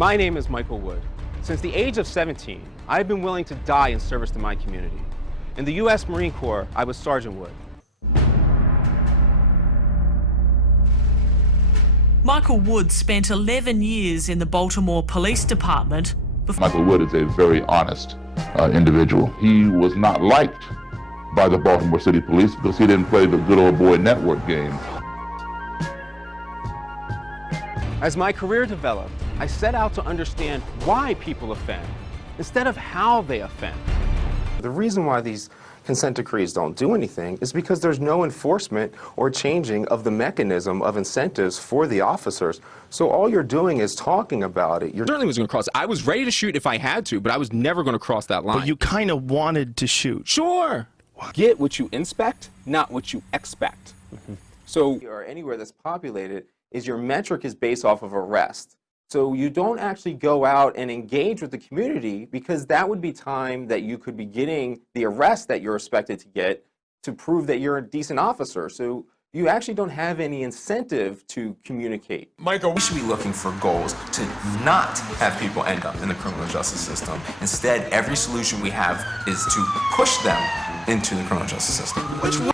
My name is Michael Wood. Since the age of 17, I've been willing to die in service to my community. In the U.S. Marine Corps, I was Sergeant Wood. Michael Wood spent 11 years in the Baltimore Police Department. Michael Wood is a very honest individual. He was not liked by the Baltimore City Police because he didn't play the good old boy network game. As my career developed, I set out to understand why people offend, instead of how they offend. The reason why these consent decrees don't do anything is because there's no enforcement or changing of the mechanism of incentives for the officers. So all you're doing is talking about it. I certainly was going to cross. I was ready to shoot if I had to, but I was never going to cross that line. But you kind of wanted to shoot. Sure. Get what you inspect, not what you expect. So, or anywhere that's populated, is your metric is based off of arrest. So you don't actually go out and engage with the community, because that would be time that you could be getting the arrest that you're expected to get to prove that you're a decent officer. So you actually don't have any incentive to communicate. Michael, we should be looking for goals to not have people end up in the criminal justice system. Instead, every solution we have is to push them into the criminal justice system.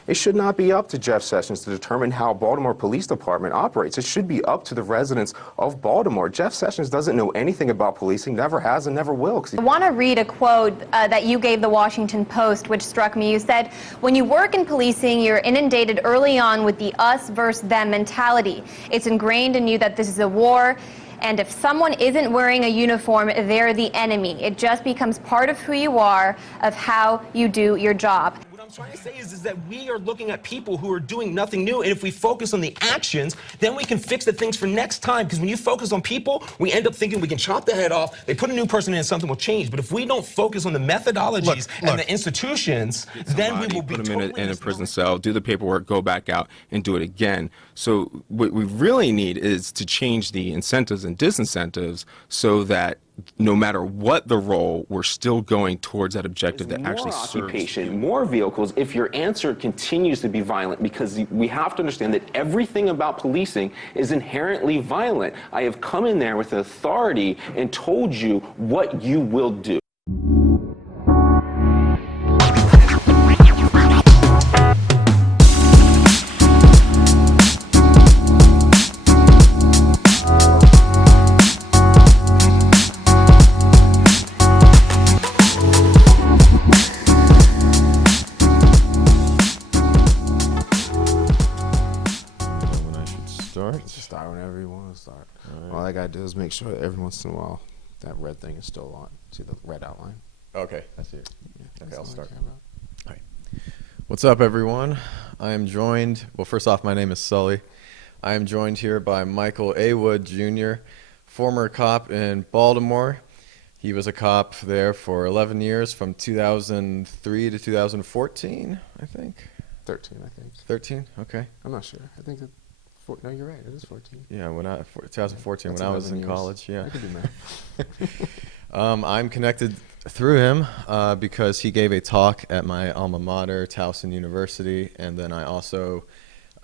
It should not be up to Jeff Sessions to determine how Baltimore Police Department operates. It should be up to the residents of Baltimore. Jeff Sessions doesn't know anything about policing, never has and never will. I want to read a quote that you gave the Washington Post, which struck me. You said, "When you work in policing, you're inundated early on with the us versus them mentality. It's ingrained in you that this is a war, and if someone isn't wearing a uniform, they're the enemy. It just becomes part of who you are, of how you do your job." What I'm trying to say is that we are looking at people who are doing nothing new, and if we focus on the actions, then we can fix the things for next time. Because when you focus on people, we end up thinking we can chop the head off, they put a new person in and something will change. But if we don't focus on the methodologies and the institutions, then we will be put them in a prison cell, do the paperwork, go back out, and do it again. So what we really need is to change the incentives and disincentives so that no matter what the role, we're still going towards that objective that actually serves. More occupation, more vehicles, if your answer continues to be violent, because we have to understand that everything about policing is inherently violent. I have come in there with authority and told you what you will do. Start whenever you want to start. All I gotta do is make sure that every once in a while that red thing is still on. See the red outline? Okay, I see it. Yeah, okay, I'll start. All right. What's up, everyone? I am joined, well, first off, my name is Sully. I am joined here by Michael A. Wood, Jr., former cop in Baltimore. He was a cop there for 11 years, from 2003 to 2014, I think. 13, I think. 13? Okay. I'm not sure. I think that. No, you're right. It is 14. Yeah, 2014, That's when I was in years. college. Yeah. I can do math. I'm connected through him because he gave a talk at my alma mater, Towson University, and then I also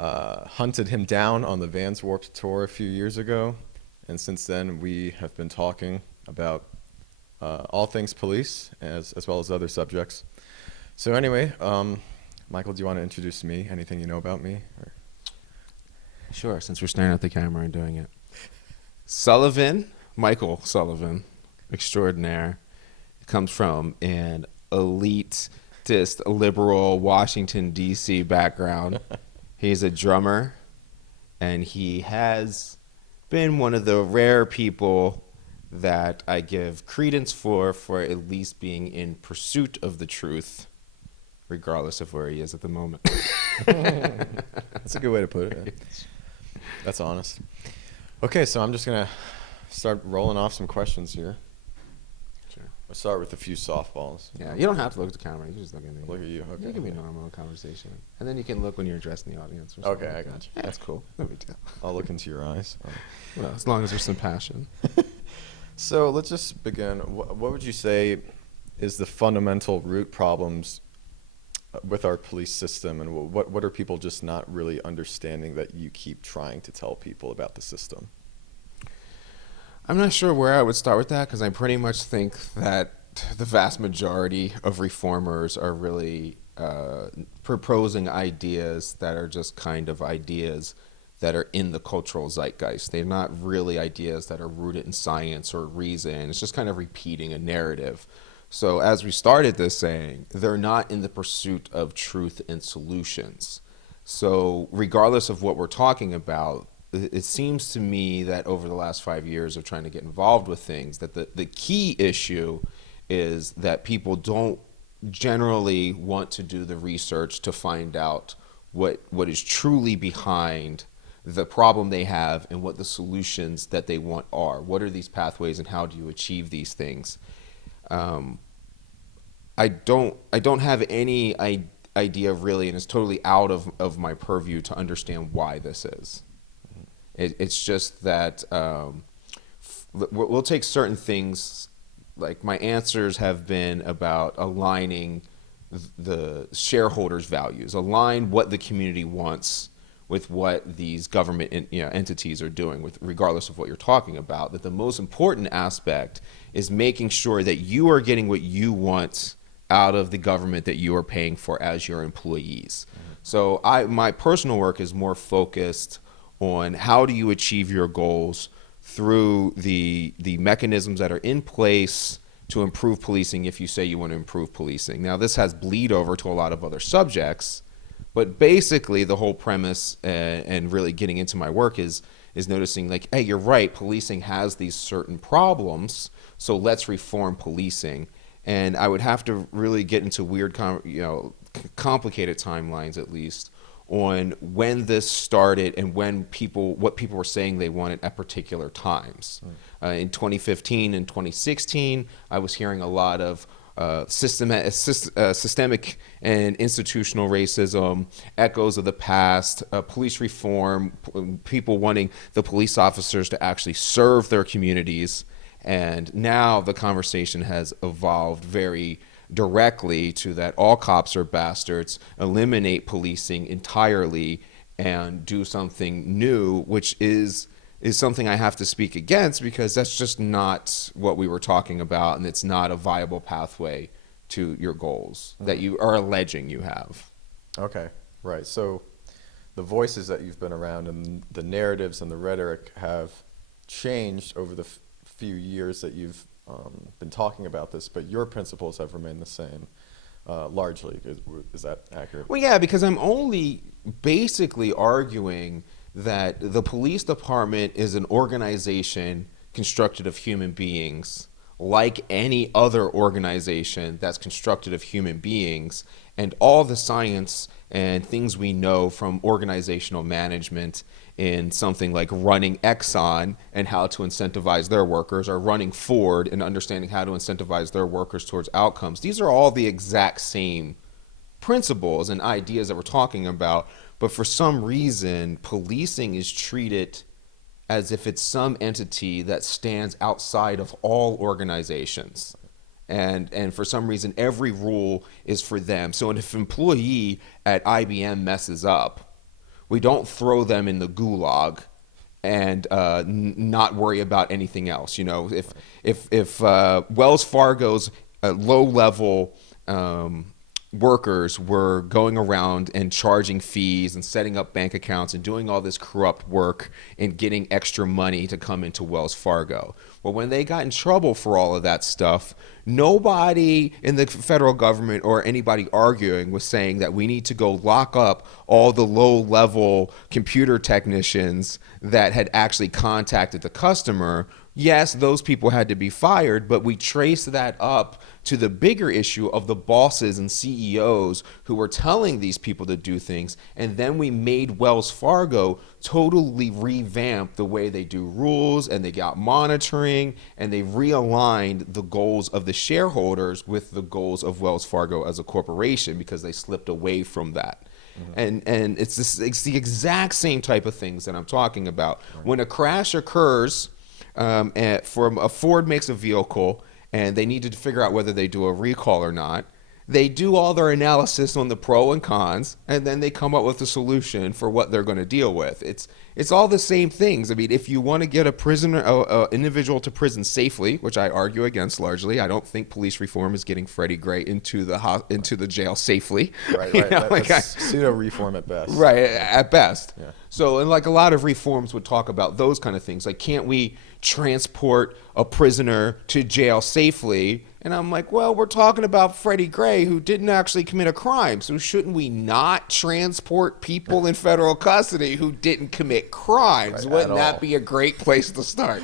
hunted him down on the Vans Warped Tour a few years ago, and since then we have been talking about all things police as well as other subjects. So anyway, Michael, do you want to introduce me? Anything you know about me? Or? Sure, since we're staring at the camera and doing it. Sullivan, Michael Sullivan, extraordinaire, comes from an elitist, liberal Washington, D.C. background. He's a drummer, and he has been one of the rare people that I give credence for at least being in pursuit of the truth, regardless of where he is at the moment. That's a good way to put it. That's honest. Okay, so I'm just going to start rolling off some questions here. Sure. I'll start with a few softballs. Yeah, you don't have to look at the camera. You can just look at me. Look at you. Okay. It can be a normal conversation. And then you can look when you're addressing the audience. Or okay, I got you. Yeah, that's cool. No big deal. I'll look into your eyes. Well, as long as there's some passion. So let's just begin. What would you say is the fundamental root problems with our police system, and what are people just not really understanding that you keep trying to tell people about the system? I'm not sure where I would start with that because I pretty much think that the vast majority of reformers are really proposing ideas that are just kind of ideas that are in the cultural zeitgeist. They're not really ideas that are rooted in science or reason. It's just kind of repeating a narrative. So as we started this saying, they're not in the pursuit of truth and solutions. So regardless of what we're talking about, it seems to me that over the last 5 years of trying to get involved with things, that the key issue is that people don't generally want to do the research to find out what is truly behind the problem they have and what the solutions that they want are. What are these pathways and how do you achieve these things? I don't have any idea really, and it's totally out of my purview to understand why this is. It's just that we'll take certain things, like my answers have been about aligning the shareholders' values, align what the community wants with what these government entities are doing, with regardless of what you're talking about, that the most important aspect is making sure that you are getting what you want out of the government that you are paying for as your employees. So my personal work is more focused on how do you achieve your goals through the mechanisms that are in place to improve policing if you say you want to improve policing. Now this has bleed over to a lot of other subjects, but basically the whole premise and really getting into my work is noticing like, hey, you're right, policing has these certain problems, so let's reform policing. And I would have to really get into weird, complicated timelines at least on when this started and what people were saying they wanted at particular times. In 2015 and 2016, I was hearing a lot of systemic and institutional racism, echoes of the past, police reform, people wanting the police officers to actually serve their communities. And now the conversation has evolved very directly to that all cops are bastards, eliminate policing entirely, and do something new, which is something I have to speak against because that's just not what we were talking about, and it's not a viable pathway to your goals that you are alleging you have. Okay, right. So the voices that you've been around and the narratives and the rhetoric have changed over the few years that you've been talking about this, but your principles have remained the same, largely. Is that accurate? Well, yeah, because I'm only basically arguing that the police department is an organization constructed of human beings, like any other organization that's constructed of human beings, and all the science and things we know from organizational management in something like running Exxon and how to incentivize their workers, or running Ford and understanding how to incentivize their workers towards outcomes. These are all the exact same principles and ideas that we're talking about, but for some reason, policing is treated as if it's some entity that stands outside of all organizations. And for some reason, every rule is for them. So if an employee at IBM messes up, we don't throw them in the gulag and not worry about anything else. You know, if Wells Fargo's low-level workers were going around and charging fees and setting up bank accounts and doing all this corrupt work and getting extra money to come into Wells Fargo. Well, when they got in trouble for all of that stuff, nobody in the federal government or anybody arguing was saying that we need to go lock up all the low-level computer technicians that had actually contacted the customer. Yes, those people had to be fired, but we traced that up to the bigger issue of the bosses and CEOs who were telling these people to do things, and then we made Wells Fargo totally revamp the way they do rules, and they got monitoring, and they realigned the goals of the shareholders with the goals of Wells Fargo as a corporation because they slipped away from that. And it's the exact same type of things that I'm talking about. When a crash occurs, a Ford makes a vehicle and they need to figure out whether they do a recall or not. They do all their analysis on the pro and cons, and then they come up with a solution for what they're going to deal with. It's all the same things. I mean, if you want to get a prisoner, a individual to prison safely, which I argue against largely, I don't think police reform is getting Freddie Gray into the jail safely. Right, You right. know, That's pseudo reform at best. Right, at best. Yeah. So, and like a lot of reforms would talk about those kind of things. Like, can't we transport a prisoner to jail safely? And I'm like, well, we're talking about Freddie Gray, who didn't actually commit a crime. So shouldn't we not transport people in federal custody who didn't commit crimes? Right, Wouldn't at that all. be a great place to start?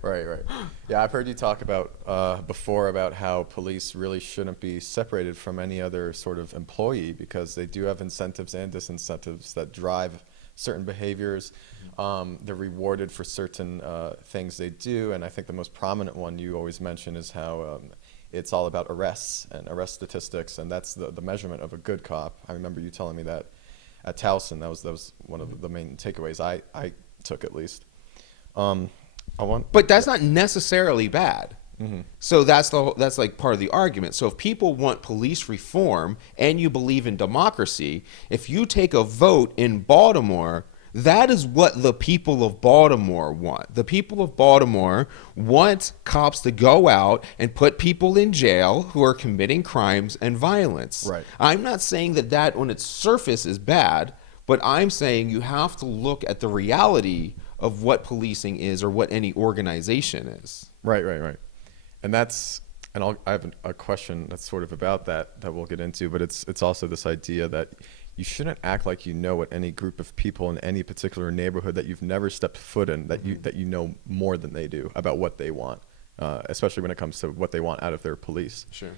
Right. Yeah, I've heard you talk about before about how police really shouldn't be separated from any other sort of employee because they do have incentives and disincentives that drive certain behaviors. They're rewarded for certain things they do, and I think the most prominent one you always mention is how it's all about arrests and arrest statistics, and that's the measurement of a good cop. I remember you telling me that at Towson. That was one of the main takeaways I took, at least. But that's not necessarily bad. So that's like part of the argument. So if people want police reform and you believe in democracy, if you take a vote in Baltimore, that is what the people of Baltimore want. The people of Baltimore want cops to go out and put people in jail who are committing crimes and violence. Right. I'm not saying that on its surface is bad, but I'm saying you have to look at the reality of what policing is or what any organization is. Right. And I have a question that's sort of about that we'll get into, but it's also this idea that you shouldn't act like you know what any group of people in any particular neighborhood that you've never stepped foot in, that you know more than they do about what they want, especially when it comes to what they want out of their police. Sure.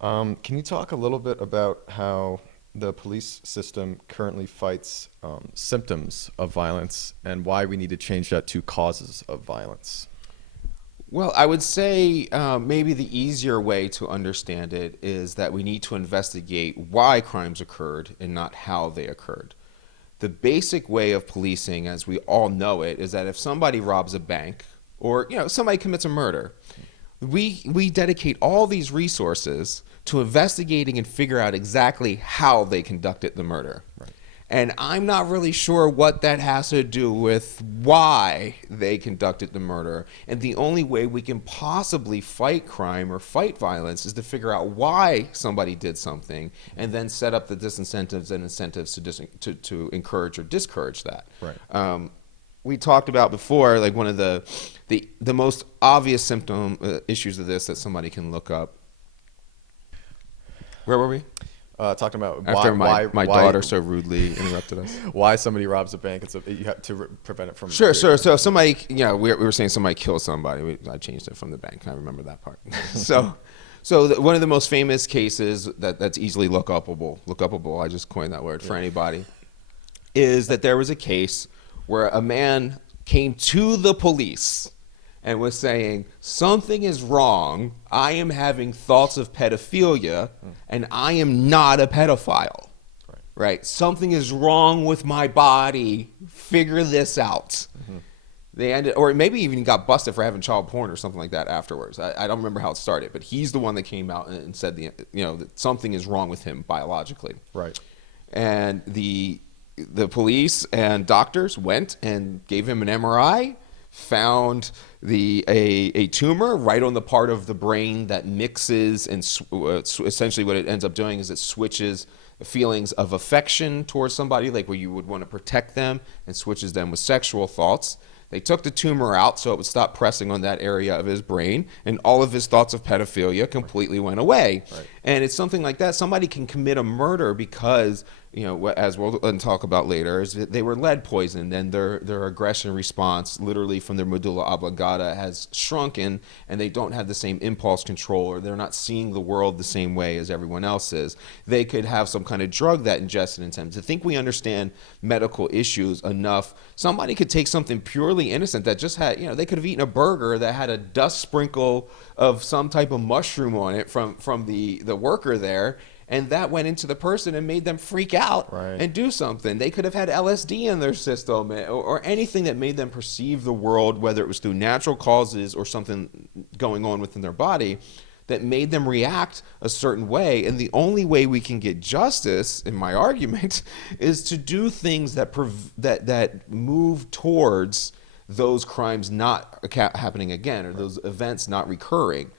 Can you talk a little bit about how the police system currently fights symptoms of violence and why we need to change that to causes of violence? Well, I would say maybe the easier way to understand it is that we need to investigate why crimes occurred and not how they occurred. The basic way of policing, as we all know it, is that if somebody robs a bank or somebody commits a murder, we dedicate all these resources to investigating and figure out exactly how they conducted the murder. Right. And I'm not really sure what that has to do with why they conducted the murder. And the only way we can possibly fight crime or fight violence is to figure out why somebody did something and then set up the disincentives and incentives to encourage or discourage that. Right. We talked about before, like one of the most obvious symptom issues of this that somebody can look up. Where were we? Talking about After why my daughter so rudely interrupted us. Why somebody robs a bank? You have to prevent it from. Sure. So if somebody, we were saying somebody killed somebody. I changed it from the bank. I remember that part. One of the most famous cases that's easily look upable. I just coined that word for anybody. Is that there was a case where a man came to the police and was saying, something is wrong, I am having thoughts of pedophilia, and I am not a pedophile. Right? Something is wrong with my body, figure this out. They ended, or maybe even got busted for having child porn or something like that afterwards. I don't remember how it started, but he's the one that came out and said that something is wrong with him biologically. Right. And the police and doctors went and gave him an MRI, found a tumor right on the part of the brain that mixes and essentially what it ends up doing is it switches feelings of affection towards somebody, like where you would want to protect them, and switches them with sexual thoughts. They took the tumor out so it would stop pressing on that area of his brain, and all of his thoughts of pedophilia completely went away. Right. And it's something like that. Somebody can commit a murder because, as we'll talk about later, is that they were lead poisoned, and their aggression response, literally from their medulla oblongata, has shrunken, and they don't have the same impulse control, or they're not seeing the world the same way as everyone else is. They could have some kind of drug that ingested into them. To think we understand medical issues enough, somebody could take something purely innocent that just had, they could have eaten a burger that had a dust sprinkle of some type of mushroom on it from the worker there, and that went into the person and made them freak out and do something. They could have had LSD in their system or anything that made them perceive the world, whether it was through natural causes or something going on within their body, that made them react a certain way. And the only way we can get justice, in my argument, is to do things that that move towards those crimes not happening again, or those events not recurring.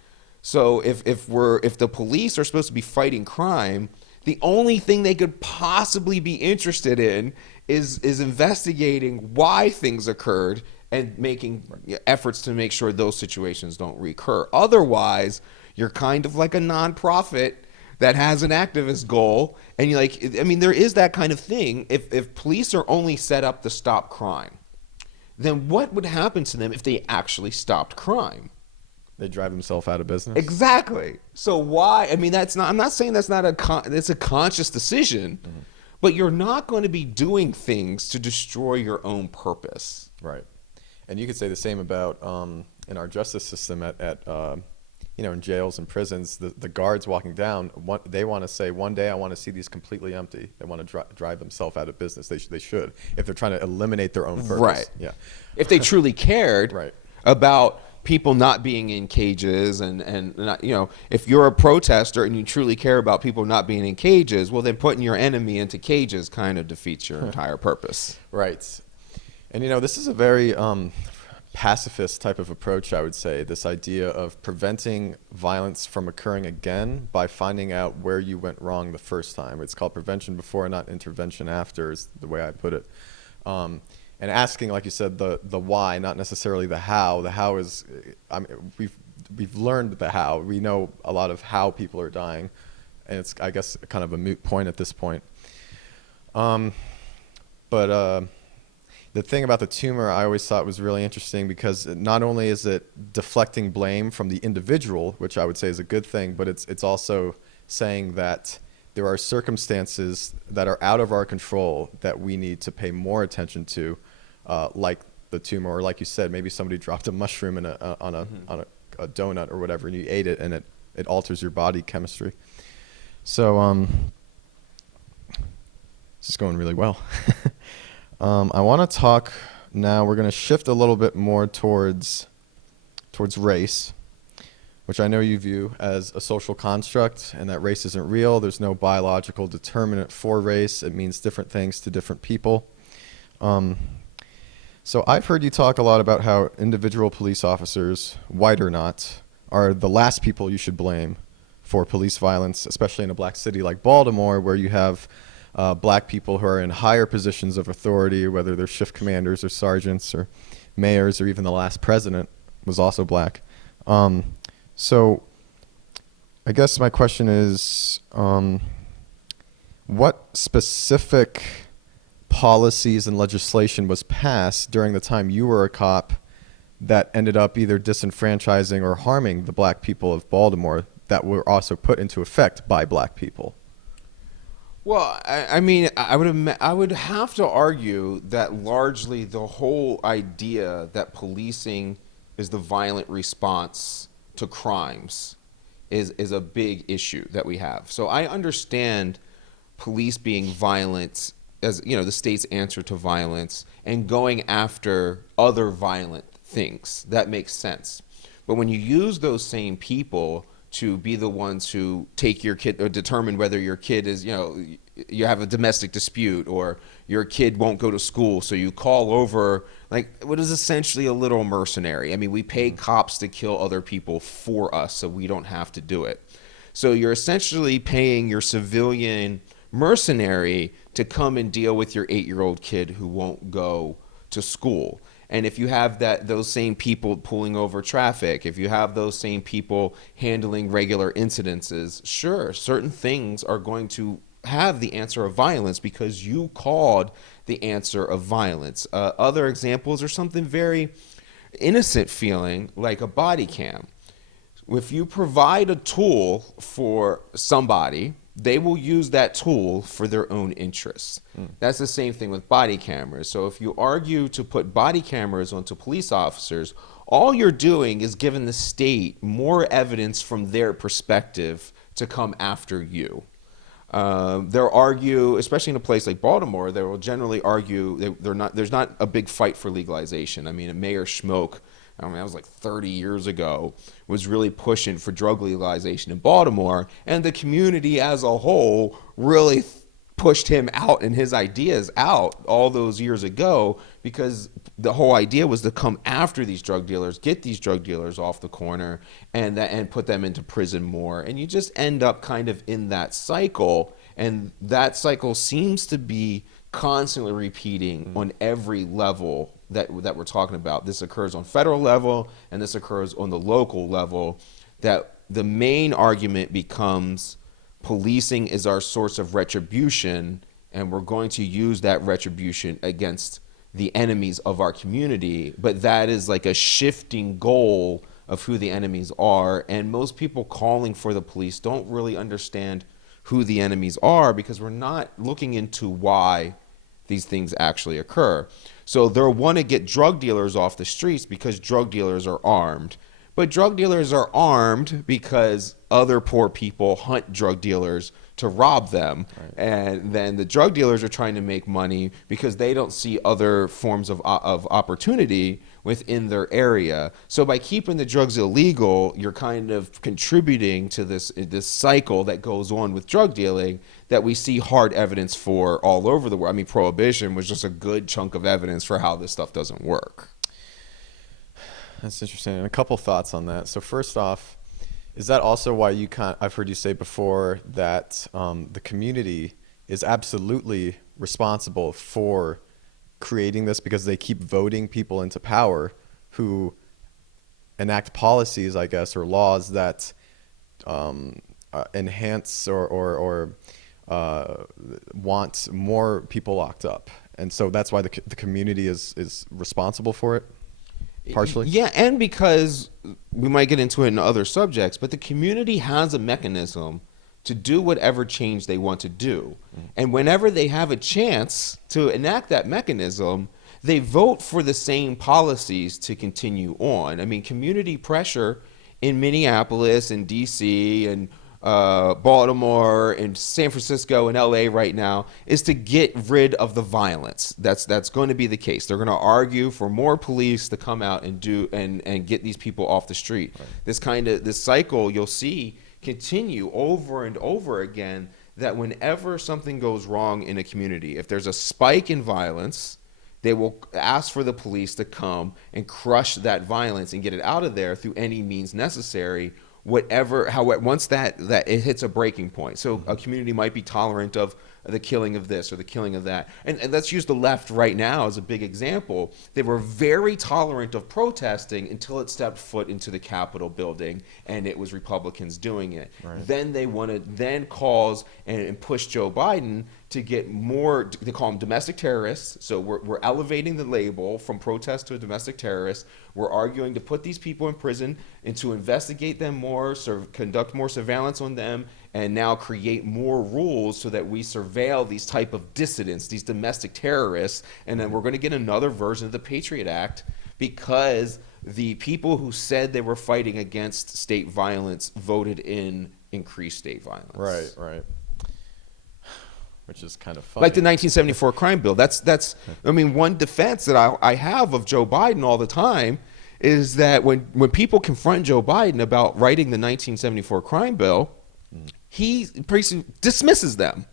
So if the police are supposed to be fighting crime, the only thing they could possibly be interested in is investigating why things occurred and making efforts to make sure those situations don't recur. Otherwise, you're kind of like a nonprofit that has an activist goal, and you like, I mean, there is that kind of thing. If police are only set up to stop crime, then what would happen to them if they actually stopped crime? They drive themselves out of business. Exactly. So why? I mean, that's not. I'm not saying that's not it's a conscious decision, but you're not going to be doing things to destroy your own purpose. Right. And you could say the same about in our justice system at in jails and prisons. The guards walking down, they want to say, one day I want to see these completely empty. They want to drive themselves out of business. They should, if they're trying to eliminate their own purpose. Right. Yeah. If they truly cared Right. about people not being in cages and not, if you're a protester and you truly care about people not being in cages, well, then putting your enemy into cages kind of defeats your entire purpose. Right. And this is a very pacifist type of approach, I would say. This idea of preventing violence from occurring again by finding out where you went wrong the first time. It's called prevention before, not intervention after, is the way I put it. And asking, like you said, the why, not necessarily the how. The how is, we've learned the how. We know a lot of how people are dying, and it's, I guess, kind of a moot point at this point. But the thing about the tumor I always thought was really interesting, because not only is it deflecting blame from the individual, which I would say is a good thing, but it's also saying that there are circumstances that are out of our control that we need to pay more attention to, like the tumor, or like you said, maybe somebody dropped a mushroom on a donut or whatever, and you ate it, and it alters your body chemistry. So this is going really well. I want to talk now. We're going to shift a little bit more towards race, which I know you view as a social construct, and that race isn't real. There's no biological determinant for race. It means different things to different people. So I've heard you talk a lot about how individual police officers, white or not, are the last people you should blame for police violence, especially in a black city like Baltimore, where you have black people who are in higher positions of authority, whether they're shift commanders or sergeants or mayors, or even the last president was also black. So I guess my question is, what specific policies and legislation was passed during the time you were a cop that ended up either disenfranchising or harming the black people of Baltimore that were also put into effect by black people? Well, I mean, I would have to argue that largely the whole idea that policing is the violent response to crimes is a big issue that we have. So I understand police being violent as, the state's answer to violence and going after other violent things. That makes sense. But when you use those same people to be the ones who take your kid or determine whether your kid is, you have a domestic dispute, or your kid won't go to school, so you call over like what is essentially a little mercenary. I mean, we pay cops to kill other people for us so we don't have to do it. So you're essentially paying your civilian mercenary to come and deal with your 8-year-old kid who won't go to school. And if you have those same people pulling over traffic, if you have those same people handling regular incidences, sure, certain things are going to have the answer of violence because you called the answer of violence. Other examples are something very innocent feeling, like a body cam. If you provide a tool for somebody, they will use that tool for their own interests. That's the same thing with body cameras. So if you argue to put body cameras onto police officers, all you're doing is giving the state more evidence from their perspective to come after you. They'll argue, especially in a place like Baltimore, they will generally argue there's not a big fight for legalization. I mean, Mayor Schmoke I mean, that was like 30 years ago, was really pushing for drug legalization in Baltimore, and the community as a whole really pushed him out and his ideas out all those years ago, because the whole idea was to come after these drug dealers, get these drug dealers off the corner, and put them into prison more. And you just end up kind of in that cycle, and that cycle seems to be constantly repeating on every level that we're talking about. This occurs on federal level, and this occurs on the local level, that the main argument becomes policing is our source of retribution, and we're going to use that retribution against the enemies of our community. But that is like a shifting goal of who the enemies are, and most people calling for the police don't really understand who the enemies are, because we're not looking into why these things actually occur. So they'll want to get drug dealers off the streets because drug dealers are armed. But drug dealers are armed because other poor people hunt drug dealers to rob them. Right. And then the drug dealers are trying to make money because they don't see other forms of opportunity within their area. So by keeping the drugs illegal, you're kind of contributing to this cycle that goes on with drug dealing that we see hard evidence for all over the world. I mean, prohibition was just a good chunk of evidence for how this stuff doesn't work. That's interesting. And a couple thoughts on that. So first off, is that also why I've heard you say before that the community is absolutely responsible for creating this, because they keep voting people into power who enact policies, I guess, or laws that enhance or want more people locked up. And so that's why the community is responsible for it? Partially? Yeah, and because we might get into it in other subjects, but the community has a mechanism to do whatever change they want to do. And whenever they have a chance to enact that mechanism, they vote for the same policies to continue on. I mean, community pressure in Minneapolis and DC and Baltimore and San Francisco and LA right now is to get rid of the violence. That's going to be the case. They're going to argue for more police to come out and do and get these people off the street. Right. This cycle you'll see continue over and over again, that whenever something goes wrong in a community, if there's a spike in violence, they will ask for the police to come and crush that violence and get it out of there through any means necessary. Once that it hits a breaking point. So a community might be tolerant of the killing of this or the killing of that. And let's use the left right now as a big example. They were very tolerant of protesting until it stepped foot into the Capitol building and it was Republicans doing it. Right. Then they want to then cause and push Joe Biden to get more, they call them domestic terrorists. So we're elevating the label from protest to a domestic terrorist. We're arguing to put these people in prison and to investigate them more, conduct more surveillance on them, and now create more rules so that we surveil these type of dissidents, these domestic terrorists. And then we're going to get another version of the Patriot Act, because the people who said they were fighting against state violence voted in increased state violence. Right. Which is kind of funny. Like the 1974 crime bill. That's I mean, one defense that I have of Joe Biden all the time is that when people confront Joe Biden about writing the 1974 crime bill, he dismisses them.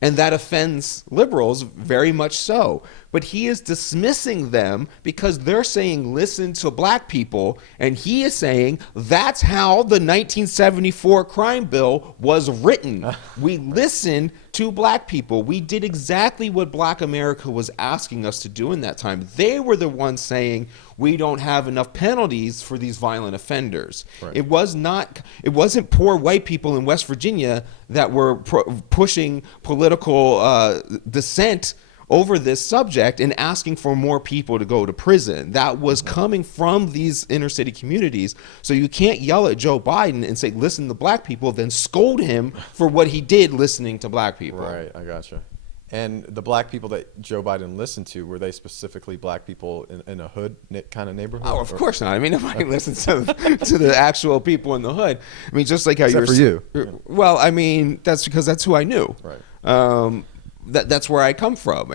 And that offends liberals very much so. But he is dismissing them because they're saying, listen to black people. And he is saying, that's how the 1974 crime bill was written. We listened to black people. We did exactly what Black America was asking us to do in that time. They were the ones saying, we don't have enough penalties for these violent offenders. Right. It wasn't poor white people in West Virginia that were pushing political dissent over this subject and asking for more people to go to prison. That was coming from these inner city communities. So you can't yell at Joe Biden and say, listen to black people, then scold him for what he did listening to black people. Right, I gotcha. And the black people that Joe Biden listened to, were they specifically black people in a hood kind of neighborhood? Oh, of course not. I mean, nobody listens to the actual people in the hood. I mean, just like how Except for you. Well, I mean, that's because that's who I knew. Right. that's where I come from.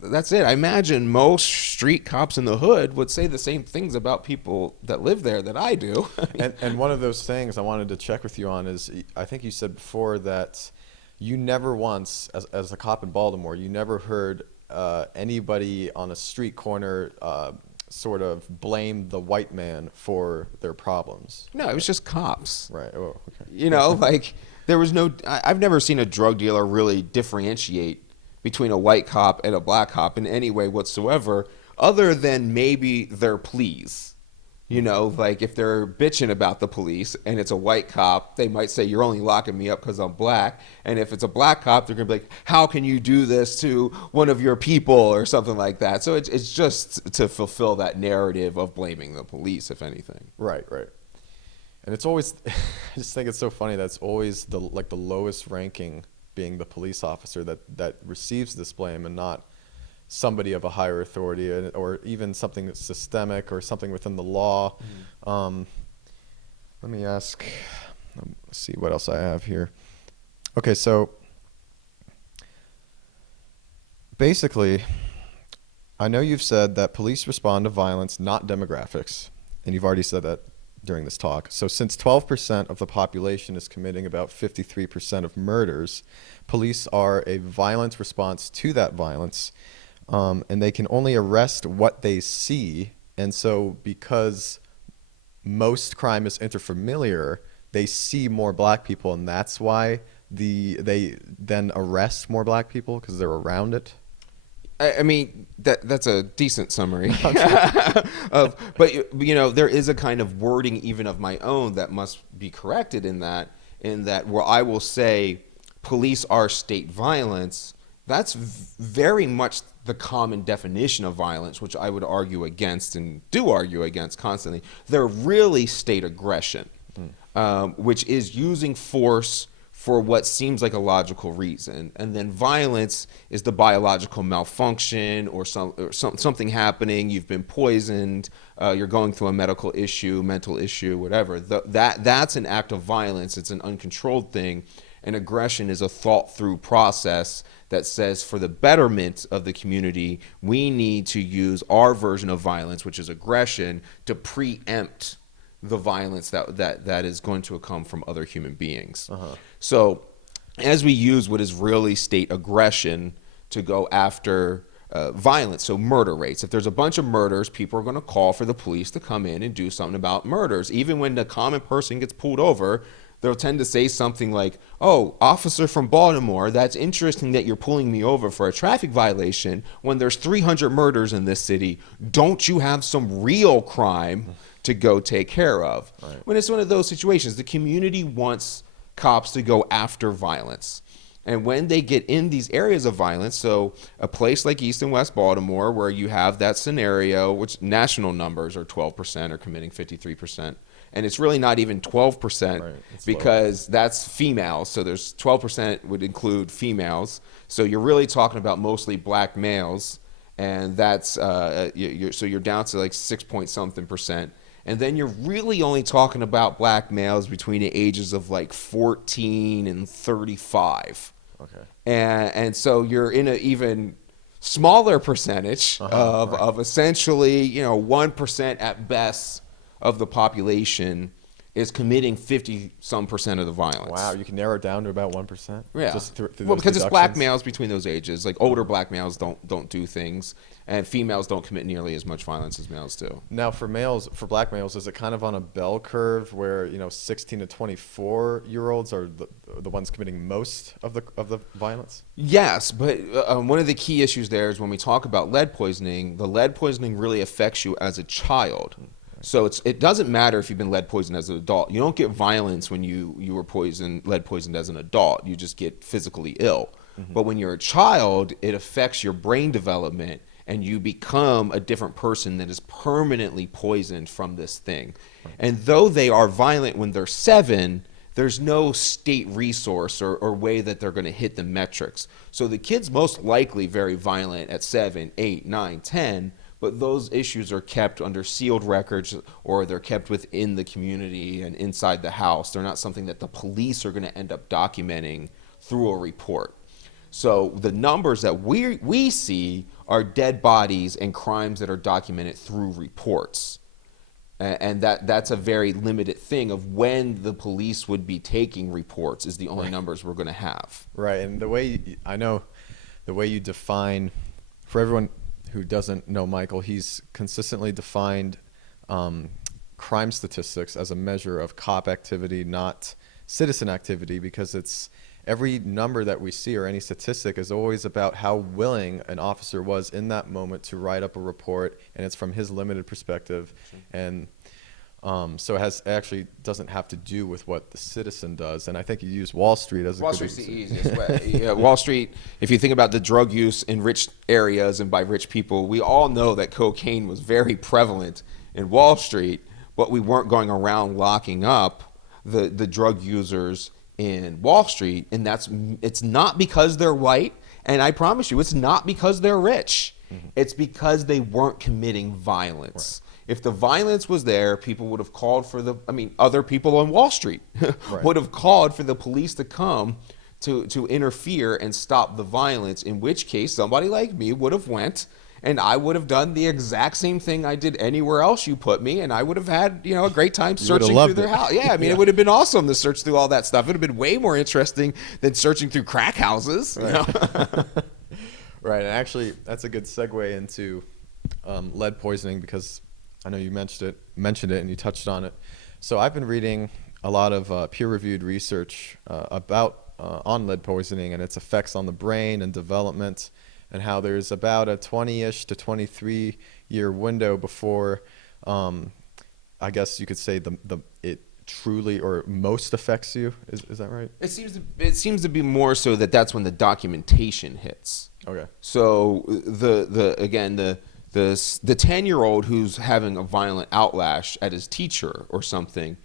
That's it. I imagine most street cops in the hood would say the same things about people that live there that I do. And one of those things I wanted to check with you on is, I think you said before that you never once, as a cop in Baltimore, you never heard anybody on a street corner sort of blame the white man for their problems. No, it was just cops. Right. Oh, okay. You know, like there was no. I've never seen a drug dealer really differentiate between a white cop and a black cop in any way whatsoever, other than maybe their pleas. You know, like if they're bitching about the police and it's a white cop, they might say, you're only locking me up because I'm black. And if it's a black cop, they're going to be like, how can you do this to one of your people or something like that? So it's just to fulfill that narrative of blaming the police, if anything. Right, right. And it's always, I just think it's so funny that it's always the lowest ranking being the police officer that receives this blame, and not somebody of a higher authority, or even something that's systemic or something within the law. Let me ask, let's see what else I have here. Okay, so basically, I know you've said that police respond to violence, not demographics, and you've already said that during this talk. So since 12% of the population is committing about 53% of murders, police are a violent response to that violence. And they can only arrest what they see. And so because most crime is interfamiliar, they see more black people, and that's why they then arrest more black people, because they're around it. I mean, that's a decent summary. But you know, there is a kind of wording even of my own that must be corrected in that where I will say police are state violence. That's very much the common definition of violence, which I would argue against and do argue against constantly. They're really state aggression, which is using force for what seems like a logical reason. And then violence is the biological malfunction or something happening. You've been poisoned. You're going through a medical issue, mental issue, whatever. That's an act of violence. It's an uncontrolled thing. And aggression is a thought-through process that says, for the betterment of the community, we need to use our version of violence, which is aggression, to preempt the violence that is going to come from other human beings. So as we use what is really state aggression to go after violence, so murder rates. If there's a bunch of murders, people are going to call for the police to come in and do something about murders. Even when the common person gets pulled over, they'll tend to say something like, oh, officer from Baltimore, that's interesting that you're pulling me over for a traffic violation when there's 300 murders in this city. Don't you have some real crime to go take care of? Right. When it's one of those situations, the community wants cops to go after violence. And when they get in these areas of violence, so a place like East and West Baltimore, where you have that scenario, which national numbers are 12% are committing 53%. And it's really not even 12%, right, because that's females. So there's 12% would include females. So you're really talking about mostly black males. And that's, so you're down to like 6-point-something%. And then you're really only talking about black males between the ages of like 14 and 35. Okay. And so you're in an even smaller percentage of essentially, 1% at best of the population is committing 50-some% of the violence. Wow, you can narrow it down to about 1%? Yeah. Just through well, because deductions? It's black males between those ages. Like older black males don't do things, and females don't commit nearly as much violence as males do. Now, for black males, is it kind of on a bell curve where 16 to 24-year-olds are the ones committing most of the violence? Yes, but one of the key issues there is when we talk about lead poisoning, the lead poisoning really affects you as a child. So it doesn't matter if you've been lead poisoned as an adult. You don't get violence when you were lead poisoned as an adult. You just get physically ill. Mm-hmm. But when you're a child, it affects your brain development, and you become a different person that is permanently poisoned from this thing. Right. And though they are violent when they're 7, there's no state resource or way that they're going to hit the metrics. So the kid's most likely very violent at 7, 8, 9, 10, but those issues are kept under sealed records, or they're kept within the community and inside the house. They're not something that the police are going to end up documenting through a report. So the numbers that we see are dead bodies and crimes that are documented through reports. And that's a very limited thing of when the police would be taking reports is the only numbers we're going to have. Right, and the way you define, for everyone who doesn't know Michael, he's consistently defined crime statistics as a measure of cop activity, not citizen activity, because it's every number that we see or any statistic is always about how willing an officer was in that moment to write up a report, and it's from his limited perspective. And so it actually doesn't have to do with what the citizen does. And I think you use Wall Street as a Wall good Street's the easiest way. Yeah, Wall Street, if you think about the drug use in rich areas and by rich people, we all know that cocaine was very prevalent in Wall Street, but we weren't going around locking up the drug users in Wall Street. And it's not because they're white, and I promise you, it's not because they're rich. It's because they weren't committing violence. If the violence was there, people would have called for other people on Wall Street would have called for the police to come to interfere and stop the violence, in which case somebody like me would have went and I would have done the exact same thing I did anywhere else you put me, and I would have had, a great time searching through their house. Yeah, it would have been awesome to search through all that stuff. It would have been way more interesting than searching through crack houses. Right, and actually that's a good segue into lead poisoning, because I know you mentioned it and you touched on it. So I've been reading a lot of peer-reviewed research on lead poisoning and its effects on the brain and development, and how there's about a 20-ish to 23-year window before, I guess you could say it truly or most affects you. Is that right? It seems to be more so that's when the documentation hits. Okay. So the 10-year-old who's having a violent outlash at his teacher or something,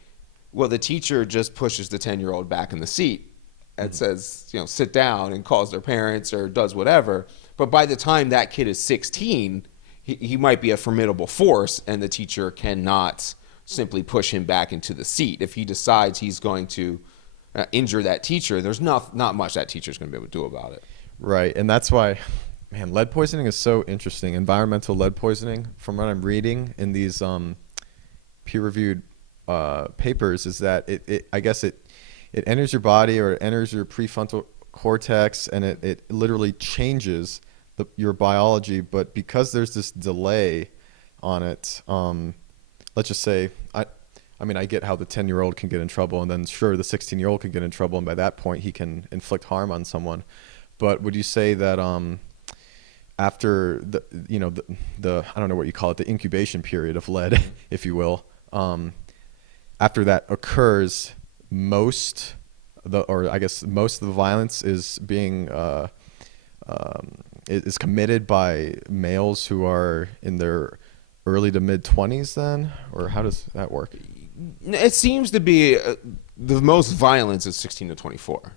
well, the teacher just pushes the 10-year-old back in the seat and says, sit down, and calls their parents or does whatever. But by the time that kid is 16, he might be a formidable force, and the teacher cannot simply push him back into the seat. If he decides he's going to injure that teacher, there's not much that teacher's going to be able to do about it. Right, and that's why, man, lead poisoning is so interesting. Environmental lead poisoning, from what I'm reading in these peer-reviewed papers, is that it enters your body, or it enters your prefrontal cortex, and it literally changes your biology. But because there's this delay on it, let's just say, I get how the 10-year-old can get in trouble, and then sure, the 16-year-old can get in trouble, and by that point he can inflict harm on someone. But would you say that after the I don't know what you call it, the incubation period of lead, if you will, after that occurs, most of the violence is being is committed by males who are in their early to mid 20s then, or how does that work? It seems to be the most violence is 16 to 24.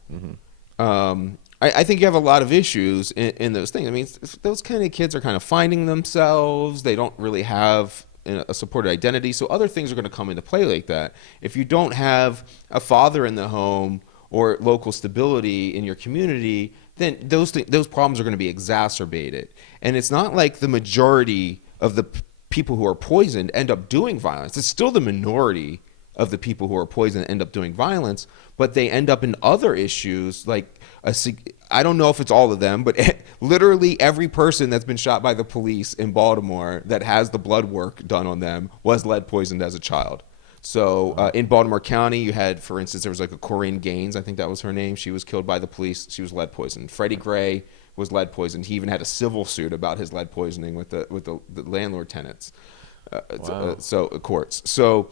I think you have a lot of issues in those things. I mean, those kind of kids are kind of finding themselves. They don't really have a supported identity. So other things are going to come into play like that. If you don't have a father in the home or local stability in your community, then those problems are going to be exacerbated. And it's not like the majority of the people who are poisoned end up doing violence. It's still the minority of the people who are poisoned end up doing violence, but they end up in other issues like I don't know if it's all of them, but literally every person that's been shot by the police in Baltimore that has the blood work done on them was lead poisoned as a child. So in Baltimore County, you had, for instance, there was like a Corinne Gaines, I think that was her name. She was killed by the police. She was lead poisoned. Freddie Gray was lead poisoned. He even had a civil suit about his lead poisoning with the landlord tenants. So courts. So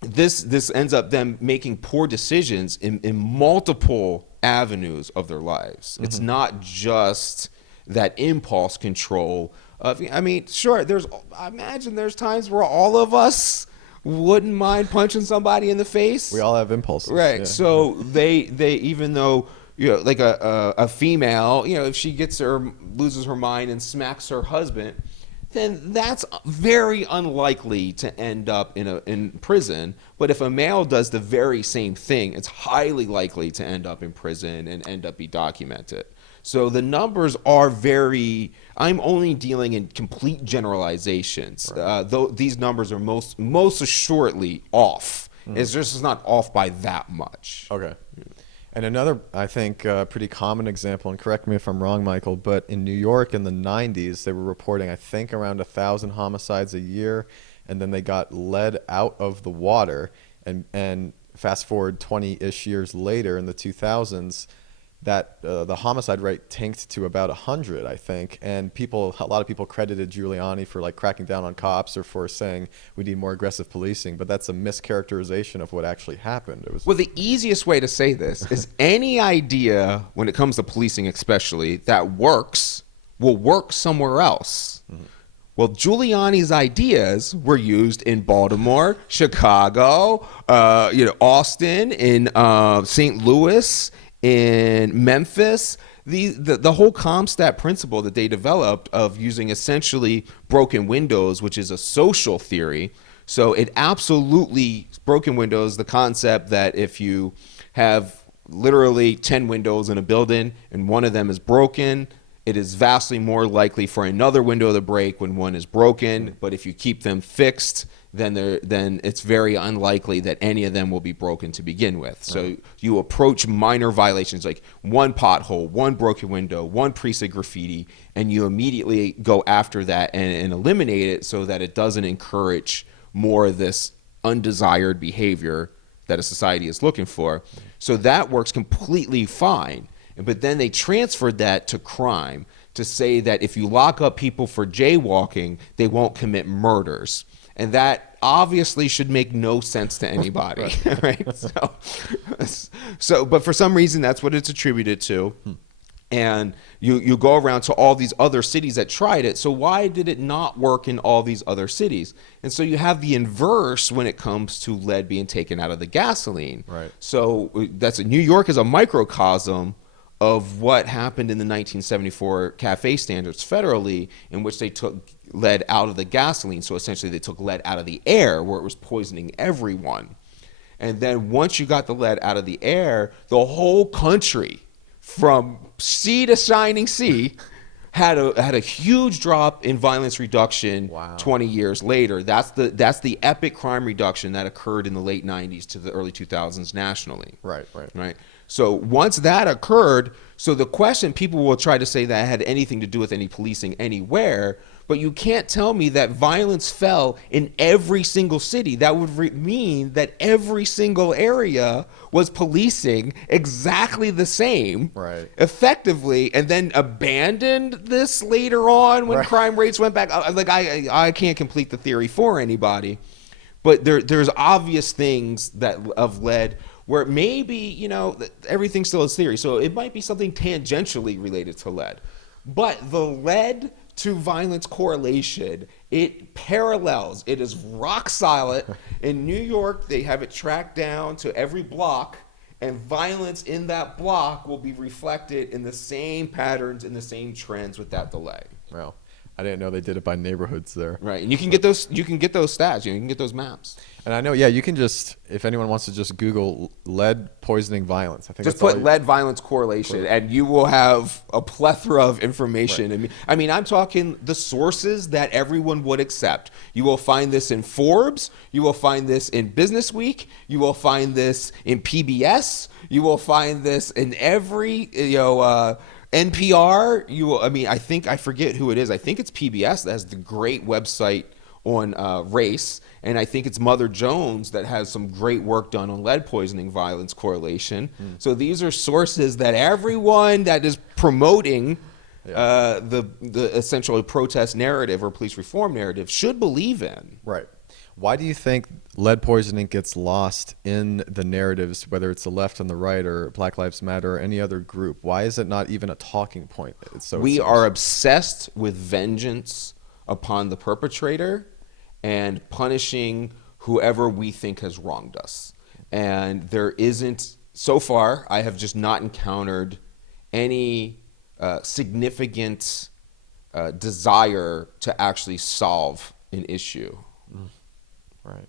this ends up them making poor decisions in multiple avenues of their lives. It's not just that impulse control of, sure, I imagine there's times where all of us wouldn't mind punching somebody in the face. We all have impulses. Right. Yeah. So they even though, like a female, if she loses her mind and smacks her husband, then that's very unlikely to end up in prison. But if a male does the very same thing, it's highly likely to end up in prison and end up be documented. So the numbers are very, I'm only dealing in complete generalizations. Though these numbers are most assuredly off. It's just not off by that much. Okay. And another, I think, pretty common example, and correct me if I'm wrong, Michael, but in New York in the 90s, they were reporting, I think, around 1,000 homicides a year, and then they got lead out of the water. And fast forward 20-ish years later in the 2000s, that the homicide rate tanked to about 100, I think. And a lot of people credited Giuliani for like cracking down on cops or for saying we need more aggressive policing, but that's a mischaracterization of what actually happened. It was Well, the easiest way to say this is any idea, when it comes to policing especially, that works will work somewhere else. Well, Giuliani's ideas were used in Baltimore, Chicago, Austin, in St. Louis, in Memphis. The whole CompStat principle that they developed of using essentially broken windows, which is a social theory. So it absolutely, broken windows, the concept that if you have literally 10 windows in a building and one of them is broken, it is vastly more likely for another window to break when one is broken. But if you keep them fixed, then it's very unlikely that any of them will be broken to begin with. So you approach minor violations like one pothole, one broken window, one precinct graffiti, and you immediately go after that and eliminate it so that it doesn't encourage more of this undesired behavior that a society is looking for. So that works completely fine. But then they transferred that to crime to say that if you lock up people for jaywalking, they won't commit murders. And that obviously should make no sense to anybody, right? But for some reason, that's what it's attributed to. And you go around to all these other cities that tried it. So why did it not work in all these other cities? And so you have the inverse when it comes to lead being taken out of the gasoline. Right. So New York is a microcosm of what happened in the 1974 CAFE standards federally, in which they took lead out of the gasoline. So essentially they took lead out of the air where it was poisoning everyone. And then once you got the lead out of the air, the whole country from sea to shining sea had a huge drop in violence reduction. 20 years later. That's the epic crime reduction that occurred in the late 90s to the early 2000s nationally. Right. So once that occurred, so the question, people will try to say that had anything to do with any policing anywhere, but you can't tell me that violence fell in every single city. That would mean that every single area was policing exactly the same, effectively, and then abandoned this later on when crime rates went back. Like I can't complete the theory for anybody, but there's obvious things that of lead where maybe, everything still is theory. So it might be something tangentially related to lead. But the lead to violence correlation, it parallels. It is rock solid. In New York, they have it tracked down to every block, and violence in that block will be reflected in the same patterns and the same trends with that delay. Well, I didn't know they did it by neighborhoods there. Right, and you can get those stats, you can get those maps. And I know, you can just, if anyone wants to just Google lead poisoning violence, I think just put lead violence correlation, and you will have a plethora of information. I mean, I'm talking the sources that everyone would accept. You will find this in Forbes. You will find this in Business Week. You will find this in PBS. You will find this in every, NPR. I forget who it is. I think it's PBS that has the great website on race. And I think it's Mother Jones that has some great work done on lead poisoning violence correlation. So these are sources that everyone that is promoting the essentially protest narrative or police reform narrative should believe in. Right. Why do you think lead poisoning gets lost in the narratives, whether it's the left and the right or Black Lives Matter or any other group? Why is it not even a talking point? We are obsessed with vengeance upon the perpetrator and punishing whoever we think has wronged us. And there isn't, so far, I have just not encountered any significant desire to actually solve an issue. Right.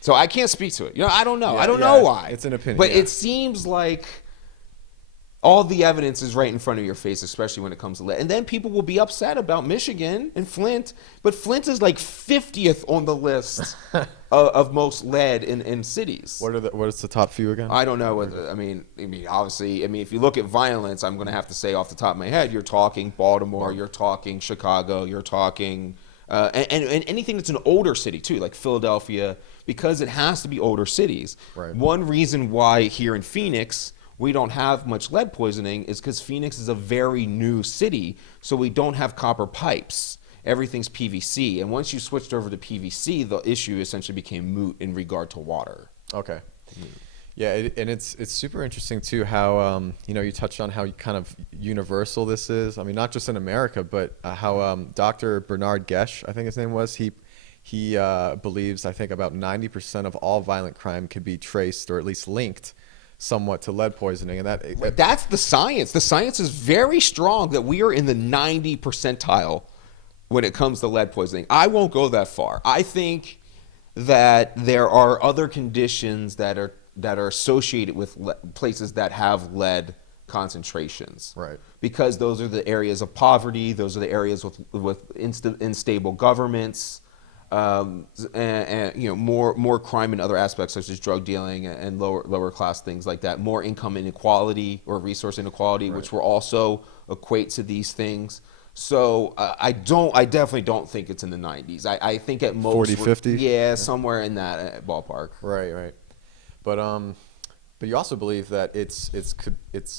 So I can't speak to it. I don't know. I don't know why. It's an opinion. But it seems like All the evidence is right in front of your face, especially when it comes to lead. And then people will be upset about Michigan and Flint, but Flint is like 50th on the list of most lead in cities. What is the top few again? I don't know whether, I mean, obviously, if you look at violence, I'm going to have to say off the top of my head, you're talking Baltimore, you're talking Chicago, you're talking, and anything that's an older city too, like Philadelphia, because it has to be older cities. Right. One reason why here in Phoenix, we don't have much lead poisoning is because Phoenix is a very new city, so we don't have copper pipes. Everything's PVC, and once you switched over to PVC, the issue essentially became moot in regard to water. Okay. Yeah, and it's super interesting too how you touched on how kind of universal this is. I mean, not just in America, but how Dr. Bernard Gesch, I think his name was, he believes I think about 90% of all violent crime could be traced or at least linked somewhat to lead poisoning, and that's the science. The science is very strong that we are in the 90 percentile when it comes to lead poisoning. I won't go that far. I think that there are other conditions that are associated with places that have lead concentrations. Right. Because those are the areas of poverty. Those are the areas with unstable governments. And more crime in other aspects such as drug dealing and lower class things like that, more income inequality or resource inequality, which will also equate to these things. So I definitely don't think it's in the 90s. I think at most 40, 50? Yeah, somewhere in that ballpark. Right. But you also believe that it's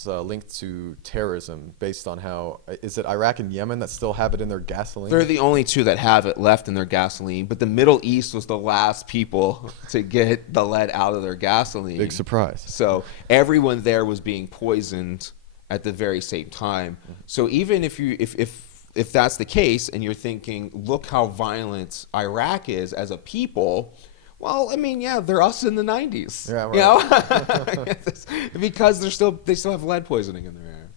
linked to terrorism based on how, is it Iraq and Yemen that still have it in their gasoline? They're the only two that have it left in their gasoline, but the Middle East was the last people to get the lead out of their gasoline. Big surprise. So everyone there was being poisoned at the very same time. So even if that's the case and you're thinking, look how violent Iraq is as a people, well, I mean, yeah, they're us in the 90s. Yeah, right. You know? Because they still have lead poisoning in their air.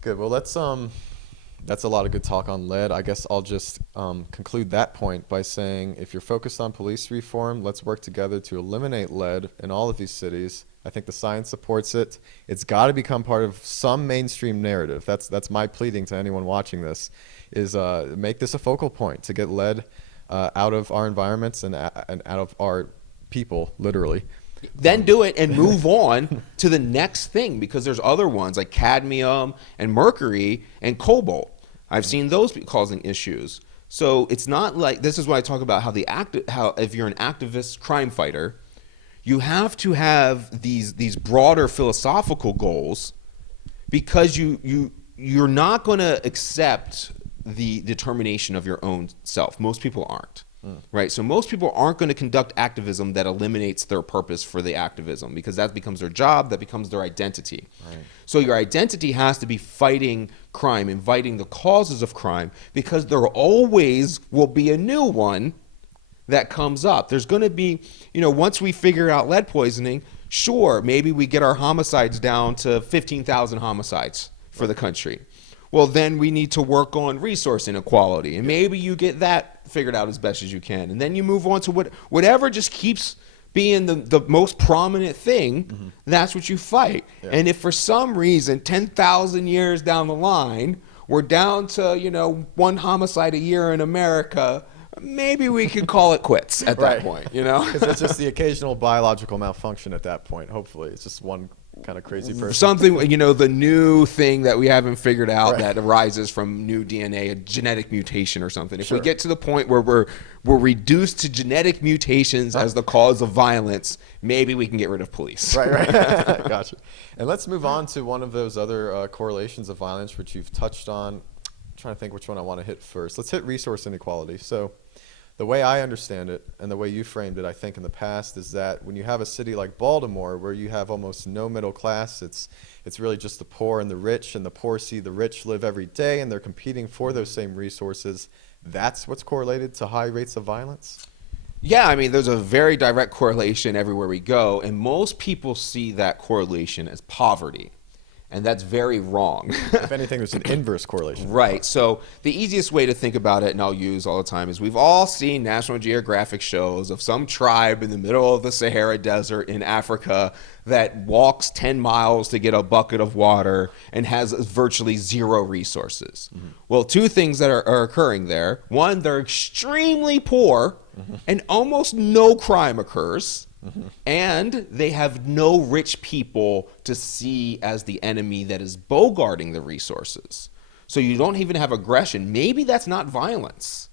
Good. Well, that's a lot of good talk on lead. I guess I'll just conclude that point by saying if you're focused on police reform, let's work together to eliminate lead in all of these cities. I think the science supports it. It's got to become part of some mainstream narrative. That's my pleading to anyone watching this, is make this a focal point to get lead out of our environments and out of our people, literally. Then do it and move on to the next thing, because there's other ones like cadmium and mercury and cobalt. I've seen those causing issues. So it's not like, this is what I talk about, how if you're an activist crime fighter, you have to have these broader philosophical goals, because you're not going to accept the determination of your own self. Most people aren't. Right? So most people aren't going to conduct activism that eliminates their purpose for the activism, because that becomes their job, that becomes their identity. Right. So your identity has to be fighting crime and fighting the causes of crime, because there always will be a new one that comes up. There's going to be, once we figure out lead poisoning, sure, maybe we get our homicides down to 15,000 homicides for the country. Well, then we need to work on resource inequality, and maybe you get that figured out as best as you can, and then you move on to whatever just keeps being the most prominent thing. That's what you fight. Yeah. And if for some reason 10,000 years down the line we're down to one homicide a year in America, maybe we could call it quits at that point. Because that's just the occasional biological malfunction at that point. Hopefully, it's just one kind of crazy person. Something, the new thing that we haven't figured out that arises from new DNA, a genetic mutation or something. If we get to the point where we're reduced to genetic mutations as the cause of violence, maybe we can get rid of police. Right. Gotcha. And let's move on to one of those other correlations of violence, which you've touched on. I'm trying to think which one I want to hit first. Let's hit resource inequality. So the way I understand it, and the way you framed it, I think, in the past, is that when you have a city like Baltimore, where you have almost no middle class, it's really just the poor and the poor see the rich live every day, and they're competing for those same resources. That's what's correlated to high rates of violence? Yeah, I mean, there's a very direct correlation everywhere we go, and most people see that correlation as poverty. And that's very wrong. If anything, there's an inverse correlation. Right. So the easiest way to think about it, and I'll use all the time, is we've all seen National Geographic shows of some tribe in the middle of the Sahara Desert in Africa that walks 10 miles to get a bucket of water and has virtually zero resources. Well, two things that are occurring there. One, they're extremely poor and almost no crime occurs. And they have no rich people to see as the enemy that is bogarting the resources. So you don't even have aggression. Maybe that's not violence.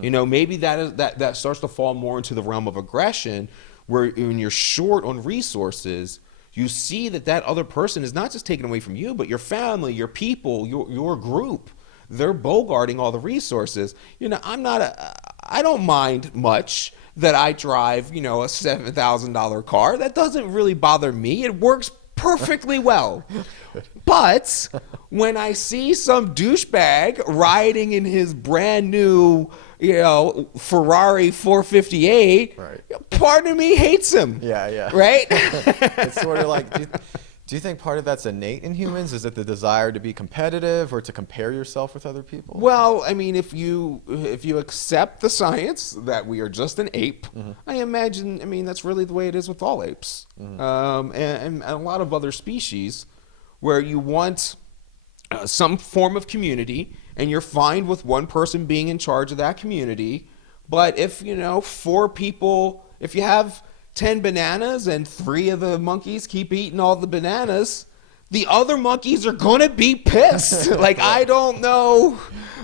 You know, maybe that starts to fall more into the realm of aggression, where when you're short on resources, you see that other person is not just taken away from you, but your family, your people, your group. They're bogarting all the resources. You know, I don't mind much that I drive, you know, a $7,000 car. That doesn't really bother me. It works perfectly well. But when I see some douchebag riding in his brand new, you know, Ferrari 458, part of me hates him. Yeah. Right? It's sort of like, do you think part of that's innate in humans? Is it the desire to be competitive or to compare yourself with other people? Well, I mean, if you accept the science that we are just an ape, I imagine, I mean, that's really the way it is with all apes, and a lot of other species, where you want some form of community, and you're fine with one person being in charge of that community. But if, you know, 4 people, if you have 10 bananas and 3 of the monkeys keep eating all the bananas, the other monkeys are gonna be pissed. Like, I don't know.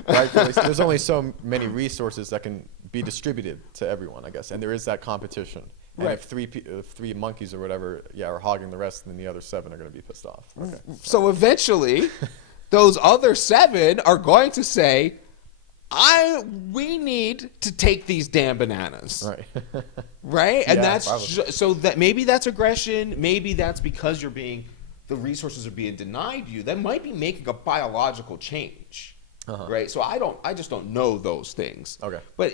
Right, there's only so many resources that can be distributed to everyone, I guess, and there is that competition. And if 3 monkeys or whatever, are hogging the rest, then the other 7 are going to be pissed off. Okay. So eventually, those other 7 are going to say, we need to take these damn bananas. Right. Right? And Yeah, so that maybe that's aggression. Maybe that's because the resources are being denied you. That might be making a biological change. Right? So I just don't know those things. Okay. But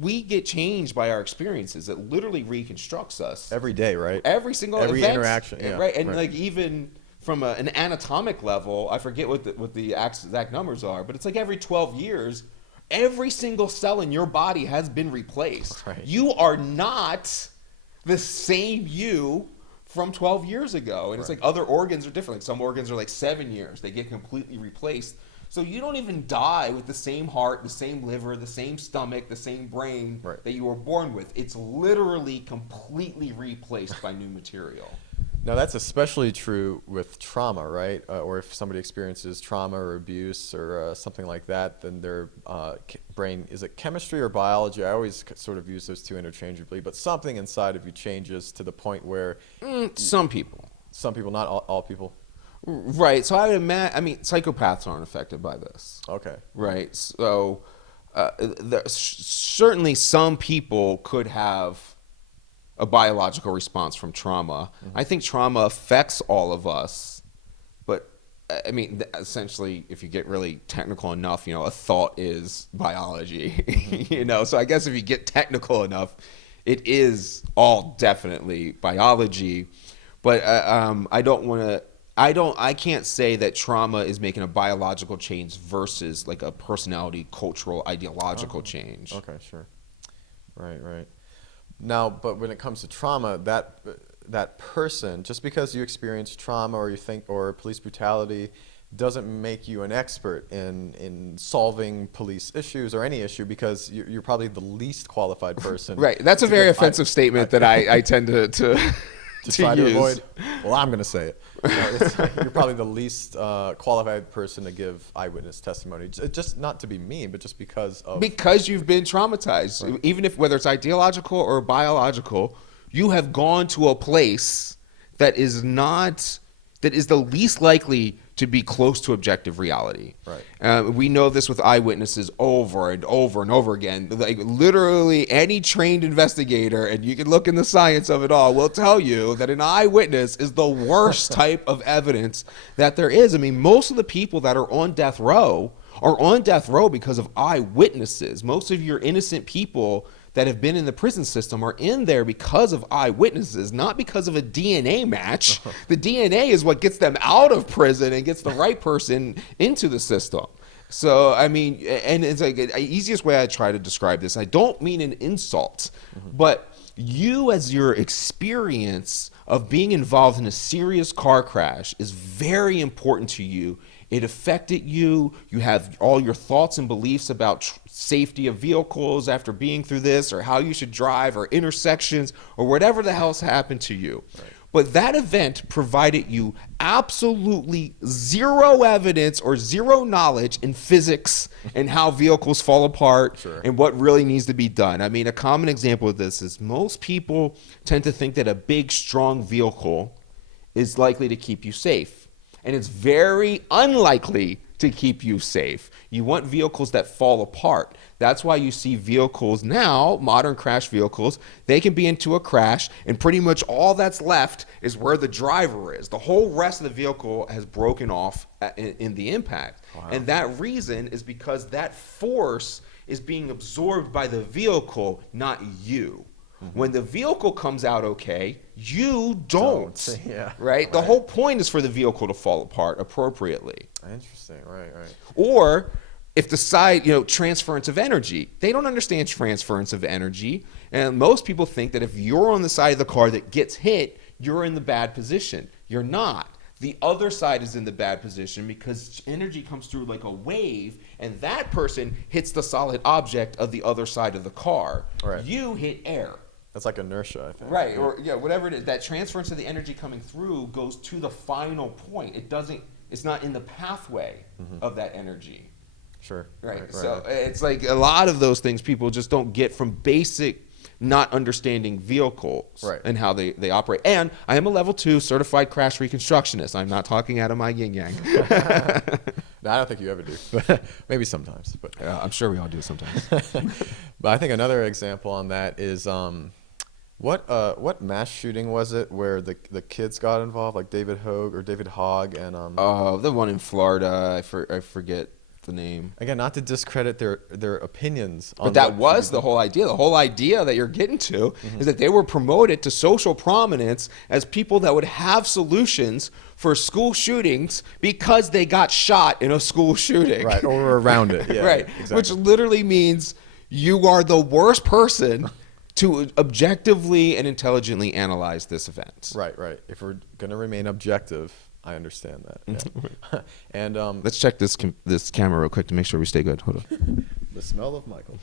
we get changed by our experiences. It literally reconstructs us. Every day, right? Every single Every event, interaction. Yeah. Right? And like even from an anatomic level, I forget what the exact numbers are, but it's like every 12 years, every single cell in your body has been replaced. Right. You are not the same you from 12 years ago. And it's like other organs are different. Like some organs are like 7 years. They get completely replaced. So you don't even die with the same heart, the same liver, the same stomach, the same brain that you were born with. It's literally completely replaced by new material. Now that's especially true with trauma, right? Or if somebody experiences trauma or abuse or something like that, then their brain, is it chemistry or biology? I always sort of use those two interchangeably, but something inside of you changes to the point where... Some people. Some people, not all people. Right. So I would imagine, I mean, psychopaths aren't affected by this. Okay. Right. So certainly some people could have a biological response from trauma. I think trauma affects all of us, but I mean, essentially, if you get really technical enough, you know, a thought is biology, you know? So I guess if you get technical enough, it is all definitely biology, but I can't say that trauma is making a biological change versus like a personality, cultural, ideological change. Okay, sure. Right. Now, but when it comes to trauma, that person, just because you experience trauma or police brutality, doesn't make you an expert in solving police issues or any issue, because you're probably the least qualified person. Right. That's a very offensive statement that I tend to try to use. avoid. Well, I'm going to say it. You're probably the least qualified person to give eyewitness testimony. Just not to be mean, but just because you've been traumatized. Right. Even if whether it's ideological or biological, you have gone to a place that is the least likely to be close to objective reality. Right. We know this with eyewitnesses over and over and over again. Like literally any trained investigator, and you can look in the science of it all, will tell you that an eyewitness is the worst type of evidence that there is. I mean, most of the people that are on death row are on death row because of eyewitnesses. Most of your innocent people that have been in the prison system are in there because of eyewitnesses, not because of a DNA match. The DNA is what gets them out of prison and gets the right person into the system. So, I mean, and it's like the easiest way I try to describe this, I don't mean an insult, but you as your experience of being involved in a serious car crash is very important to you. It affected you. You have all your thoughts and beliefs about safety of vehicles after being through this, or how you should drive, or intersections, or whatever the hell's happened to you. Right. But that event provided you absolutely zero evidence or zero knowledge in physics and how vehicles fall apart and what really needs to be done. I mean, a common example of this is most people tend to think that a big, strong vehicle is likely to keep you safe. And it's very unlikely to keep you safe. You want vehicles that fall apart. That's why you see vehicles now, modern crash vehicles, they can be into a crash and pretty much all that's left is where the driver is. The whole rest of the vehicle has broken off in the impact. Wow. And that reason is because that force is being absorbed by the vehicle, not you. When the vehicle comes out okay, you don't. Yeah. Right? The whole point is for the vehicle to fall apart appropriately. Interesting. Right. Or if the side, transference of energy. They don't understand transference of energy. And most people think that if you're on the side of the car that gets hit, you're in the bad position. You're not. The other side is in the bad position because energy comes through like a wave, and that person hits the solid object of the other side of the car. Right. You hit air. That's like inertia, I think. Right, or whatever it is. That transference of the energy coming through goes to the final point. It's not in the pathway of that energy. Sure. Right. So it's like a lot of those things people just don't get from basic not understanding vehicles and how they operate. And I am a level 2 certified crash reconstructionist. I'm not talking out of my yin yang. No, I don't think you ever do, but maybe sometimes. But I'm sure we all do sometimes. But I think another example on that is what mass shooting was it where the kids got involved, like David Hogg and the one in Florida. I forget the name. Again, not to discredit their opinions. But that was the whole idea. The whole idea that you're getting to is that they were promoted to social prominence as people that would have solutions for school shootings because they got shot in a school shooting. Right, or around it. Yeah, right, exactly. Which literally means you are the worst person to objectively and intelligently analyze this event. Right. If we're going to remain objective, I understand that. Yeah. And let's check this camera real quick to make sure we stay good. Hold on. The smell of Michael.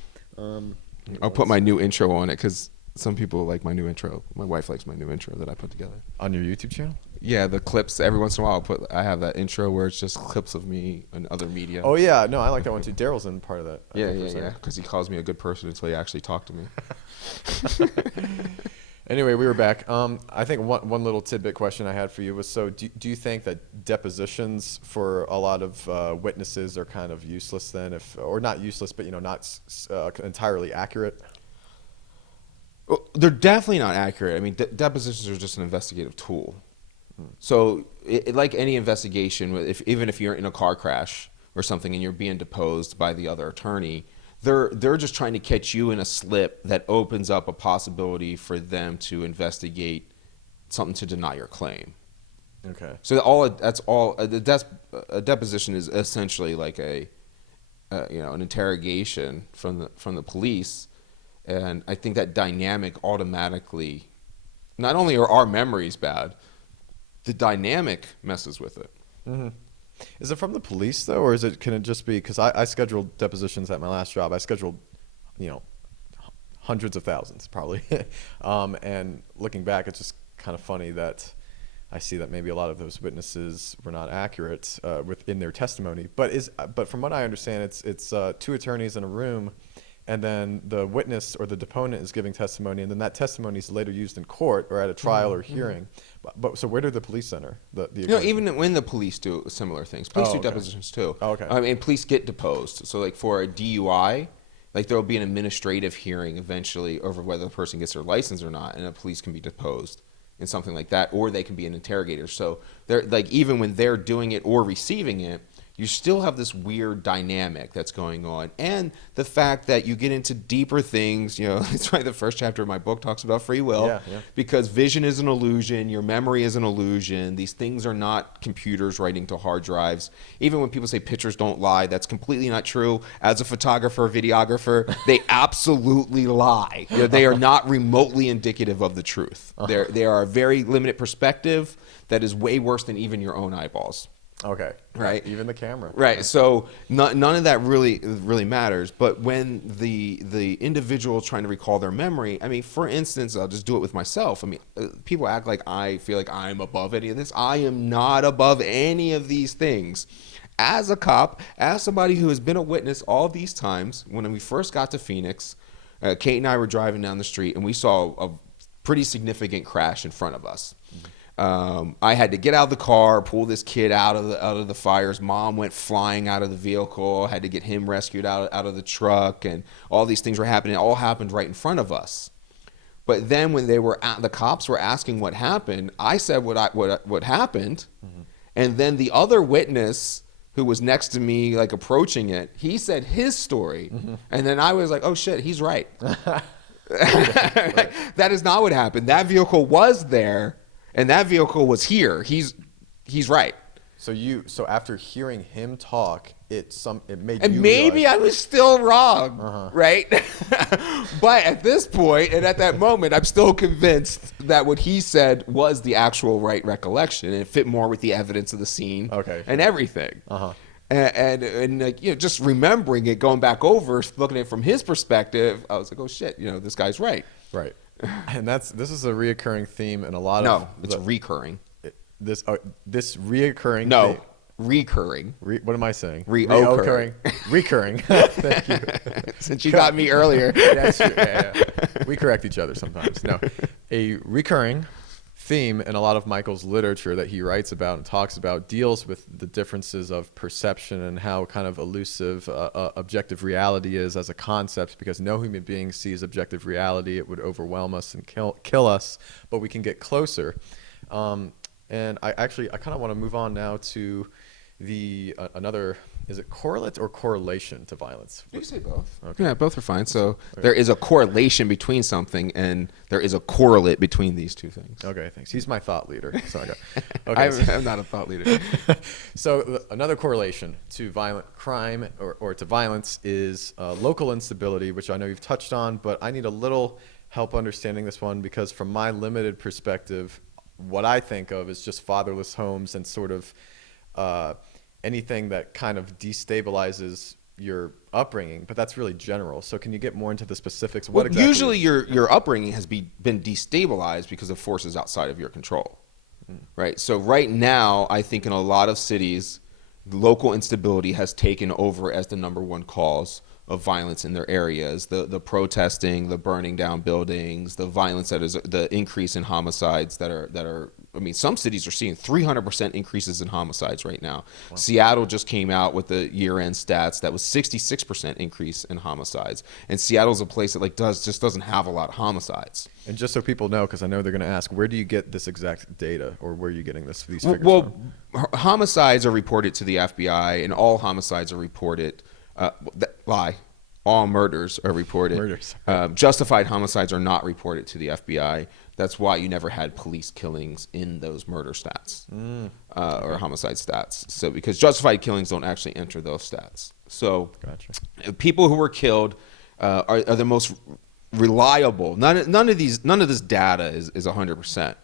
I'll put my new intro on it because some people like my new intro. My wife likes my new intro that I put together. On your YouTube channel? Yeah, the clips. Every once in a while, I have that intro where it's just clips of me and other media. Oh yeah, no, I like that one too. Daryl's in part of that. Yeah. Because he calls me a good person until he actually talked to me. Anyway, we were back. I think one little tidbit question I had for you was, so do you think that depositions for a lot of witnesses are kind of useless then, or not useless, but not entirely accurate? Well, they're definitely not accurate. I mean, depositions are just an investigative tool. So, like any investigation, even if you're in a car crash or something and you're being deposed by the other attorney, they're just trying to catch you in a slip that opens up a possibility for them to investigate something to deny your claim. Okay. So a deposition is essentially like an interrogation from the police, and I think that dynamic automatically, not only are our memories bad, the dynamic messes with it. Mm-hmm. Is it from the police though, or can it just be because I scheduled depositions at my last job? I scheduled, hundreds of thousands probably, and looking back, it's just kind of funny that I see that maybe a lot of those witnesses were not accurate within their testimony. But from what I understand, it's two attorneys in a room, and then the witness or the deponent is giving testimony, and then that testimony is later used in court or at a trial or hearing. But so where do the police center? Even when the police do similar things, police do depositions too. Oh, okay. I mean, police get deposed. So like for a DUI, like there will be an administrative hearing eventually over whether the person gets their license or not, and the police can be deposed in something like that, or they can be an interrogator. So they're like, even when they're doing it or receiving it, you still have this weird dynamic that's going on. And the fact that you get into deeper things, you know, it's why the first chapter of my book talks about free will, Yeah. because vision is an illusion, your memory is an illusion. These things are not computers writing to hard drives. Even when people say pictures don't lie, that's completely not true. As a photographer, videographer, they absolutely lie. You know, they are not remotely indicative of the truth. They are a very limited perspective that is way worse than even your own eyeballs. Okay. Right. Even the camera. Right. So none of that really matters. But when the individual trying to recall their memory, I mean, for instance, I'll just do it with myself. I mean, people act like I feel like I'm above any of this. I am not above any of these things. As a cop, as somebody who has been a witness all these times, when we first got to Phoenix, Kate and I were driving down the street and we saw a pretty significant crash in front of us. I had to get out of the car, pull this kid out of the fire. His mom went flying out of the vehicle. Had to get him rescued out of the truck, and all these things were happening. It all happened right in front of us. But then when the cops were asking what happened, I said what happened, and then the other witness who was next to me, like approaching it, he said his story, and then I was like, oh shit, he's right. That is not what happened. That vehicle was there. And that vehicle was here. He's right. So after hearing him talk, it made and you maybe realize, I was still wrong, right? But at this point and at that moment, I'm still convinced that what he said was the actual right recollection, and it fit more with the evidence of the scene, and everything. And like, you know, just remembering it, going back over, looking at it from his perspective, I was like, oh shit, you know, this guy's right. Right. And this is a reoccurring theme in a lot of... No, it's recurring. This reoccurring... No, thing, recurring. what am I saying? Reoccurring. Recurring. Thank you. Since you got me earlier. That's true. Yeah. We correct each other sometimes. No, a recurring theme in a lot of Michael's literature that he writes about and talks about deals with the differences of perception and how kind of elusive objective reality is as a concept, because no human being sees objective reality. It would overwhelm us and kill us, but we can get closer. And I kind of want to move on now to the another, is it correlate or correlation to violence? You say both. Okay. Yeah, both are fine. So there is a correlation between something, and there is a correlate between these two things. Okay, thanks. He's my thought leader. So okay. I'm not a thought leader. So another correlation to violent crime or to violence is local instability, which I know you've touched on, but I need a little help understanding this one, because from my limited perspective, what I think of is just fatherless homes and sort of anything that kind of destabilizes your upbringing, but that's really general. So can you get more into the specifics? Well, usually your upbringing has been destabilized because of forces outside of your control, right? So right now, I think in a lot of cities, local instability has taken over as the #1 cause of violence in their areas. The protesting, the burning down buildings, the violence that is the increase in homicides that are. I mean, some cities are seeing 300% increases in homicides right now. Wow. Seattle just came out with the year-end stats that was 66% increase in homicides. And Seattle's a place that just doesn't have a lot of homicides. And just so people know, because I know they're going to ask, where do you get this exact data, or where are you getting these figures from? Homicides are reported to the FBI, and all homicides are reported. All murders are reported. Justified homicides are not reported to the FBI. That's why you never had police killings in those murder stats or homicide stats. So because justified killings don't actually enter those stats. So people who were killed are the most reliable. None of this data is 100%.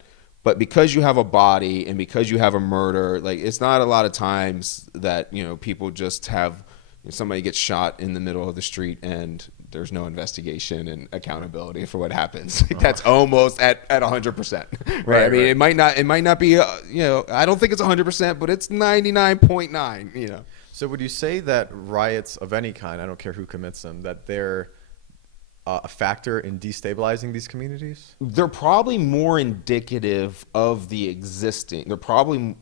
But because you have a body and because you have a murder, like, it's not a lot of times that, you know, people just have somebody gets shot in the middle of the street and there's no investigation and accountability for what happens. Like, that's almost at 100%, right? I mean, it might not be, you know, I don't think it's 100%, but it's 99.9, you know. So would you say that riots of any kind, I don't care who commits them, that they're a factor in destabilizing these communities? They're probably more indicative of the existing. They're probably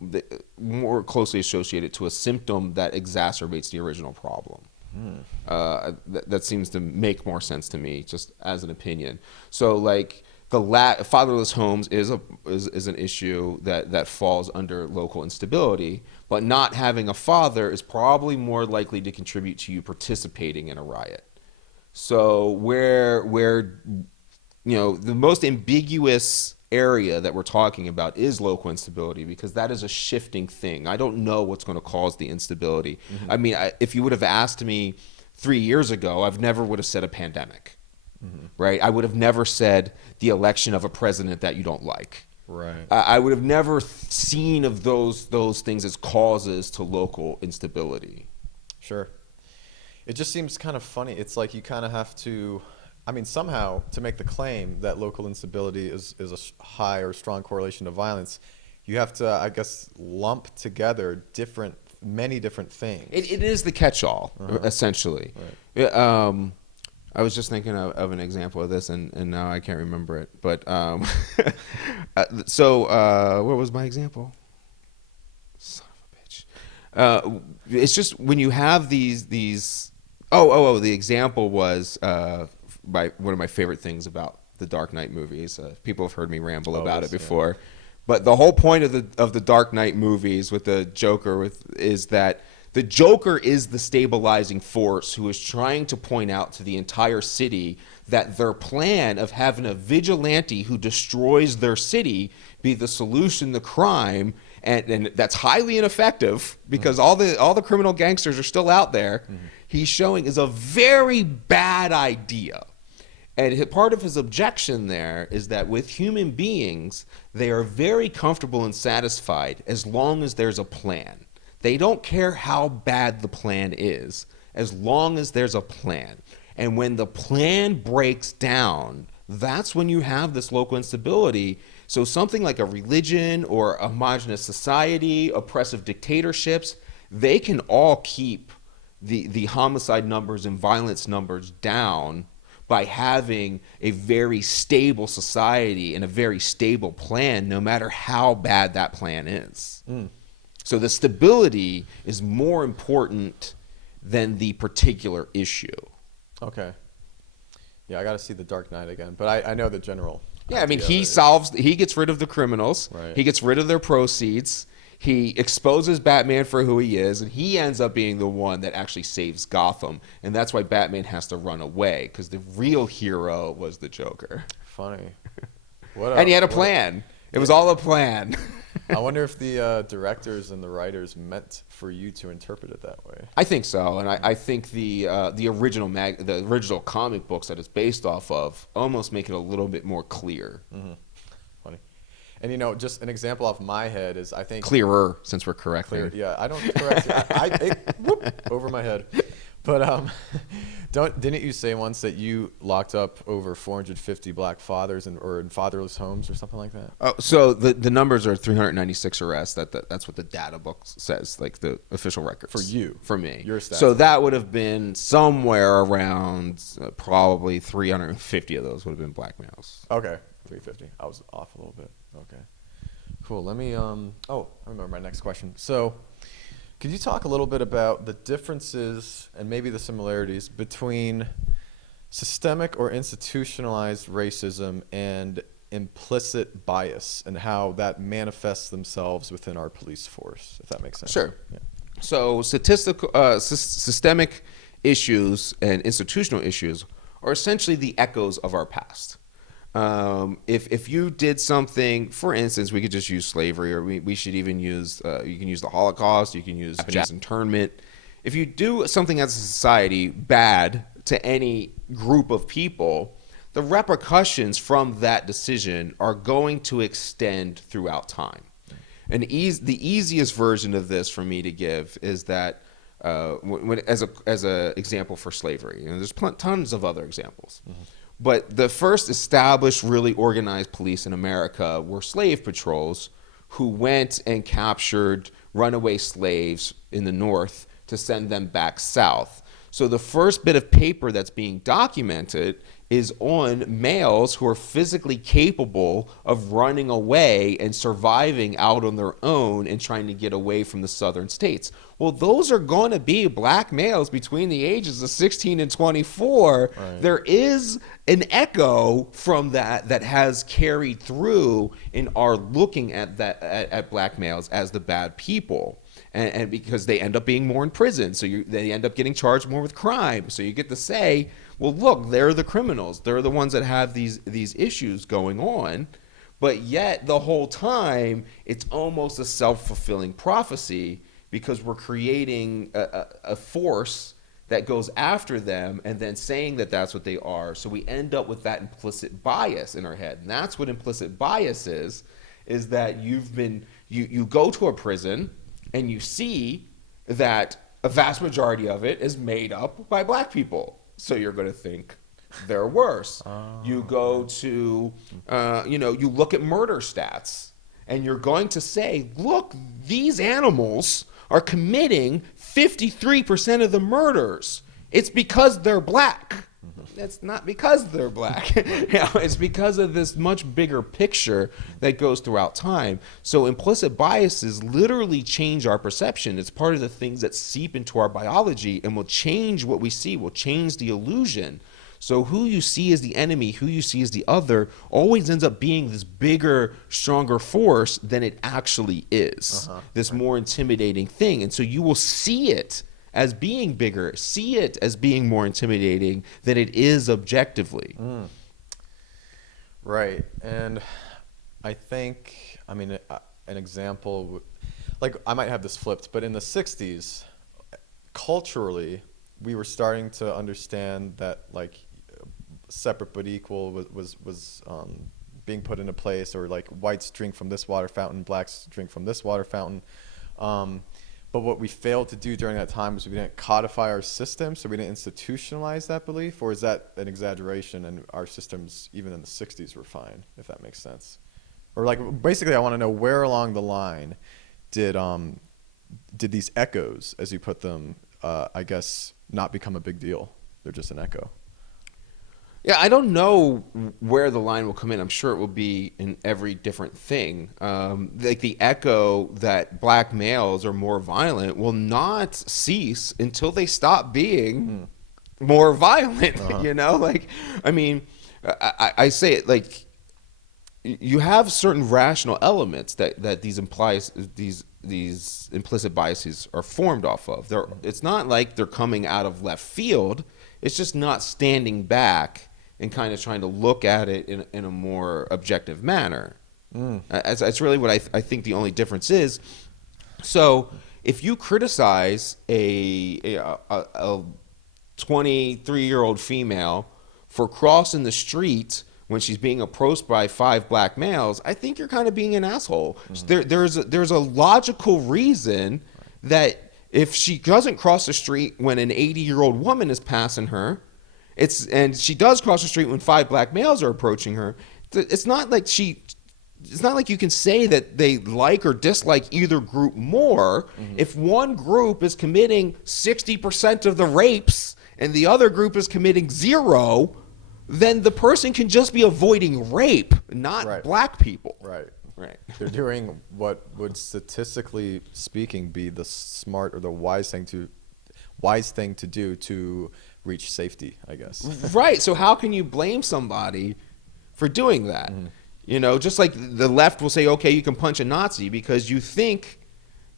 more closely associated to a symptom that exacerbates the original problem. That seems to make more sense to me, just as an opinion. So, like, fatherless homes is an issue that falls under local instability, but not having a father is probably more likely to contribute to you participating in a riot. So where the most ambiguous area that we're talking about is local instability, because that is a shifting thing. I don't know what's going to cause the instability. I mean, if you would have asked me 3 years ago, I've never would have said a pandemic, right? I would have never said the election of a president that you don't like. Right. I would have never seen of those things as causes to local instability. Sure. It just seems kind of funny. It's like you kind of have to, I mean, somehow to make the claim that local instability is a high or strong correlation to violence, you have to, I guess, lump together many different things. It is the catch-all, essentially. Right. I was just thinking of an example of this, and now I can't remember it. But what was my example? Son of a bitch. It's just when you have these. The example was one of my favorite things about the Dark Knight movies. People have heard me ramble about it before. Yeah. But the whole point of the Dark Knight movies with the Joker is that the Joker is the stabilizing force who is trying to point out to the entire city that their plan of having a vigilante who destroys their city be the solution to crime, and that's highly ineffective because all the criminal gangsters are still out there. He's showing is a very bad idea. And part of his objection there is that with human beings, they are very comfortable and satisfied as long as there's a plan. They don't care how bad the plan is, as long as there's a plan. And when the plan breaks down, that's when you have this local instability. So something like a religion or a homogenous society, oppressive dictatorships, they can all keep the homicide numbers and violence numbers down by having a very stable society and a very stable plan, no matter how bad that plan is. So the stability is more important than the particular issue. Okay. Yeah, I got to see The Dark Knight again, but I know the general. Yeah, I mean, he gets rid of the criminals. Right. He gets rid of their proceeds. He exposes Batman for who he is, and he ends up being the one that actually saves Gotham. And that's why Batman has to run away, because the real hero was the Joker. Funny. And he had a plan. It was all a plan. I wonder if the directors and the writers meant for you to interpret it that way. I think so, and I think the original comic books that it's based off of almost make it a little bit more clear. Funny. And just an example off my head is I think clearer, since we're correcting. Yeah, I don't correct it. Over my head. But didn't you say once that you locked up over 450 black fathers in fatherless homes or something like that? Oh, so the numbers are 396 arrests. That's what the data book says, like the official records. For you. For me. Your stats. So that would have been somewhere around probably 350 of those would have been black males. Okay, 350. I was off a little bit. Okay. Cool. Let me I remember my next question. So could you talk a little bit about the differences and maybe the similarities between systemic or institutionalized racism and implicit bias and how that manifests themselves within our police force, if that makes sense? Sure. Yeah. So systemic issues and institutional issues are essentially the echoes of our past. If you did something, for instance, we could just use slavery, or we should even use, you can use the Holocaust, you can use Japanese internment. If you do something as a society bad to any group of people, the repercussions from that decision are going to extend throughout time. And the easiest version of this for me to give is that as a example for slavery, there's tons of other examples. But the first established, really organized police in America were slave patrols who went and captured runaway slaves in the North to send them back south. So the first bit of paper that's being documented is on males who are physically capable of running away and surviving out on their own and trying to get away from the southern states. Well, those are going to be black males between the ages of 16 and 24. Right. There is an echo from that has carried through in our looking at at black males as the bad people. And because they end up being more in prison, so they end up getting charged more with crime. So you get to say, well, look, they're the criminals. They're the ones that have these issues going on. But yet, the whole time, it's almost a self-fulfilling prophecy because we're creating a force that goes after them and then saying that that's what they are. So we end up with that implicit bias in our head. And that's what implicit bias is that you go to a prison and you see that a vast majority of it is made up by black people. So you're going to think they're worse. You go to, you look at murder stats and you're going to say, look, these animals are committing 53% of the murders. It's because they're black. It's not because they're black. It's because of this much bigger picture that goes throughout time. So implicit biases literally change our perception. It's part of the things that seep into our biology and will change what we see, will change the illusion. So who you see as the enemy, who you see as the other, always ends up being this bigger, stronger force than it actually is. This more intimidating thing. And so you will see it as being bigger, see it as being more intimidating than it is objectively. Right. And I think, an example, like I might have this flipped, but in the 60s, culturally, we were starting to understand that like separate but equal was being put into place, or like whites drink from this water fountain, blacks drink from this water fountain. But what we failed to do during that time was we didn't codify our system, so we didn't institutionalize that belief. Or is that an exaggeration and our systems, even in the 60s, were fine, if that makes sense? Or like, basically, I want to know where along the line did these echoes, as you put them, I guess, not become a big deal? They're just an echo. Yeah, I don't know where the line will come in. I'm sure it will be in every different thing. Like the echo that black males are more violent will not cease until they stop being more violent. I say it like you have certain rational elements that these implicit biases are formed off of. It's not like they're coming out of left field. It's just not standing back and kind of trying to look at it in a more objective manner. That's really what I think the only difference is. So if you criticize a 23-year-old female for crossing the street when she's being approached by 5 black males, I think you're kind of being an asshole. There's a logical reason that if she doesn't cross the street when an 80-year-old woman is passing her, and she does cross the street when 5 black males are approaching her, it's not like you can say that they like or dislike either group more. If one group is committing 60% of the rapes and the other group is committing 0, then the person can just be avoiding rape, not black people. Right. They're doing what would, statistically speaking, be the smart or the wise thing to do to reach safety, I guess. Right. So how can you blame somebody for doing that? Just like the left will say, okay, you can punch a Nazi because you think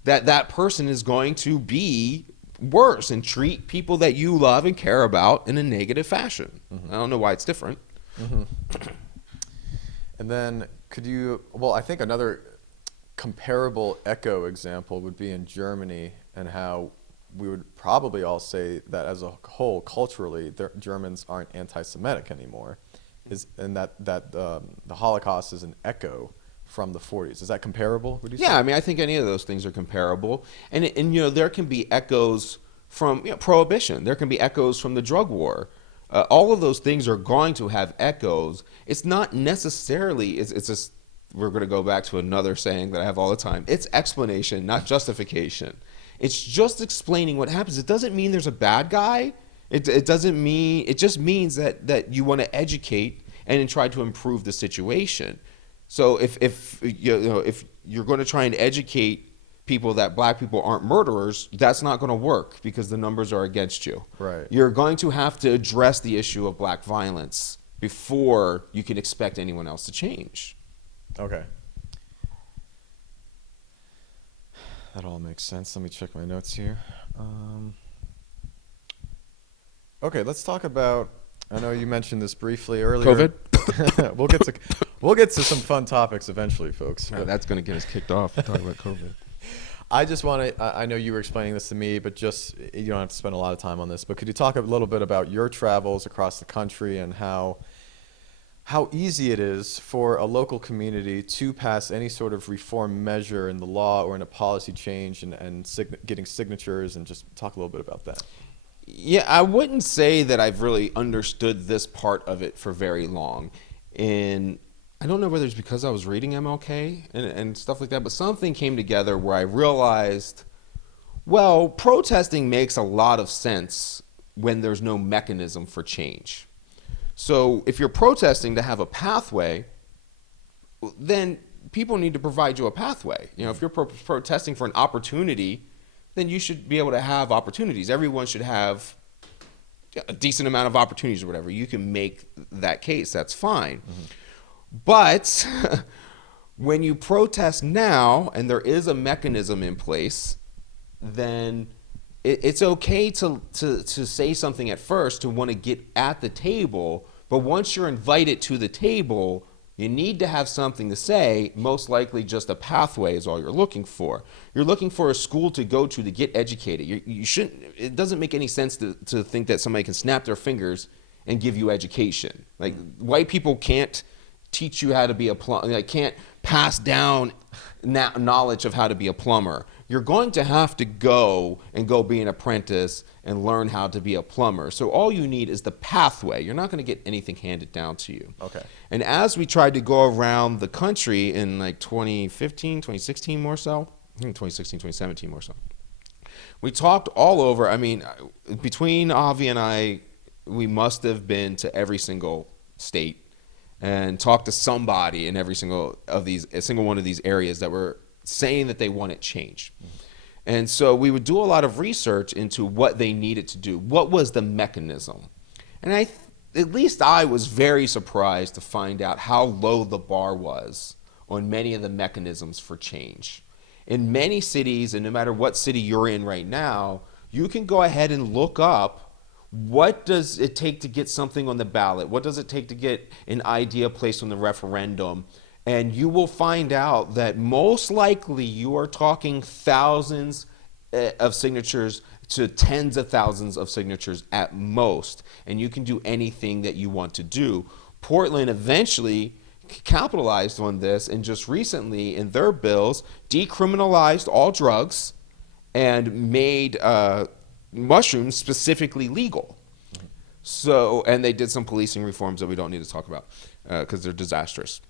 that person is going to be worse and treat people that you love and care about in a negative fashion. I don't know why it's different. And then I think another comparable echo example would be in Germany, and how we would probably all say that as a whole, culturally, Germans aren't anti-Semitic anymore, and that the Holocaust is an echo from the 40s. Is that comparable, would you say? Yeah, I think any of those things are comparable. And there can be echoes from Prohibition. There can be echoes from the drug war. All of those things are going to have echoes. It's not necessarily, it's just, we're going to go back to another saying that I have all the time. It's explanation, not justification. It's just explaining what happens. It doesn't mean there's a bad guy. It doesn't mean, it just means that you want to educate and then try to improve the situation. So if you're going to try and educate people that black people aren't murderers, that's not going to work because the numbers are against you. Right. You're going to have to address the issue of black violence before you can expect anyone else to change. Okay. That all makes sense. Let me check my notes here. Okay, let's talk about. I know you mentioned this briefly earlier. COVID? We'll get to some fun topics eventually, folks. No, that's going to get us kicked off talking about COVID. I just want to. I know you were explaining this to me, but just you don't have to spend a lot of time on this. But could you talk a little bit about your travels across the country and how easy it is for a local community to pass any sort of reform measure in the law or in a policy change and getting signatures, and just talk a little bit about that. Yeah, I wouldn't say that I've really understood this part of it for very long. And I don't know whether it's because I was reading MLK and stuff like that, but something came together where I realized, well, protesting makes a lot of sense when there's no mechanism for change. So if you're protesting to have a pathway, then people need to provide you a pathway. You know, if you're protesting for an opportunity, then you should be able to have opportunities. Everyone should have a decent amount of opportunities or whatever. You can make that case. That's fine. But when you protest now and there is a mechanism in place, then it's okay to say something at first, to want to get at the table. But once you're invited to the table, you need to have something to say. Most likely just a pathway is all you're looking for. You're looking for a school to go to get educated. You shouldn't. It doesn't make any sense to think that somebody can snap their fingers and give you education. Like, white people can't teach you how to be a plumber. Like, can't pass down knowledge of how to be a plumber. You're going to have to go be an apprentice and learn how to be a plumber. So all you need is the pathway. You're not going to get anything handed down to you. Okay. And as we tried to go around the country in like 2015, 2016 more so, I think 2016, 2017 more so, we talked all over. I mean, between Avi and I, we must have been to every single state and talked to somebody in every single one of these areas that were saying that they wanted change. And so we would do a lot of research into what they needed to do. What was the mechanism? And at least I was very surprised to find out how low the bar was on many of the mechanisms for change. In many cities, and no matter what city you're in right now, you can go ahead and look up, what does it take to get something on the ballot? What does it take to get an idea placed on the referendum? And you will find out that most likely you are talking thousands of signatures to tens of thousands of signatures at most. And you can do anything that you want to do. Portland eventually capitalized on this, and just recently in their bills decriminalized all drugs and made mushrooms specifically legal. So, and they did some policing reforms that we don't need to talk about because they're disastrous.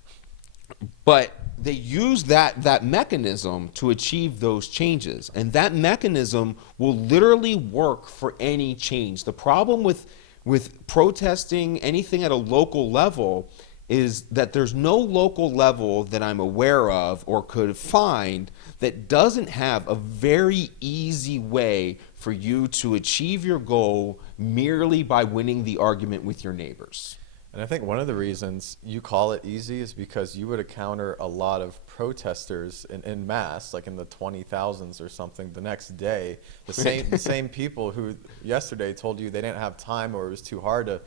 But they use that mechanism to achieve those changes. And that mechanism will literally work for any change. The problem with protesting anything at a local level is that there's no local level that I'm aware of or could find that doesn't have a very easy way for you to achieve your goal merely by winning the argument with your neighbors. And I think one of the reasons you call it easy is because you would encounter a lot of protesters in mass, like in the 20,000s or something, the next day. The same people who yesterday told you they didn't have time or it was too hard to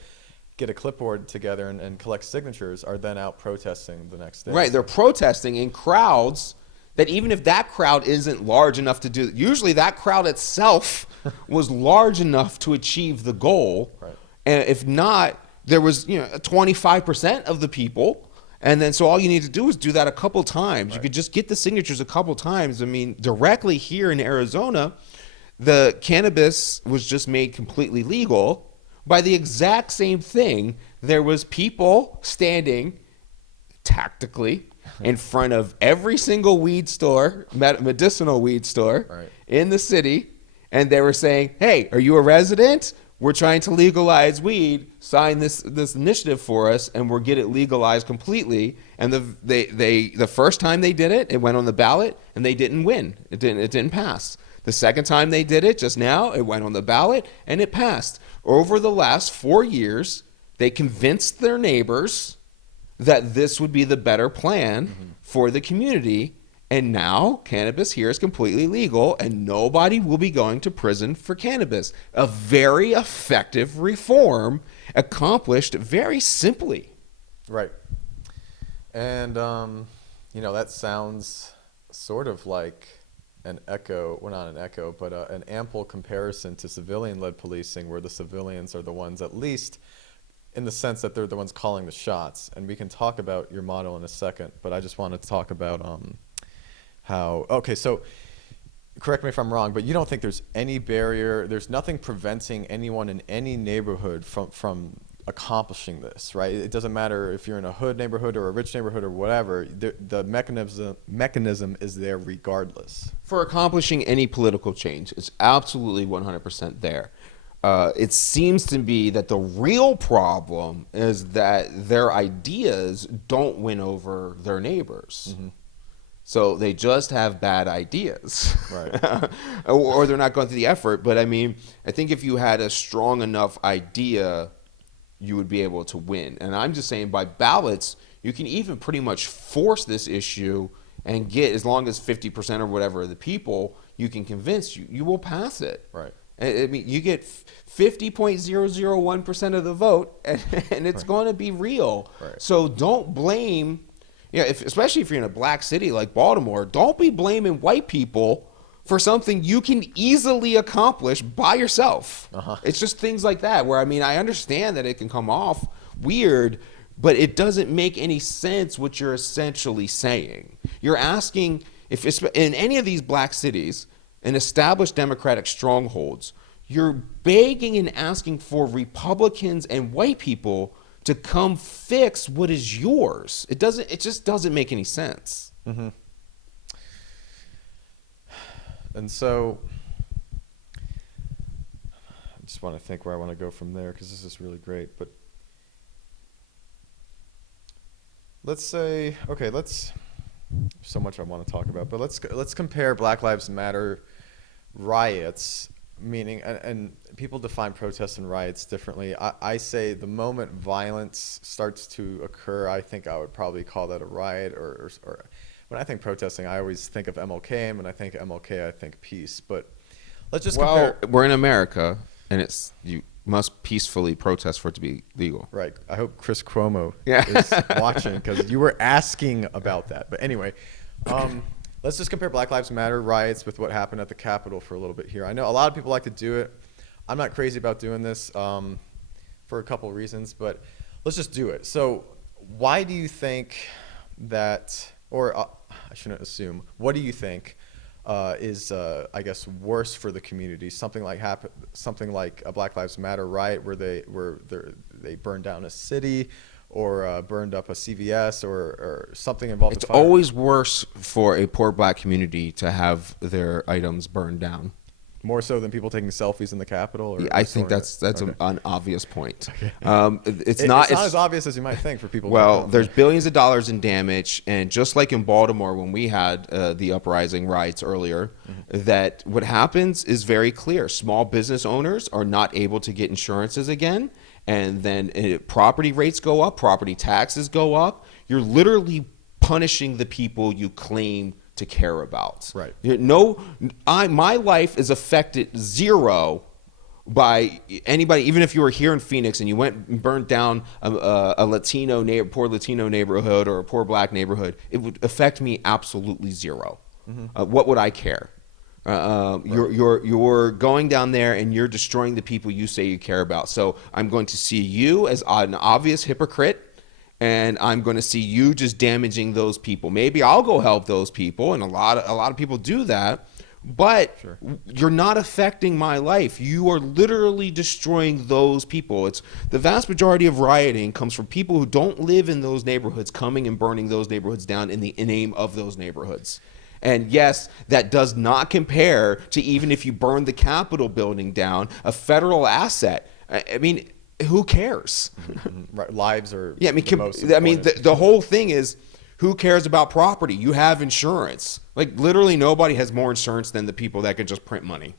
get a clipboard together and collect signatures are then out protesting the next day. Right, they're protesting in crowds that even if that crowd isn't large enough to do, usually that crowd itself was large enough to achieve the goal. Right. And if not, there was 25% of the people, and then so all you need to do is do that a couple times. Right. You could just get the signatures a couple times. I mean, directly here in Arizona, the cannabis was just made completely legal. By the exact same thing, there was people standing tactically in front of every single weed store, medicinal weed store, right, in the city, and they were saying, "Hey, are you a resident? we're trying to legalize weed, sign this initiative for us, and we'll get it legalized completely. And the first time they did it, it went on the ballot, and they didn't win. It didn't pass. The second time they did it, just now, it went on the ballot, and it passed. Over the last 4 years, they convinced their neighbors that this would be the better plan for the community. And now cannabis here is completely legal and nobody will be going to prison for cannabis. A very effective reform accomplished very simply. Right. And, that sounds sort of like an echo, well, not an echo, but an ample comparison to civilian-led policing, where the civilians are the ones, at least in the sense that they're the ones calling the shots. And we can talk about your model in a second, but I just wanted to talk about so correct me if I'm wrong, but you don't think there's any barrier, there's nothing preventing anyone in any neighborhood from accomplishing this, right? It doesn't matter if you're in a hood neighborhood or a rich neighborhood or whatever, the mechanism is there regardless. For accomplishing any political change, it's absolutely 100% there. It seems to be that the real problem is that their ideas don't win over their neighbors. Mm-hmm. So they just have bad ideas, right? or they're not going through the effort. But I mean, I think if you had a strong enough idea, you would be able to win. And I'm just saying, by ballots, you can even pretty much force this issue and get, as long as 50% or whatever of the people you can convince, you will pass it. Right. I mean, you get 50.001% of the vote, and it's going to be real. Right. So don't blame. Yeah, especially if you're in a black city like Baltimore, don't be blaming white people for something you can easily accomplish by yourself. Uh-huh. It's just things like that where, I mean, I understand that it can come off weird, but it doesn't make any sense what you're essentially saying. You're asking, if it's in any of these black cities and established Democratic strongholds, you're begging and asking for Republicans and white people to come fix what is yours. It just doesn't make any sense. Mm-hmm. And so I just want to think where I want to go from there, because this is really great. But let's say, okay, so much I want to talk about, but let's compare Black Lives Matter riots. Meaning, and people define protests and riots differently. I say the moment violence starts to occur, I think I would probably call that a riot. Or when I think protesting, I always think of MLK, and when I think MLK, I think peace. But let's just compare. We're in America, and you must peacefully protest for it to be legal. Right. I hope Chris Cuomo Yeah. is watching, because you were asking about that. But anyway. Let's just compare Black Lives Matter riots with what happened at the Capitol for a little bit here. I know a lot of people like to do it. I'm not crazy about doing this for a couple of reasons, but let's just do it. So why do you think that, or I shouldn't assume, what do you think is, I guess, worse for the community? Something like a Black Lives Matter riot where they burned down a city, or burned up a CVS, or something involved. It's always worse for a poor black community to have their items burned down. More so than people taking selfies in the Capitol? Or yeah, I think that's okay. an obvious point. Okay. It's not as obvious as you might think for people. Well, there's billions of dollars in damage, and just like in Baltimore when we had the uprising riots earlier, that what happens is very clear. Small business owners are not able to get insurances again. And then property rates go up, property taxes go up. You're literally punishing the people you claim to care about. Right. My life is affected zero by anybody. Even if you were here in Phoenix and you went and burnt down a poor Latino neighborhood or a poor black neighborhood, it would affect me absolutely zero. Mm-hmm. What would I care? You're going down there and you're destroying the people you say you care about. So I'm going to see you as an obvious hypocrite, and I'm going to see you just damaging those people. Maybe I'll go help those people, and a lot of people do that. But sure. You're not affecting my life. You are literally destroying those people. It's the vast majority of rioting comes from people who don't live in those neighborhoods coming and burning those neighborhoods down in the name of those neighborhoods. And yes, that does not compare to even if you burn the Capitol building down, a federal asset. I mean, who cares? Right, lives are Yeah, I mean, the most important. the whole thing is, who cares about property? You have insurance. Like, literally nobody has more insurance than the people that can just print money.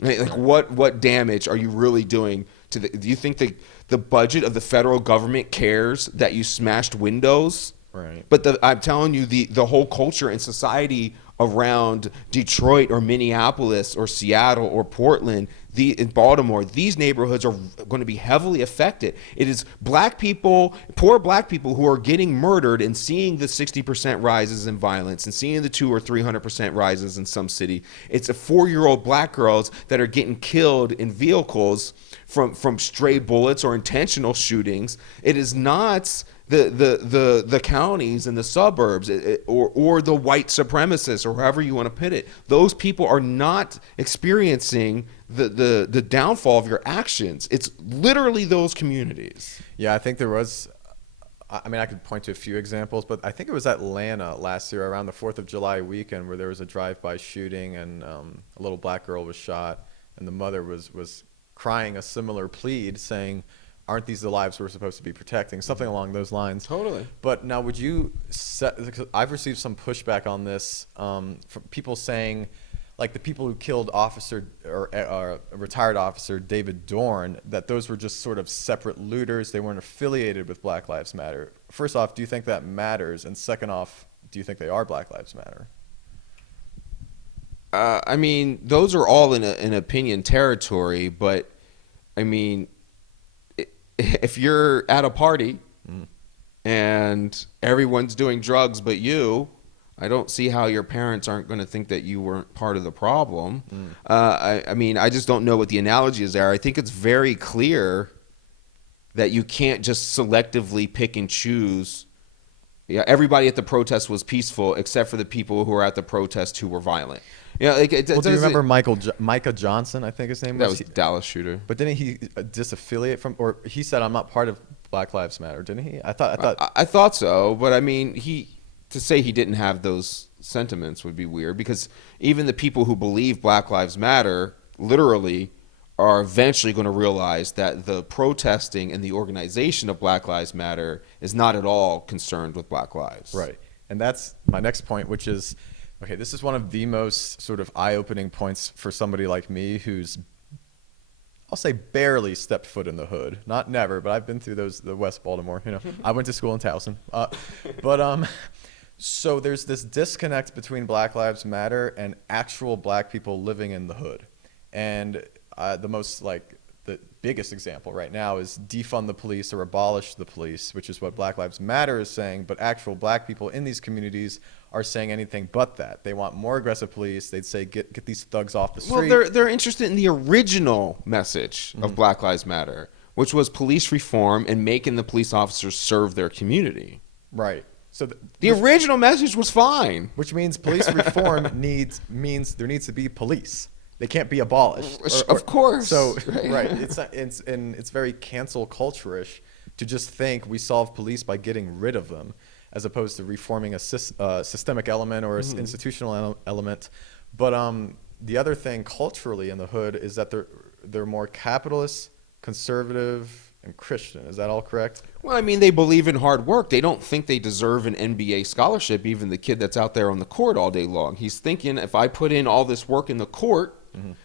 Like, what damage are you really doing to do you think the budget of the federal government cares that you smashed windows? Right. But I'm telling you, the whole culture and society around Detroit or Minneapolis or Seattle or Portland, in Baltimore, these neighborhoods are going to be heavily affected. It is black people, poor black people, who are getting murdered and seeing the 60% rises in violence and seeing the 200 or 300% rises in some city. It's a 4-year-old black girls that are getting killed in vehicles from stray bullets or intentional shootings. It is not the counties and the suburbs or the white supremacists or however you want to put it. Those people are not experiencing the downfall of your actions. It's literally those communities. Yeah, I think there was, I mean, I could point to a few examples, but I think it was Atlanta last year around the 4th of July weekend where there was a drive-by shooting and a little black girl was shot, and the mother was crying a similar plead saying, aren't these the lives we're supposed to be protecting? Something along those lines. Totally. But now would you because I've received some pushback on this from people saying, like the people who killed retired officer David Dorn, that those were just sort of separate looters. They weren't affiliated with Black Lives Matter. First off, do you think that matters? And second off, do you think they are Black Lives Matter? I mean, those are all in opinion territory, but I mean, if you're at a party and everyone's doing drugs but you, I don't see how your parents aren't going to think that you weren't part of the problem. I mean, I just don't know what the analogy is there. I think it's very clear that you can't just selectively pick and choose. Yeah, everybody at the protest was peaceful except for the people who were at the protest who were violent. Yeah, like Well, do you remember Micah Johnson? I think his name that was. was Dallas shooter. But didn't he disaffiliate from, or he said, "I'm not part of Black Lives Matter," didn't he? I thought so, but I mean, to say he didn't have those sentiments would be weird, because even the people who believe Black Lives Matter literally are eventually going to realize that the protesting and the organization of Black Lives Matter is not at all concerned with Black lives. Right. And that's my next point, which is, okay, this is one of the most sort of eye-opening points for somebody like me who's, I'll say, barely stepped foot in the hood. Not never, but I've been through the West Baltimore, you know. I went to school in Towson. So there's this disconnect between Black Lives Matter and actual black people living in the hood. And the biggest example right now is defund the police or abolish the police, which is what Black Lives Matter is saying, but actual black people in these communities are saying anything but that. They want more aggressive police. They'd say, get these thugs off the street. Well, they're interested in the original message of Black Lives Matter, which was police reform and making the police officers serve their community. Right. So the original message was fine. Which means police reform means there needs to be police. They can't be abolished. Of course. So right, it's very cancel culture-ish to just think we solve police by getting rid of them, as opposed to reforming a systemic element or an institutional element. But the other thing culturally in the hood is that they're more capitalist, conservative, and Christian. Is that all correct? Well, I mean, they believe in hard work. They don't think they deserve an NBA scholarship, even the kid that's out there on the court all day long. He's thinking, if I put in all this work in the court,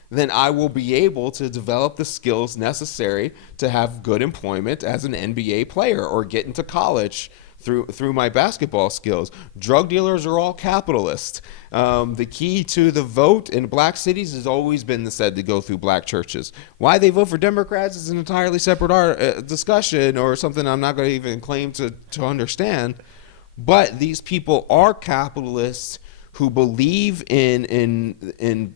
then I will be able to develop the skills necessary to have good employment as an NBA player or get into college through my basketball skills. Drug dealers are all capitalists. The key to the vote in black cities has always been said to go through black churches. Why they vote for Democrats is an entirely separate discussion, or something I'm not going to even claim to understand. But these people are capitalists who believe in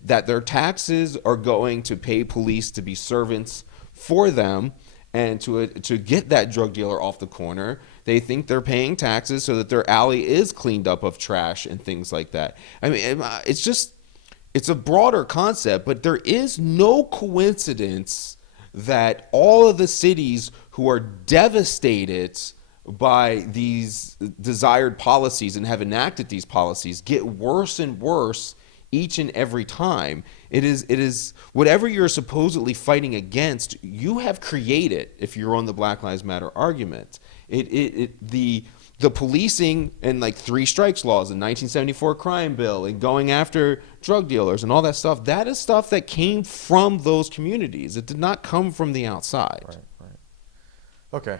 that their taxes are going to pay police to be servants for them, and to get that drug dealer off the corner. They think they're paying taxes so that their alley is cleaned up of trash and things like that. I mean, it's a broader concept, but there is no coincidence that all of the cities who are devastated by these desired policies and have enacted these policies get worse and worse each and every time. It is whatever you're supposedly fighting against, you have created if you're on the Black Lives Matter argument. The policing and like 3 strikes laws and 1974 crime bill and going after drug dealers and all that stuff, that is stuff that came from those communities. It did not come from the outside. Right. Okay.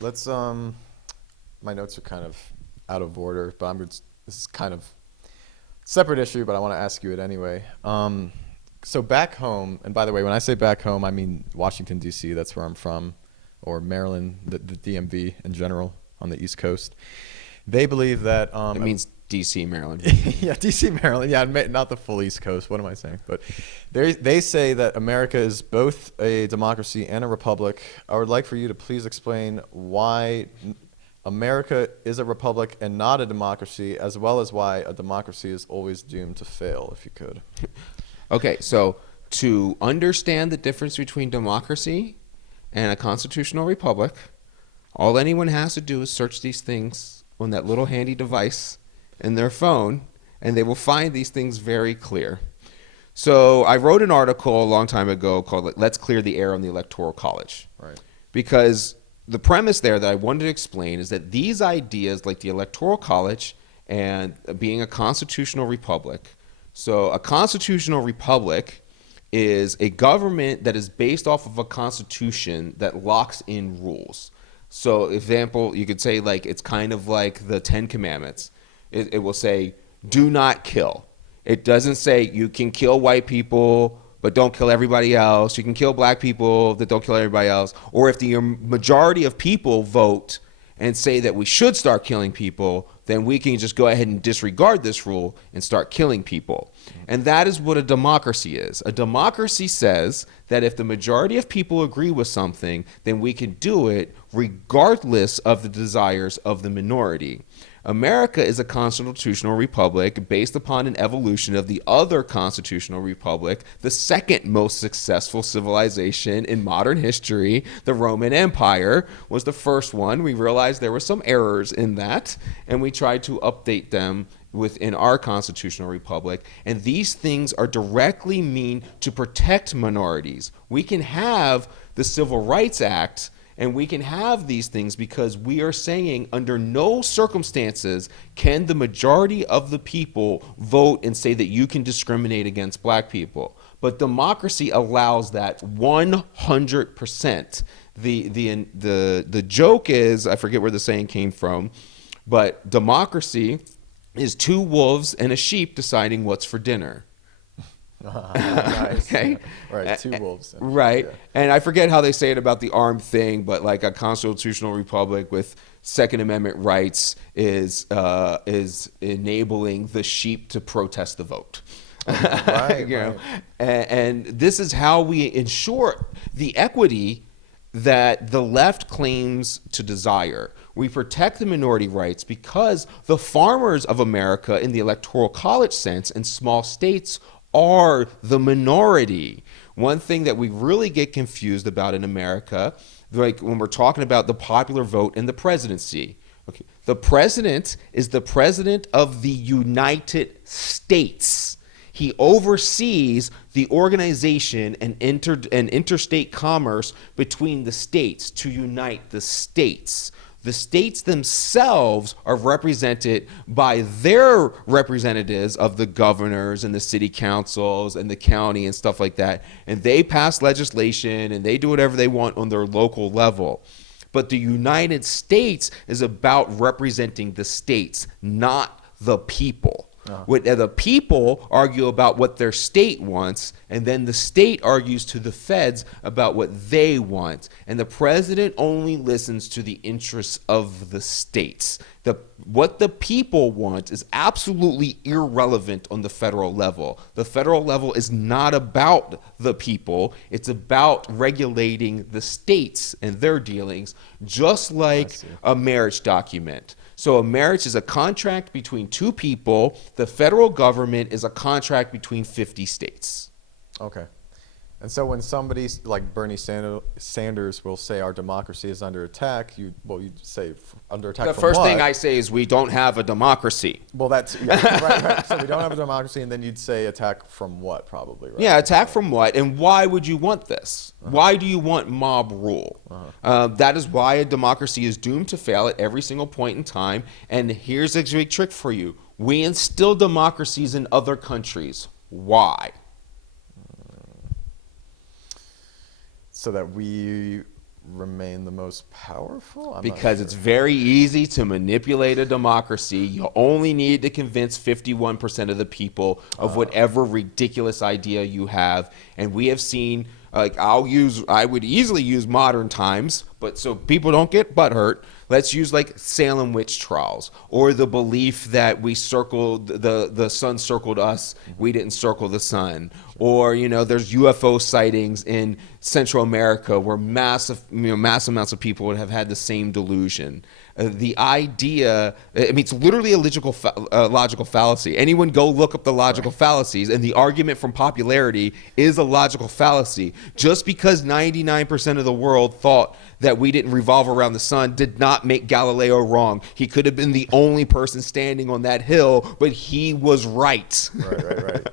Let's my notes are kind of out of order, but this is kind of separate issue, but I want to ask you it anyway. So back home, and by the way, when I say back home, I mean Washington D.C. That's where I'm from, or Maryland, the DMV in general on the East Coast. They believe that It means D.C., Maryland. yeah, D.C., Maryland. Yeah, not the full East Coast. What am I saying? But they say that America is both a democracy and a republic. I would like for you to please explain why America is a republic and not a democracy, as well as why a democracy is always doomed to fail, if you could. Okay, so to understand the difference between democracy and a constitutional republic, all anyone has to do is search these things on that little handy device in their phone, and they will find these things very clear. So I wrote an article a long time ago called "Let's Clear the Air on the Electoral College." Right. Because the premise there that I wanted to explain is that these ideas like the Electoral College and being a constitutional republic. So a constitutional republic is a government that is based off of a constitution that locks in rules. So example, you could say like it's kind of like the 10 Commandments. It will say, do not kill. It doesn't say you can kill white people, but don't kill everybody else. You can kill black people, but don't kill everybody else. Or if the majority of people vote and say that we should start killing people, then we can just go ahead and disregard this rule and start killing people. And that is what a democracy is. A democracy says that if the majority of people agree with something, then we can do it regardless of the desires of the minority. America is a constitutional republic based upon an evolution of the other constitutional republic, the second most successful civilization in modern history. The Roman Empire was the first one. We realized there were some errors in that, and we tried to update them within our constitutional republic. And these things are directly mean to protect minorities. We can have the Civil Rights Act, and we can have these things because we are saying under no circumstances can the majority of the people vote and say that you can discriminate against black people. But democracy allows that 100%. The joke is, I forget where the saying came from, but democracy is 2 wolves and a sheep deciding what's for dinner. Nice. Okay. Right, 2 wolves. Right. Yeah. And I forget how they say it about the armed thing, but like a constitutional republic with Second Amendment rights is enabling the sheep to protest the vote. Right, you know? right. And this is how we ensure the equity that the left claims to desire. We protect the minority rights because the farmers of America in the Electoral College sense in small states are the minority. One thing that we really get confused about in America, like when we're talking about the popular vote and the presidency. Okay, the president is the president of the United States. He oversees the organization and interstate commerce between the states to unite the states. The states themselves are represented by their representatives of the governors and the city councils and the county and stuff like that. And they pass legislation and they do whatever they want on their local level. But the United States is about representing the states, not the people. What the people argue about what their state wants, and then the state argues to the feds about what they want. And the president only listens to the interests of the states. What the people want is absolutely irrelevant on the federal level. The federal level is not about the people. It's about regulating the states and their dealings, just like a marriage document. So a marriage is a contract between 2 people. The federal government is a contract between 50 states. Okay. And so when somebody like Bernie Sanders will say our democracy is under attack, you'd say under attack The from first what? thing I say is we don't have a democracy. Well, that's right. So we don't have a democracy, and then you'd say attack from what, probably, right? Yeah, attack from what, and why would you want this? Why do you want mob rule? That is why a democracy is doomed to fail at every single point in time. And here's a big trick for you: we instill democracies in other countries. Why? So that we remain the most powerful? I'm not Because sure. it's very easy to manipulate a democracy. You only need to convince 51% of the people of whatever ridiculous idea you have. And we have seen, like, I would easily use modern times, but so people don't get butthurt. Let's use like Salem witch trials, or the belief that we circled the sun circled us, we didn't circle the sun, or there's UFO sightings in Central America where massive amounts of people would have had the same delusion. The idea, it's literally a logical fallacy. Anyone go look up the logical fallacies, and the argument from popularity is a logical fallacy. Just because 99% of the world thought that we didn't revolve around the sun did not make Galileo wrong. He could have been the only person standing on that hill, but he was right. Right.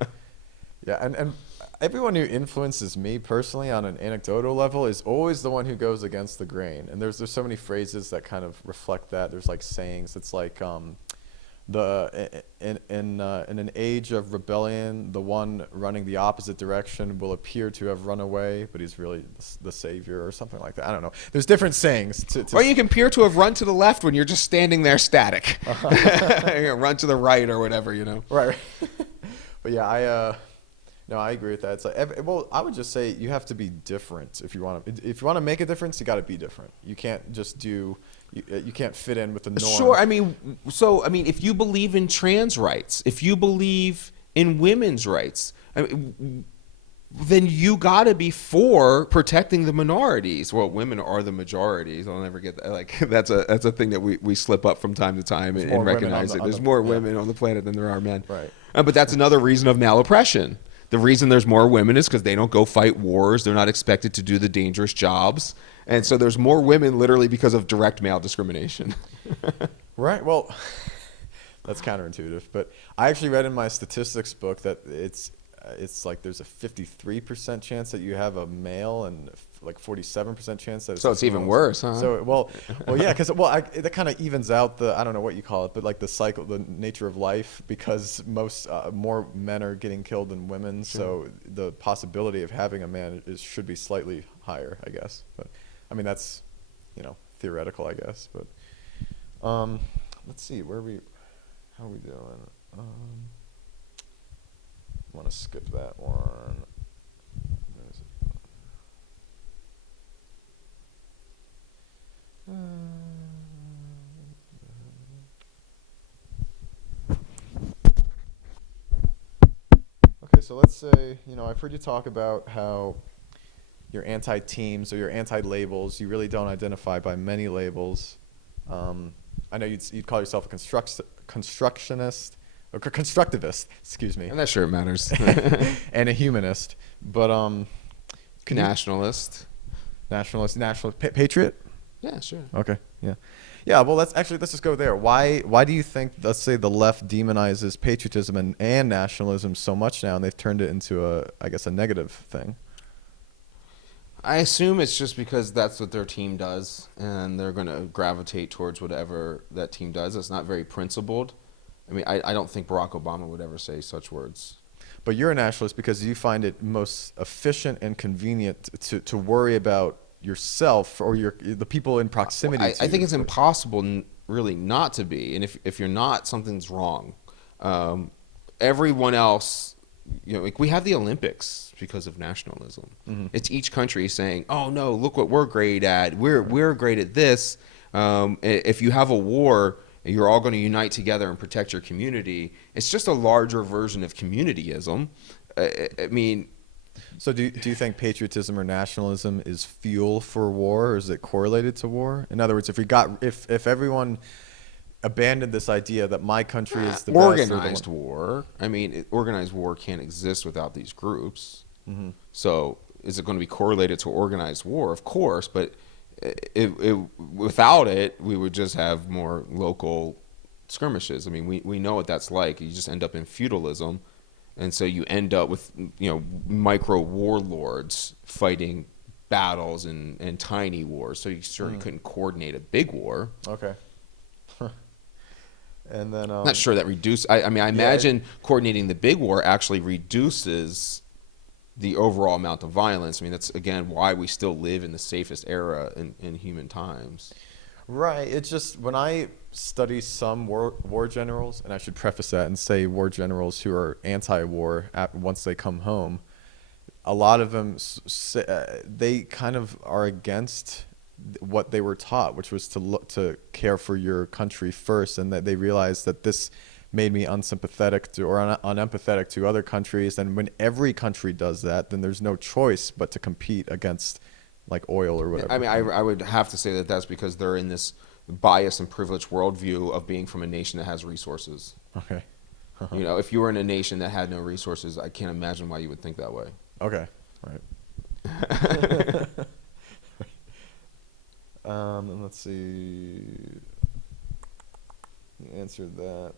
Yeah, and everyone who influences me personally on an anecdotal level is always the one who goes against the grain. And there's so many phrases that kind of reflect that. There's like sayings. It's like in an age of rebellion, the one running the opposite direction will appear to have run away, but he's really the savior, or something like that. I don't know. There's different sayings. Or you can appear to have run to the left when you're just standing there static. Run to the right or whatever, Right. But yeah, no, I agree with that. It's like, I would just say you have to be different if you want to make a difference. You got to be different. You can't just do. You can't fit in with the norm. Sure. If you believe in trans rights, if you believe in women's rights, then you got to be for protecting the minorities. Well, women are the majorities. I'll never get that. Like that's a thing that we slip up from time to time and recognize it. There's more women on the planet than there are men. Right. But that's another reason of male oppression. The reason there's more women is because they don't go fight wars. They're not expected to do the dangerous jobs. And so there's more women literally because of direct male discrimination. Right. Well, that's counterintuitive. But I actually read in my statistics book that it's like there's a 53% chance that you have a male and like 47% chance that So it's even worse, huh? So well, yeah, because that kind of evens out the, I don't know what you call it, but like the cycle, the nature of life, because more men are getting killed than women, so the possibility of having a man should be slightly higher, I guess. But I mean that's theoretical, I guess. But let's see, how are we doing? I want to skip that one. Okay, so let's say, I've heard you talk about how you're anti-teams or you're anti-labels. You really don't identify by many labels. I know you'd call yourself a constructionist. Or constructivist, excuse me. I'm not sure it matters. And a humanist. But Nationalist. Patriot? Yeah, sure. Okay, yeah. Yeah, well, let's just go there. Why do you think, let's say, the left demonizes patriotism and nationalism so much now, and they've turned it into a negative thing? I assume it's just because that's what their team does, and they're going to gravitate towards whatever that team does. It's not very principled. I don't think Barack Obama would ever say such words. But you're a nationalist because you find it most efficient and convenient to worry about yourself or the people in proximity to you. I think it's impossible really not to be. And if you're not, something's wrong. Everyone else, we have the Olympics because of nationalism. Mm-hmm. It's each country saying, oh, no, look what we're great at. We're great at this. If you have a war, you're all going to unite together and protect your community. It's just a larger version of communityism. So do you think patriotism or nationalism is fuel for war, or is it correlated to war? In other words, if everyone abandoned this idea that my country is the organized best, war. Organized war can't exist without these groups. Mm-hmm. So is it going to be correlated to organized war? Of course, but without it, we would just have more local skirmishes. I mean, we know what that's like. You just end up in feudalism, and so you end up with micro warlords fighting battles and tiny wars. So you certainly couldn't coordinate a big war. Okay. And then I'm not sure that I mean, I imagine coordinating the big war actually reduces the overall amount of violence. I mean, that's again why we still live in the safest era in human times. Right. It's just when I study some war generals, and I should preface that and say war generals who are anti-war once they come home, a lot of them they kind of are against what they were taught, which was to care for your country first, and that they realized that this made me unsympathetic to or unempathetic to other countries. And when every country does that, then there's no choice but to compete against like oil or whatever. I mean, I would have to say that that's because they're in this biased and privileged worldview of being from a nation that has resources. Okay. If you were in a nation that had no resources, I can't imagine why you would think that way. Okay. Right. And let's see. You answered that.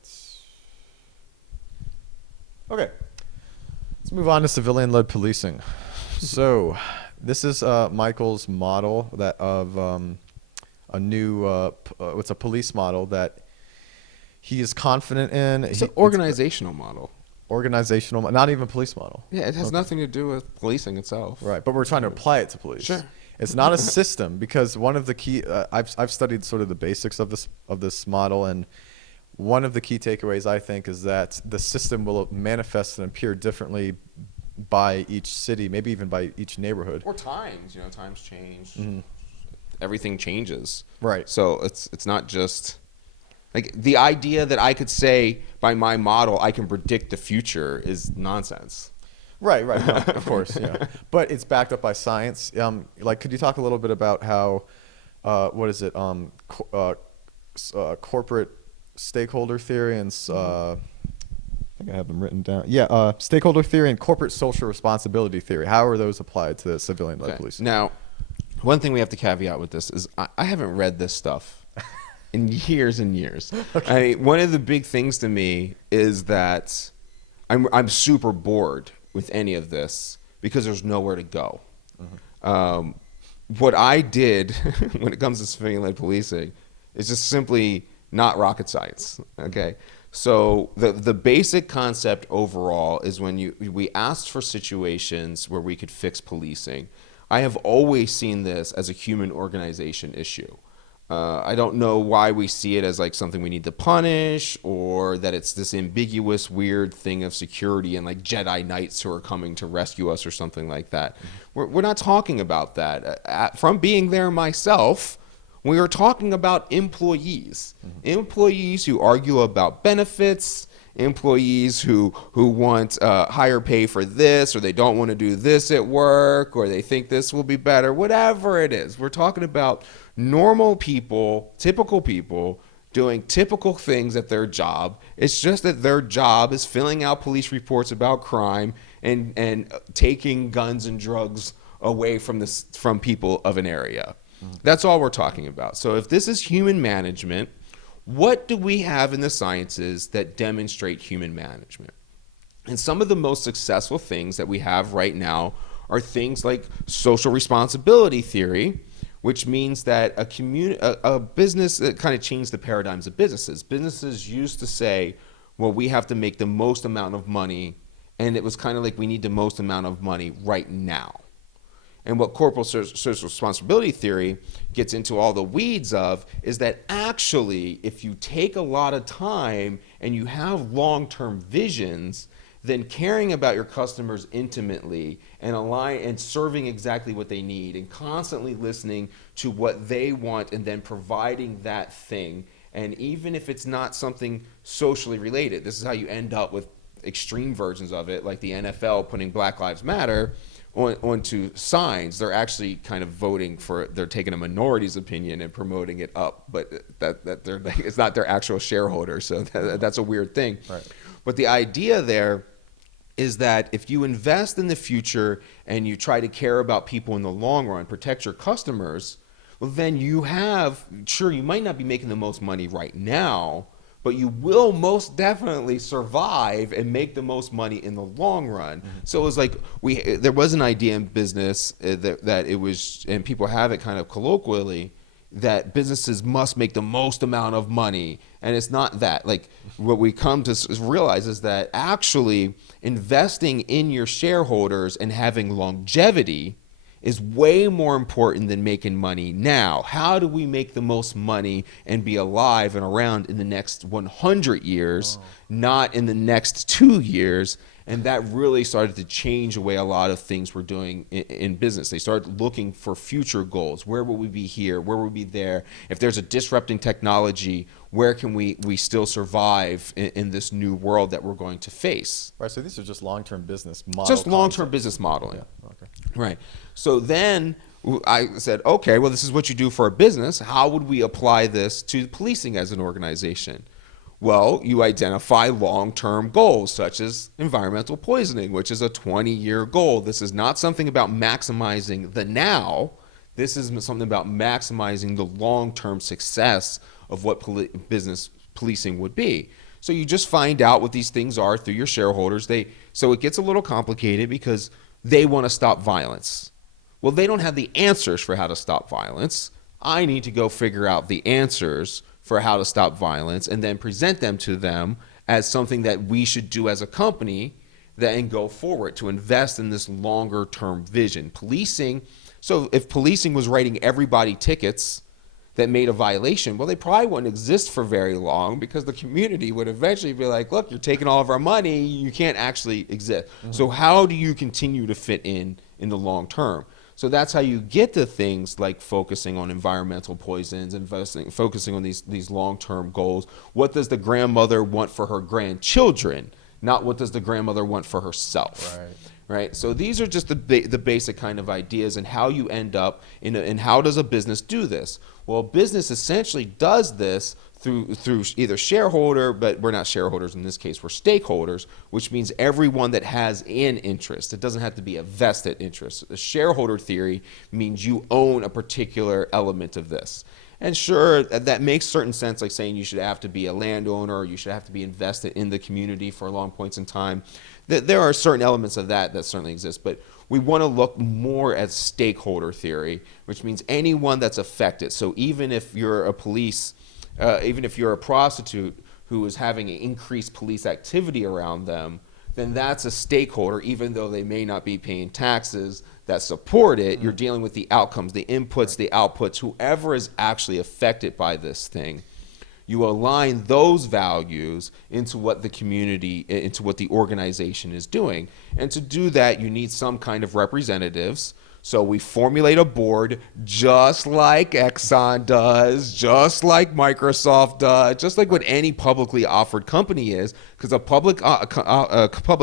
Okay. Let's move on to civilian-led policing. So, this is Michael's model of a new. It's a police model that he is confident in. It's an organizational model. Organizational, not even police model. Yeah, it has nothing to do with policing itself. Right, but we're trying to apply it to police. Sure. It's not a system because one of the key. I've studied sort of the basics of this model, and one of the key takeaways I think is that the system will manifest and appear differently by each city, maybe even by each neighborhood. Or times, times change. Mm-hmm. Everything changes. Right. So it's not just like the idea that I could say by my model I can predict the future is nonsense. Right, no, of course, yeah. But it's backed up by science. Could you talk a little bit about how, corporate stakeholder theory and, I think I have them written down. Yeah, stakeholder theory and corporate social responsibility theory. How are those applied to civilian-led policing? Now, one thing we have to caveat with this is I haven't read this stuff in years and years. Okay. I mean, one of the big things to me is that I'm super bored with any of this because there's nowhere to go. Mm-hmm. What I did when it comes to civilian-led policing is just simply not rocket science. Okay, so the basic concept overall is when we asked for situations where we could fix policing. I have always seen this as a human organization issue. I don't know why we see it as like something we need to punish, or that it's this ambiguous, weird thing of security and like Jedi Knights who are coming to rescue us or something like that. Mm-hmm. We're not talking about that. From being there myself, we are talking about employees. Mm-hmm. Employees who argue about benefits, employees who want higher pay for this, or they don't want to do this at work, or they think this will be better, whatever it is. We're talking about normal people, typical people, doing typical things at their job. It's just that their job is filling out police reports about crime and taking guns and drugs away from people of an area. Mm-hmm. That's all we're talking about. So if this is human management, what do we have in the sciences that demonstrate human management? And some of the most successful things that we have right now are things like social responsibility theory, which means that a business that kind of changed the paradigms of businesses. Businesses used to say, well, we have to make the most amount of money, and it was kind of like we need the most amount of money right now. And what corporate social responsibility theory gets into all the weeds of is that actually, if you take a lot of time and you have long-term visions, then caring about your customers intimately and serving exactly what they need and constantly listening to what they want and then providing that thing. And even if it's not something socially related, this is how you end up with extreme versions of it, like the NFL putting Black Lives Matter onto signs. They're actually kind of they're taking a minority's opinion and promoting it up, but it's not their actual shareholder, so that's a weird thing. Right. But the idea there is that if you invest in the future and you try to care about people in the long run, protect your customers, well, then you might not be making the most money right now, but you will most definitely survive and make the most money in the long run. So it was like there was an idea in business that it was, and people have it kind of colloquially, that businesses must make the most amount of money. And it's not that. Like, what we come to realize is that actually investing in your shareholders and having longevity is way more important than making money now. How do we make the most money and be alive and around in the next 100 years, not in the next 2 years? And that really started to change the way a lot of things were doing in business. They started looking for future goals. Where will we be here? Where will we be there? If there's a disrupting technology, where can we still survive in this new world that we're going to face? Right, so these are just long-term business models. Just long-term business modeling. Yeah, okay. Right. So then I said, okay, well, this is what you do for a business. How would we apply this to policing as an organization? Well, you identify long-term goals, such as environmental poisoning, which is a 20-year goal. This is not something about maximizing the now. This is something about maximizing the long-term success of what business policing would be. So you just find out what these things are through your shareholders. So it gets a little complicated because they want to stop violence. Well, they don't have the answers for how to stop violence. I need to go figure out the answers for how to stop violence and then present them to them as something that we should do as a company and go forward to invest in this longer term vision. Policing, so if policing was writing everybody tickets that made a violation, well, they probably wouldn't exist for very long because the community would eventually be like, look, you're taking all of our money, you can't actually exist. So how do you continue to fit in the long term? So that's how you get to things like focusing on environmental poisons, focusing on these long-term goals. What does the grandmother want for her grandchildren? Not what does the grandmother want for herself. Right? So these are just the basic kind of ideas and how you end up in how does a business do this? Well, business essentially does this through either shareholder, but we're not shareholders in this case, we're stakeholders, which means everyone that has an interest. It doesn't have to be a vested interest. The shareholder theory means you own a particular element of this. And sure, that makes certain sense, like saying you should have to be a landowner or you should have to be invested in the community for long points in time. There are certain elements of that certainly exist, but we want to look more at stakeholder theory, which means anyone that's affected. So even if you're even if you're a prostitute who is having increased police activity around them, then that's a stakeholder, even though they may not be paying taxes that support it. You're dealing with the outcomes, the inputs, the outputs, whoever is actually affected by this thing. You align those values into what the community, into what the organization is doing. And to do that, you need some kind of representatives. So we formulate a board just like Exxon does, just like Microsoft does, just like what any publicly offered company is, because a public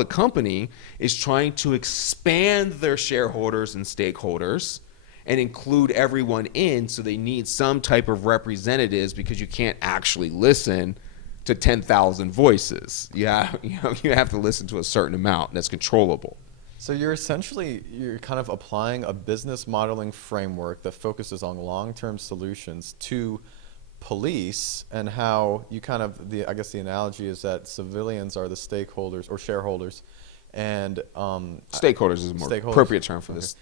company is trying to expand their shareholders and stakeholders and include everyone in, so they need some type of representatives because you can't actually listen to 10,000 voices. You have to listen to a certain amount that's controllable. So you're kind of applying a business modeling framework that focuses on long-term solutions to police, and how you kind of, I guess the analogy is that civilians are the stakeholders or shareholders, and stakeholders is a more appropriate term for this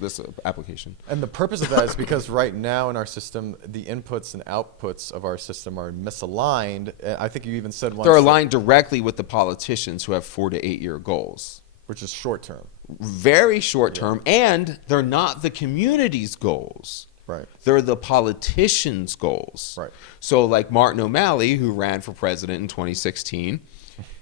application. And the purpose of that is because right now in our system, the inputs and outputs of our system are misaligned. I think you even said once they're aligned directly with the politicians who have 4 to 8 year goals. Which is short term. Very short term, and they're not the community's goals. Right. They're the politicians' goals. Right. So like Martin O'Malley, who ran for president in 2016,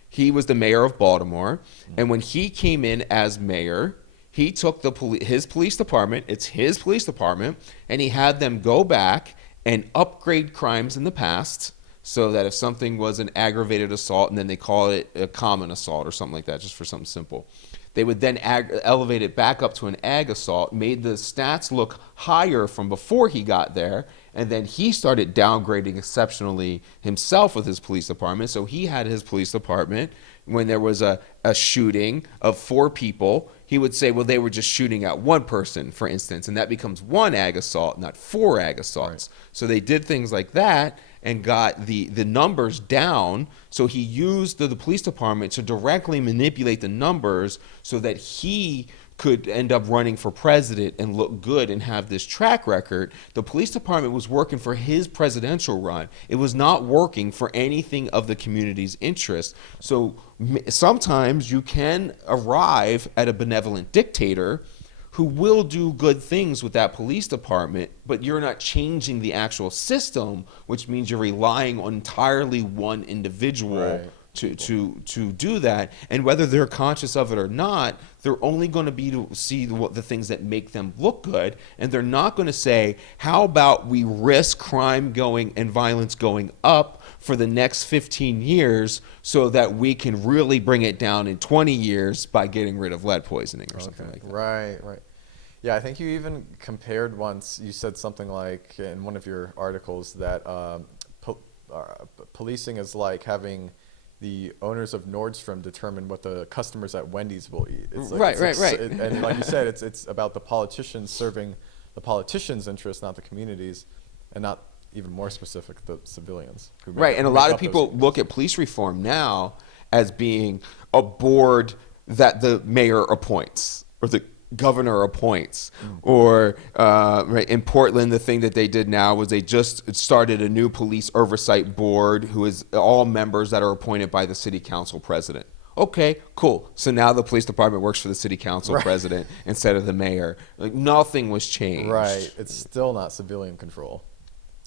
he was the mayor of Baltimore, and when he came in as mayor, he took his police department, it's his police department, and he had them go back and upgrade crimes in the past, so that if something was an aggravated assault, and then they call it a common assault or something like that, just for something simple, they would then elevate it back up to an ag assault, made the stats look higher from before he got there, And then he started downgrading exceptionally himself with his police department. So he had his police department when there was a shooting of 4 people. He would say, well, they were just shooting at one person, for instance, and that becomes 1 ag assault, not 4 ag assaults. Right. So they did things like that and got the numbers down. So he used the police department to directly manipulate the numbers so that he could end up running for president and look good and have this track record. The police department was working for his presidential run. It was not working for anything of the community's interest. So sometimes you can arrive at a benevolent dictator who will do good things with that police department, but you're not changing the actual system, which means you're relying on entirely one individual to do that. And whether they're conscious of it or not, they're only going to be to see the things that make them look good, and they're not going to say, how about we risk crime going and violence going up for the next 15 years so that we can really bring it down in 20 years by getting rid of lead poisoning or something like that. Right. Yeah, I think you even compared once, you said something like in one of your articles that policing is like having the owners of Nordstrom determine what the customers at Wendy's will eat. It's like, right. And like you said, it's about the politicians serving the politicians' interests, not the communities, and not even more specific, the civilians. Right, and a lot of people look at police reform now as being a board that the mayor appoints or the governor appoints. Or right, in Portland, the thing that they did now was they just started a new police oversight board who is all members that are appointed by the city council president. Okay, cool. So now the police department works for the city council president instead of the mayor. Like, nothing was changed. Right, it's still not civilian control.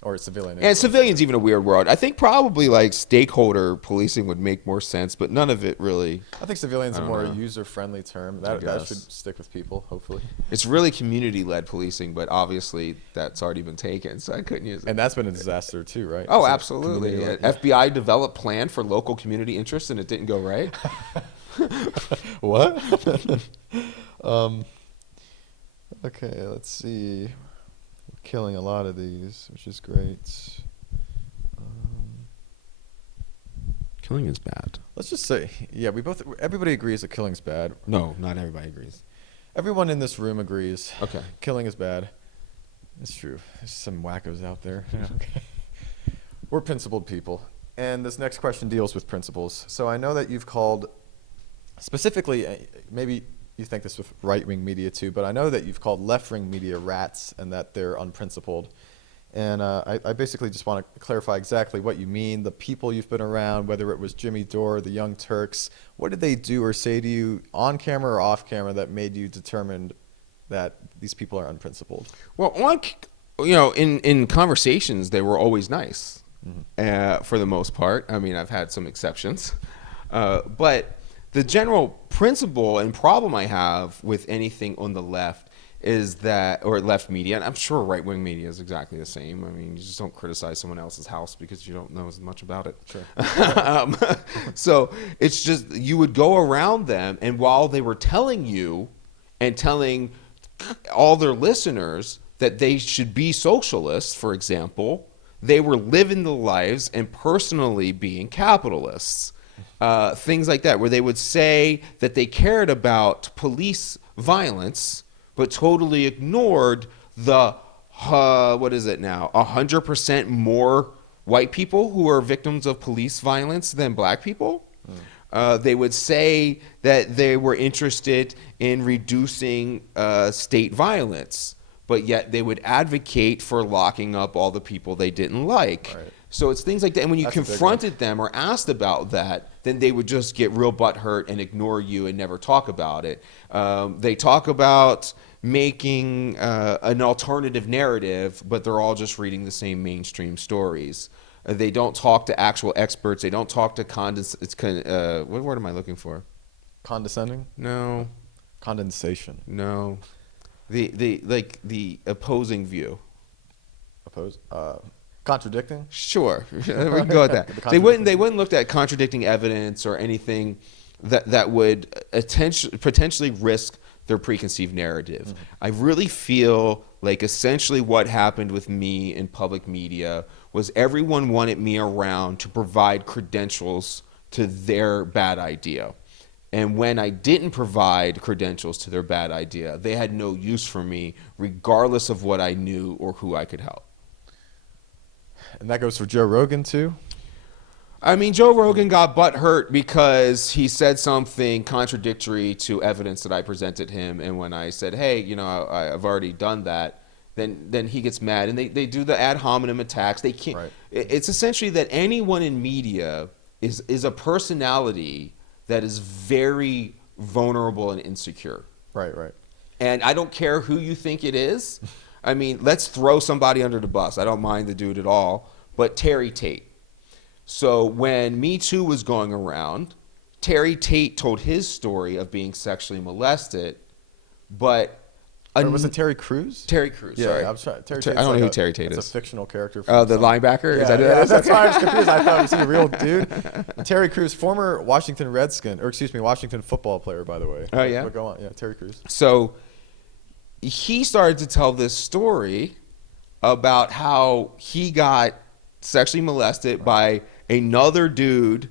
Or civilian. And civilian's even a weird word. I think probably like stakeholder policing would make more sense, but none of it really. I think civilian's a more user-friendly term. That should stick with people, hopefully. It's really community-led policing, but obviously that's already been taken, so I couldn't use it. And that's been a disaster too, right? Oh, absolutely. FBI developed plan for local community interests, and it didn't go right. What? Okay, let's see. Killing a lot of these, which is great. Killing is bad. Let's just say, everybody agrees that killing's bad. No, not everybody agrees. Everyone in this room agrees. Okay. Killing is bad. It's true. There's some wackos out there. Okay. We're principled people. And this next question deals with principles. So I know that you've called, specifically, maybe you think this with right-wing media too, but I know that you've called left-wing media rats and that they're unprincipled. And I basically just want to clarify exactly what you mean, the people you've been around, whether it was Jimmy Dore, the Young Turks. What did they do or say to you on camera or off camera that made you determined that these people are unprincipled? Well, in conversations, they were always nice for the most part. I mean, I've had some exceptions. But the general principle and problem I have with anything on the left is that, or left media, and I'm sure right-wing media is exactly the same. I mean, you just don't criticize someone else's house because you don't know as much about it. Sure. So it's just, you would go around them, and while they were telling you and telling all their listeners that they should be socialists, for example, they were living the lives and personally being capitalists. Things like that, where they would say that they cared about police violence, but totally ignored the, 100% more white people who are victims of police violence than black people. They would say that they were interested in reducing state violence, but yet they would advocate for locking up all the people they didn't like. Right. So it's things like that. And when you confronted them or asked about that, then they would just get real butthurt and ignore you and never talk about it. They talk about making an alternative narrative, but they're all just reading the same mainstream stories. They don't talk to actual experts. They don't talk to what word am I looking for? Condescending? No. Condensation? No. The opposing view. Contradicting? Sure, we can go with that. They wouldn't look at contradicting evidence or anything that would potentially risk their preconceived narrative. I really feel like essentially what happened with me in public media was everyone wanted me around to provide credentials to their bad idea. And when I didn't provide credentials to their bad idea, they had no use for me, regardless of what I knew or who I could help. And that goes for Joe Rogan too? I mean, Joe Rogan got butthurt because he said something contradictory to evidence that I presented him. And when I said, hey, you know, I've already done that, then he gets mad. And they do the ad hominem attacks. They can't. Right. It's essentially that anyone in media is a personality that is very vulnerable and insecure. Right, right. And I don't care who you think it is. I mean, let's throw somebody under the bus. I don't mind the dude at all. But Terry Tate. So when Me Too was going around, Terry Tate told his story of being sexually molested, but Was it Terry Crews? Terry Crews. Yeah, Sorry. I'm sorry. Terry I Tate's don't know like who Terry Tate It's is. a fictional character. Oh, the linebacker? Yeah, Is that who yeah, that is? that's why I was confused. I thought, was he a real dude? Terry Crews, former Washington Redskin, or excuse me, Washington football player, by the way. Oh, yeah? But go on. Yeah, Terry Crews. So he started to tell this story about how he got sexually molested by another dude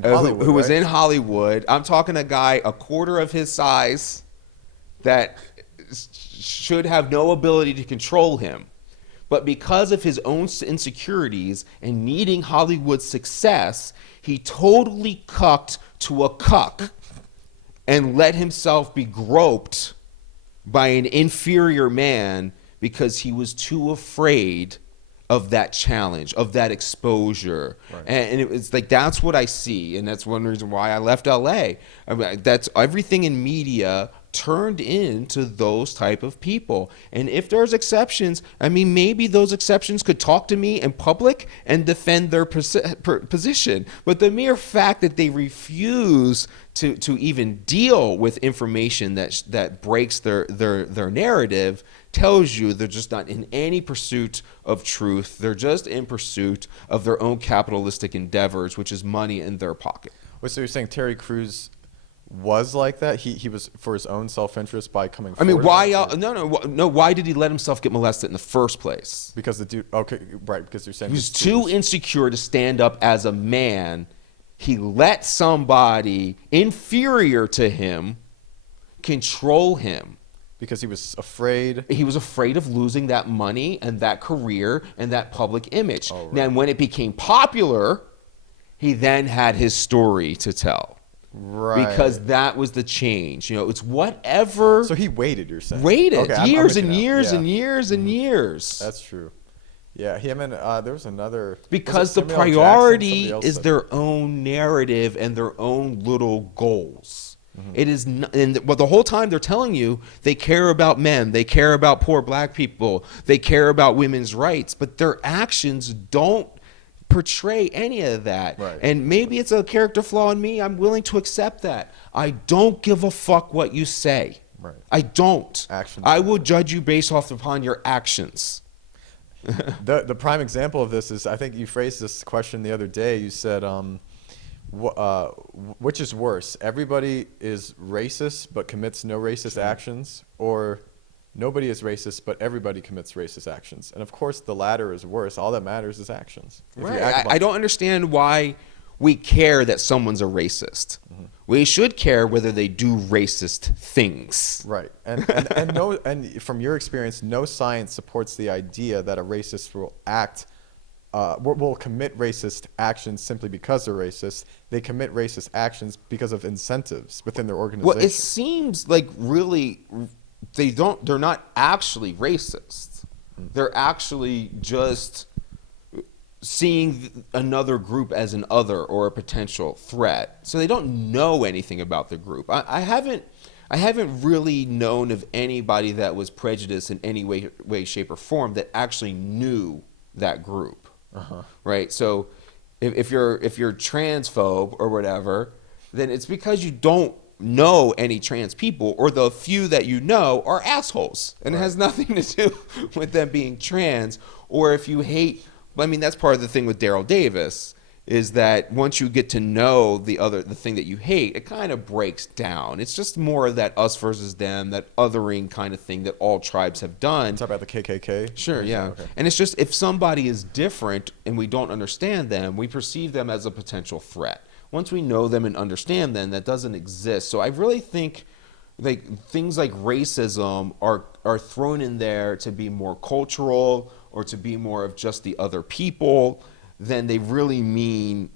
Hollywood, who was right? in Hollywood. I'm talking a guy a quarter of his size that should have no ability to control him. But because of his own insecurities and needing Hollywood success, he totally cucked to a cuck and let himself be groped by an inferior man because he was too afraid of that challenge, of that exposure. Right. And it's like, that's what I see. And that's one reason why I left LA. I mean, that's everything in media turned into those type of people. And if there's exceptions, I mean, maybe those exceptions could talk to me in public and defend their position. But the mere fact that they refuse to even deal with information that breaks their narrative tells you they're just not in any pursuit of truth. They're just in pursuit of their own capitalistic endeavors, which is money in their pocket. Wait, so you're saying Terry Crews was like that? He was for his own self-interest by coming I mean, forward? why? No. Why did he let himself get molested in the first place? Because the dude, okay, right, because you're saying He was this dude too insecure to stand up as a man. He let somebody inferior to him control him. because he was afraid. He was afraid of losing that money and that career and that public image. Oh, right. Then when it became popular, he then had his story to tell. Right. Because that was the change. You know, it's whatever. So he waited, you're saying? Waited Okay, I'm years with and you now. years Yeah. and years and years. That's true. Yeah, him and there was another. Because the Samuel L. Jackson? priority Somebody else is said their own narrative and their own little goals. It is, and well, the whole time they're telling you they care about men, they care about poor black people, they care about women's rights, but their actions don't portray any of that. Right. And maybe it's a character flaw in me. I'm willing to accept that. I don't give a fuck what you say. Right. I don't. Actions I will judge you based off upon your actions. The prime example of this is, I think you phrased this question the other day. You said, which is worse? Everybody is racist but commits no racist actions, or nobody is racist but everybody commits racist actions? And of course, the latter is worse. All that matters is actions. If you Right. act I don't understand why we care that someone's a racist. We should care whether they do racist things. Right, and from your experience, no science supports the idea that a racist will will commit racist actions simply because they're racist. They commit racist actions because of incentives within their organization. Well, it seems like really they're not actually racist. They're actually just seeing another group as an other or a potential threat. So they don't know anything about the group. I haven't really known of anybody that was prejudiced in any way, shape, or form that actually knew that group. Right? So if you're transphobe or whatever, then it's because you don't know any trans people, or the few that you know are assholes, and it has nothing to do with them being trans. Or if you hate, I mean, that's part of the thing with Daryl Davis. is that once you get to know the thing that you hate, it kind of breaks down. It's just more of that us versus them, that othering kind of thing that all tribes have done. Talk about the KKK? Sure, yeah. Okay. And it's just, if somebody is different and we don't understand them, we perceive them as a potential threat. Once we know them and understand them, that doesn't exist. So I really think things like racism are thrown in there to be more cultural or to be more of just the other people than they really mean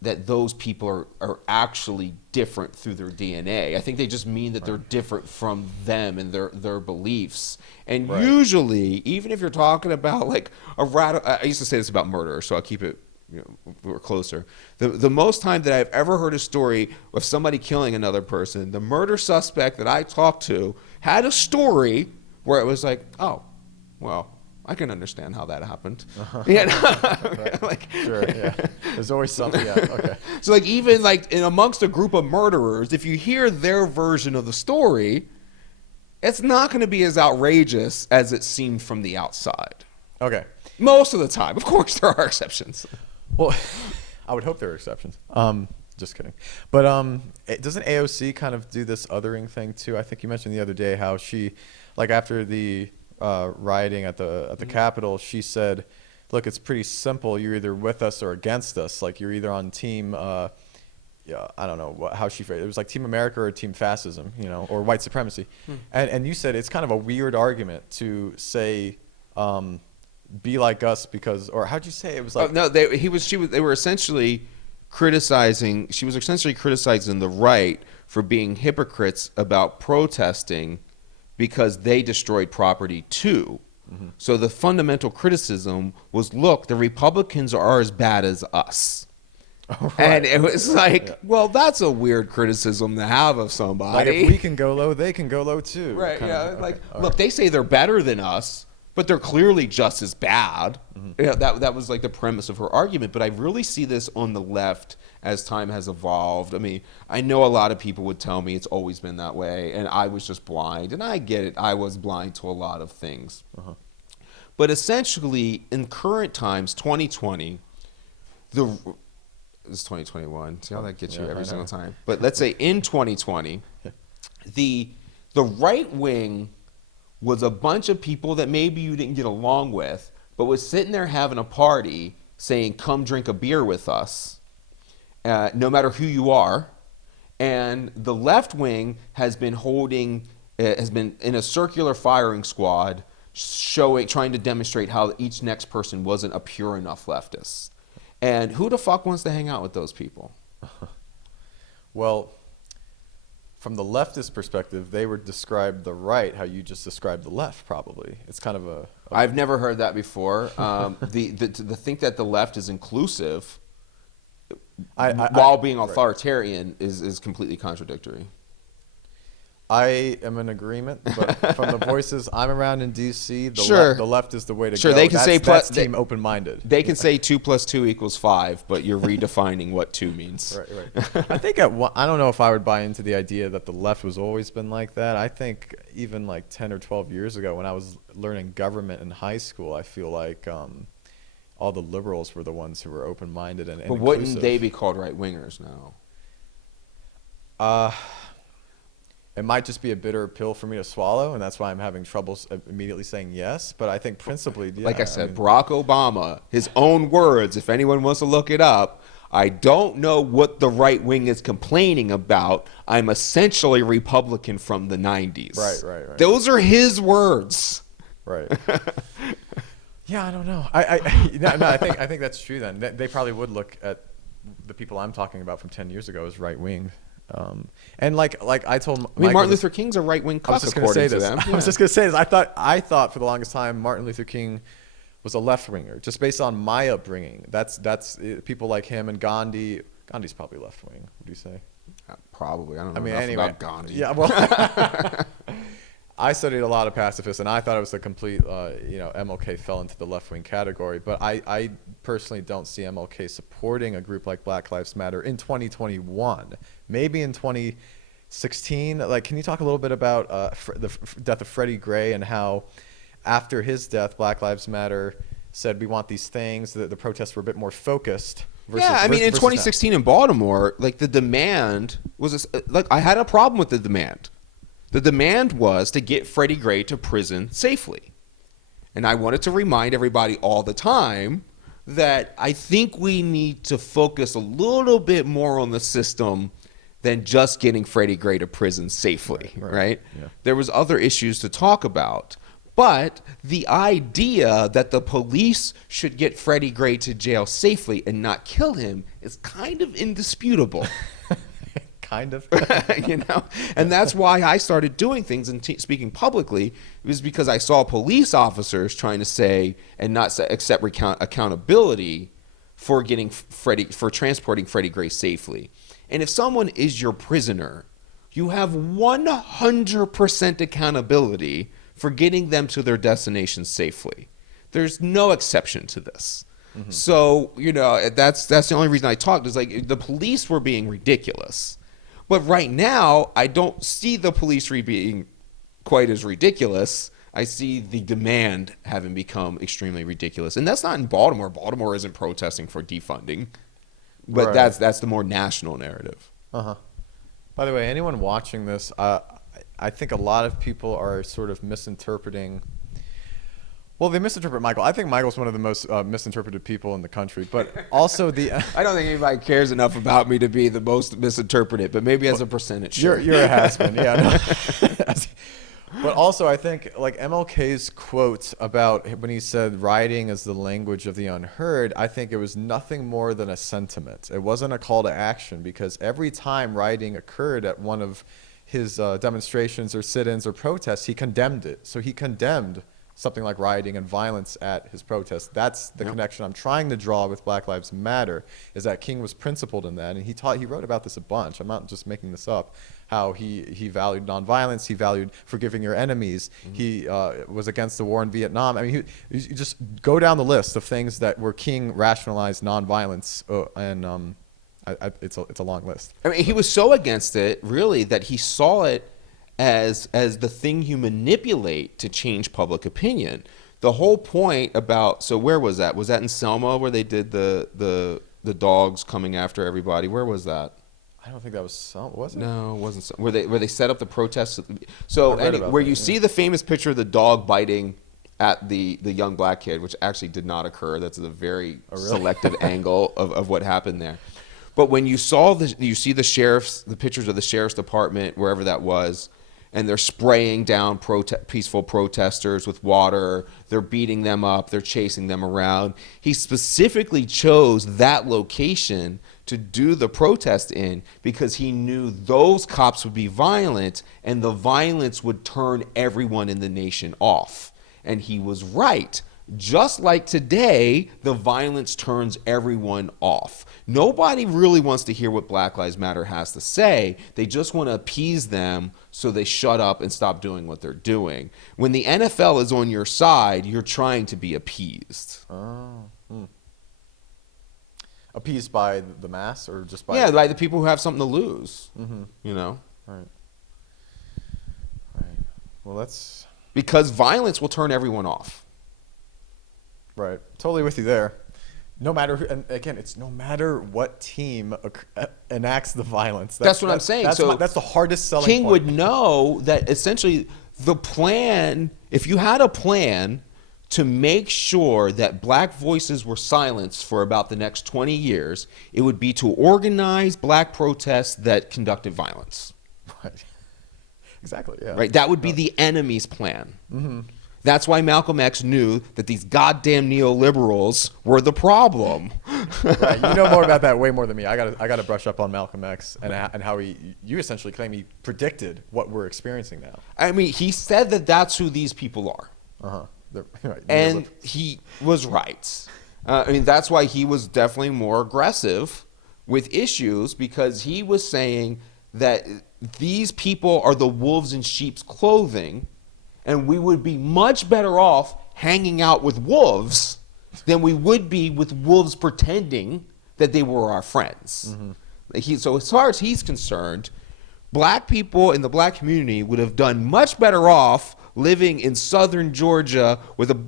that those people are actually different through their DNA. I think they just mean that they're different from them and their beliefs. And usually, even if you're talking about like a radical, I used to say this about murder, so I'll keep it we're closer. The most time that I've ever heard a story of somebody killing another person, the murder suspect that I talked to had a story where it was like, oh, well, I can understand how that happened. You know? Like, Sure, yeah. There's always something, yeah, okay. So like even like in amongst a group of murderers, if you hear their version of the story, it's not going to be as outrageous as it seemed from the outside. Okay. Most of the time. Of course, there are exceptions. Well, I would hope there are exceptions. Just kidding. But doesn't AOC kind of do this othering thing too? I think you mentioned the other day how she, like after the rioting at the Capitol, she said, "Look, it's pretty simple. You're either with us or against us. Like you're either on team." Yeah, I don't know how she phrased it. It was like Team America or Team Fascism, you know, or white supremacy. And you said it's kind of a weird argument to say, be like us because, or how'd you say it? It was like no, they were essentially criticizing. She was essentially criticizing the right for being hypocrites about protesting because they destroyed property too. So the fundamental criticism was, look, the Republicans are as bad as us. And it was like, well, that's a weird criticism to have of somebody. Like if we can go low, they can go low too. Right, kind yeah. of, Like, okay, look, they say they're better than us, but they're clearly just as bad. Yeah, that was like the premise of her argument. But I really see this on the left as time has evolved. I mean, I know a lot of people would tell me it's always been that way, and I was just blind. And I get it. I was blind to a lot of things. But essentially, in current times, 2020, it's 2021. See how that gets you every single time. But let's say in 2020, the right wing was a bunch of people that maybe you didn't get along with, but was sitting there having a party saying, come drink a beer with us, no matter who you are. And the left wing has been has been in a circular firing squad, trying to demonstrate how each next person wasn't a pure enough leftist. And who the fuck wants to hang out with those people? Well, from the leftist perspective, they would describe the right how you just described the left. Probably it's kind of a. I've never heard that before. To think that the left is inclusive while being authoritarian is completely contradictory. I am in agreement, but from the voices I'm around in D.C., the left is the way to go. Sure, they can say that's team open-minded. They can say 2 + 2 = 5, but you're redefining what 2 means. Right. I think I don't know if I would buy into the idea that the left has always been like that. I think even like 10 or 12 years ago when I was learning government in high school, I feel like all the liberals were the ones who were open-minded and But wouldn't they be called right-wingers now? It might just be a bitter pill for me to swallow, and that's why I'm having trouble immediately saying yes. But I think principally, yeah, like I said, Barack Obama, his own words, if anyone wants to look it up, I don't know what the right wing is complaining about. I'm essentially Republican from the 90s. Right. Those are his words. Right. Yeah, I don't know. I think that's true. Then they probably would look at the people I'm talking about from 10 years ago as right wing. And like I told Martin Luther King's a right wing cuck, according to them. I was just gonna say this. I thought for the longest time Martin Luther King was a left winger, just based on my upbringing. That's people like him and Gandhi. Gandhi's probably left wing. What do you say? Probably. I don't know enough about Gandhi. Yeah. Well, I studied a lot of pacifists, and I thought it was a complete, MLK fell into the left-wing category. But I personally don't see MLK supporting a group like Black Lives Matter in 2021. Maybe in 2016. Like, can you talk a little bit about the death of Freddie Gray and how after his death, Black Lives Matter said we want these things, that the protests were a bit more focused. Yeah, I mean, in versus 2016 in Baltimore, like the demand was like I had a problem with the demand. The demand was to get Freddie Gray to prison safely, and I wanted to remind everybody all the time that I think we need to focus a little bit more on the system than just getting Freddie Gray to prison safely. Right? Yeah. There was other issues to talk about. But the idea that the police should get Freddie Gray to jail safely and not kill him is kind of indisputable. kind of. You know? And that's why I started doing things and speaking publicly. It was because I saw police officers trying to say and not accept accountability for transporting Freddie Gray safely. And if someone is your prisoner, you have 100% accountability for getting them to their destination safely. There's no exception to this. Mm-hmm. So, you know, that's the only reason I talked is like the police were being ridiculous. But right now, I don't see the police being quite as ridiculous. I see the demand having become extremely ridiculous. And that's not in Baltimore. Baltimore isn't protesting for defunding. But Right. that's the more national narrative. Uh-huh. By the way, anyone watching this, I think a lot of people are sort of misinterpreting. Well, they misinterpret Michael. I think Michael's one of the most misinterpreted people in the country. But also I don't think anybody cares enough about me to be the most misinterpreted, but maybe as a percentage. You're a has-been, yeah. No. But also, I think like MLK's quote about when he said rioting is the language of the unheard, I think it was nothing more than a sentiment. It wasn't a call to action, because every time rioting occurred at one of his demonstrations or sit-ins or protests, he condemned it. So he condemned something like rioting and violence at his protests. That's the connection I'm trying to draw with Black Lives Matter, is that King was principled in that, and he wrote about this a bunch. I'm not just making this up. How he valued nonviolence, he valued forgiving your enemies, he was against the war in Vietnam. I mean, you just go down the list of things that where King rationalized nonviolence, and it's a long list. I mean, he was so against it, really, that he saw it as the thing you manipulate to change public opinion. The whole point about, so where was that? Was that in Selma where they did the dogs coming after everybody? Where was that? I don't think that was Selma, was it? No, it wasn't Selma. Where they set up the protests. So where you see the famous picture of the dog biting at the young black kid, which actually did not occur. That's a very selective angle of what happened there. But when you see the pictures of the sheriff's department, wherever that was, and they're spraying down peaceful protesters with water. They're beating them up. They're chasing them around. He specifically chose that location to do the protest in because he knew those cops would be violent, and the violence would turn everyone in the nation off. And he was right. Just like today, the violence turns everyone off. Nobody really wants to hear what Black Lives Matter has to say. They just want to appease them so they shut up and stop doing what they're doing. When the NFL is on your side, you're trying to be appeased. Appeased by the mass, or just by... Yeah, by the people who have something to lose, you know? Right. Well, that's... Because violence will turn everyone off. Right. Totally with you there. No matter who, and again, it's no matter what team enacts the violence. That's what I'm saying. That's the hardest selling King point. would know that essentially the plan, if you had a plan to make sure that black voices were silenced for about the next 20 years, it would be to organize black protests that conducted violence. Right. Exactly, yeah. Right? That would be the enemy's plan. That's why Malcolm X knew that these goddamn neoliberals were the problem. Right. You know more about that, way more than me. I got to brush up on Malcolm X and how you essentially claim he predicted what we're experiencing now. I mean, he said that that's who these people are. Right. And he was right. I mean, that's why he was definitely more aggressive with issues, because he was saying that these people are the wolves in sheep's clothing, and we would be much better off hanging out with wolves than we would be with wolves pretending that they were our friends. So as far as he's concerned, black people in the black community would have done much better off living in southern Georgia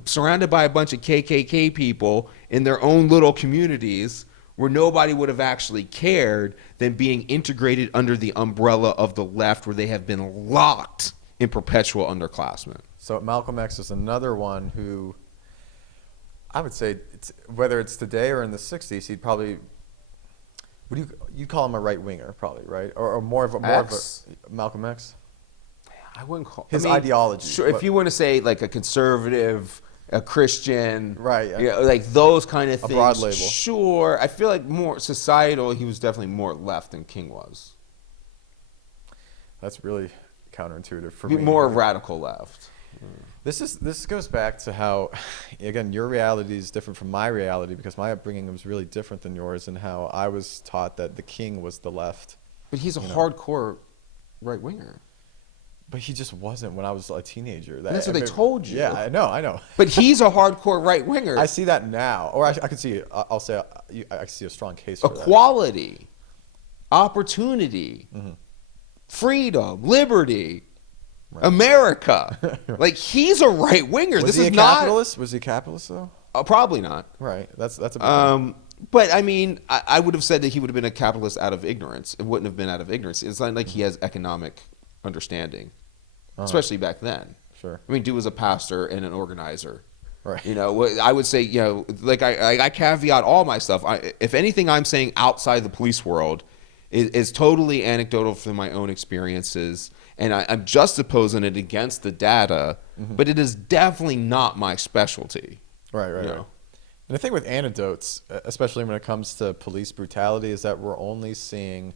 surrounded by a bunch of KKK people in their own little communities, where nobody would have actually cared than being integrated under the umbrella of the left, where they have been locked in perpetual underclassmen. So Malcolm X is another one who, I would say, whether it's today or in the 60s, he'd probably, you'd call him a right winger, probably, right? Or more of a Malcolm X. I wouldn't call his ideology. Sure, if you want to say like a conservative, a Christian, right? Yeah, like those kind of things. A broad label. Sure, I feel like more societal. He was definitely more left than King was. That's really counterintuitive for me. More radical left. This goes back to how, again, your reality is different from my reality, because my upbringing was really different than yours, and how I was taught that the king was the left. But he's a hardcore right winger. But he just wasn't when I was a teenager. That's what they told you. Yeah, I know. But he's a hardcore right winger. I see that now, or I could see. I see a strong case for equality, opportunity, freedom, liberty, America. Like, he's a right winger. Was this he is a not capitalist? Was he a capitalist though? Probably not. Right. That's a big one. But I mean, I would have said that he would have been a capitalist out of ignorance. It wouldn't have been out of ignorance. It's not like he has economic understanding, especially back then. Sure. I mean, dude was a pastor and an organizer. Right. You know, I would say, you know, like I caveat all my stuff. If anything I'm saying outside the police world is totally anecdotal from my own experiences, and I'm juxtaposing it against the data, but it is definitely not my specialty. Right. And the thing with anecdotes, especially when it comes to police brutality, is that we're only seeing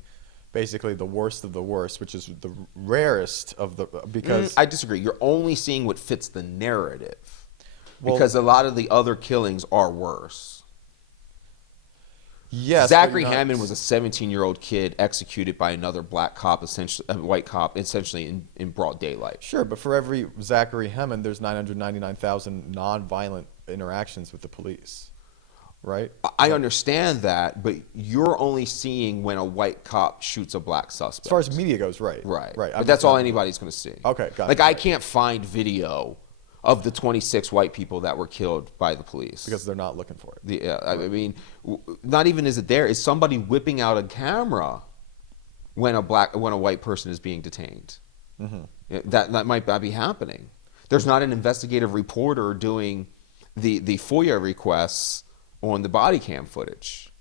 basically the worst of the worst, which is the rarest of the, because I disagree. You're only seeing what fits the narrative, because a lot of the other killings are worse. Yes, Zachary Hammond was a 17-year-old kid executed by another black cop, essentially a white cop, essentially in broad daylight. Sure, but for every Zachary Hammond, there's 999,000 non-violent interactions with the police. Right? I understand that, but you're only seeing when a white cop shoots a black suspect. As far as media goes, right. But that's all anybody's going to see. Okay, got it. Like, I can't find video of the 26 white people that were killed by the police. Because they're not looking for it. I mean, not even is it there. Is somebody whipping out a camera when a white person is being detained? That might not be happening. There's not an investigative reporter doing the FOIA requests on the body cam footage.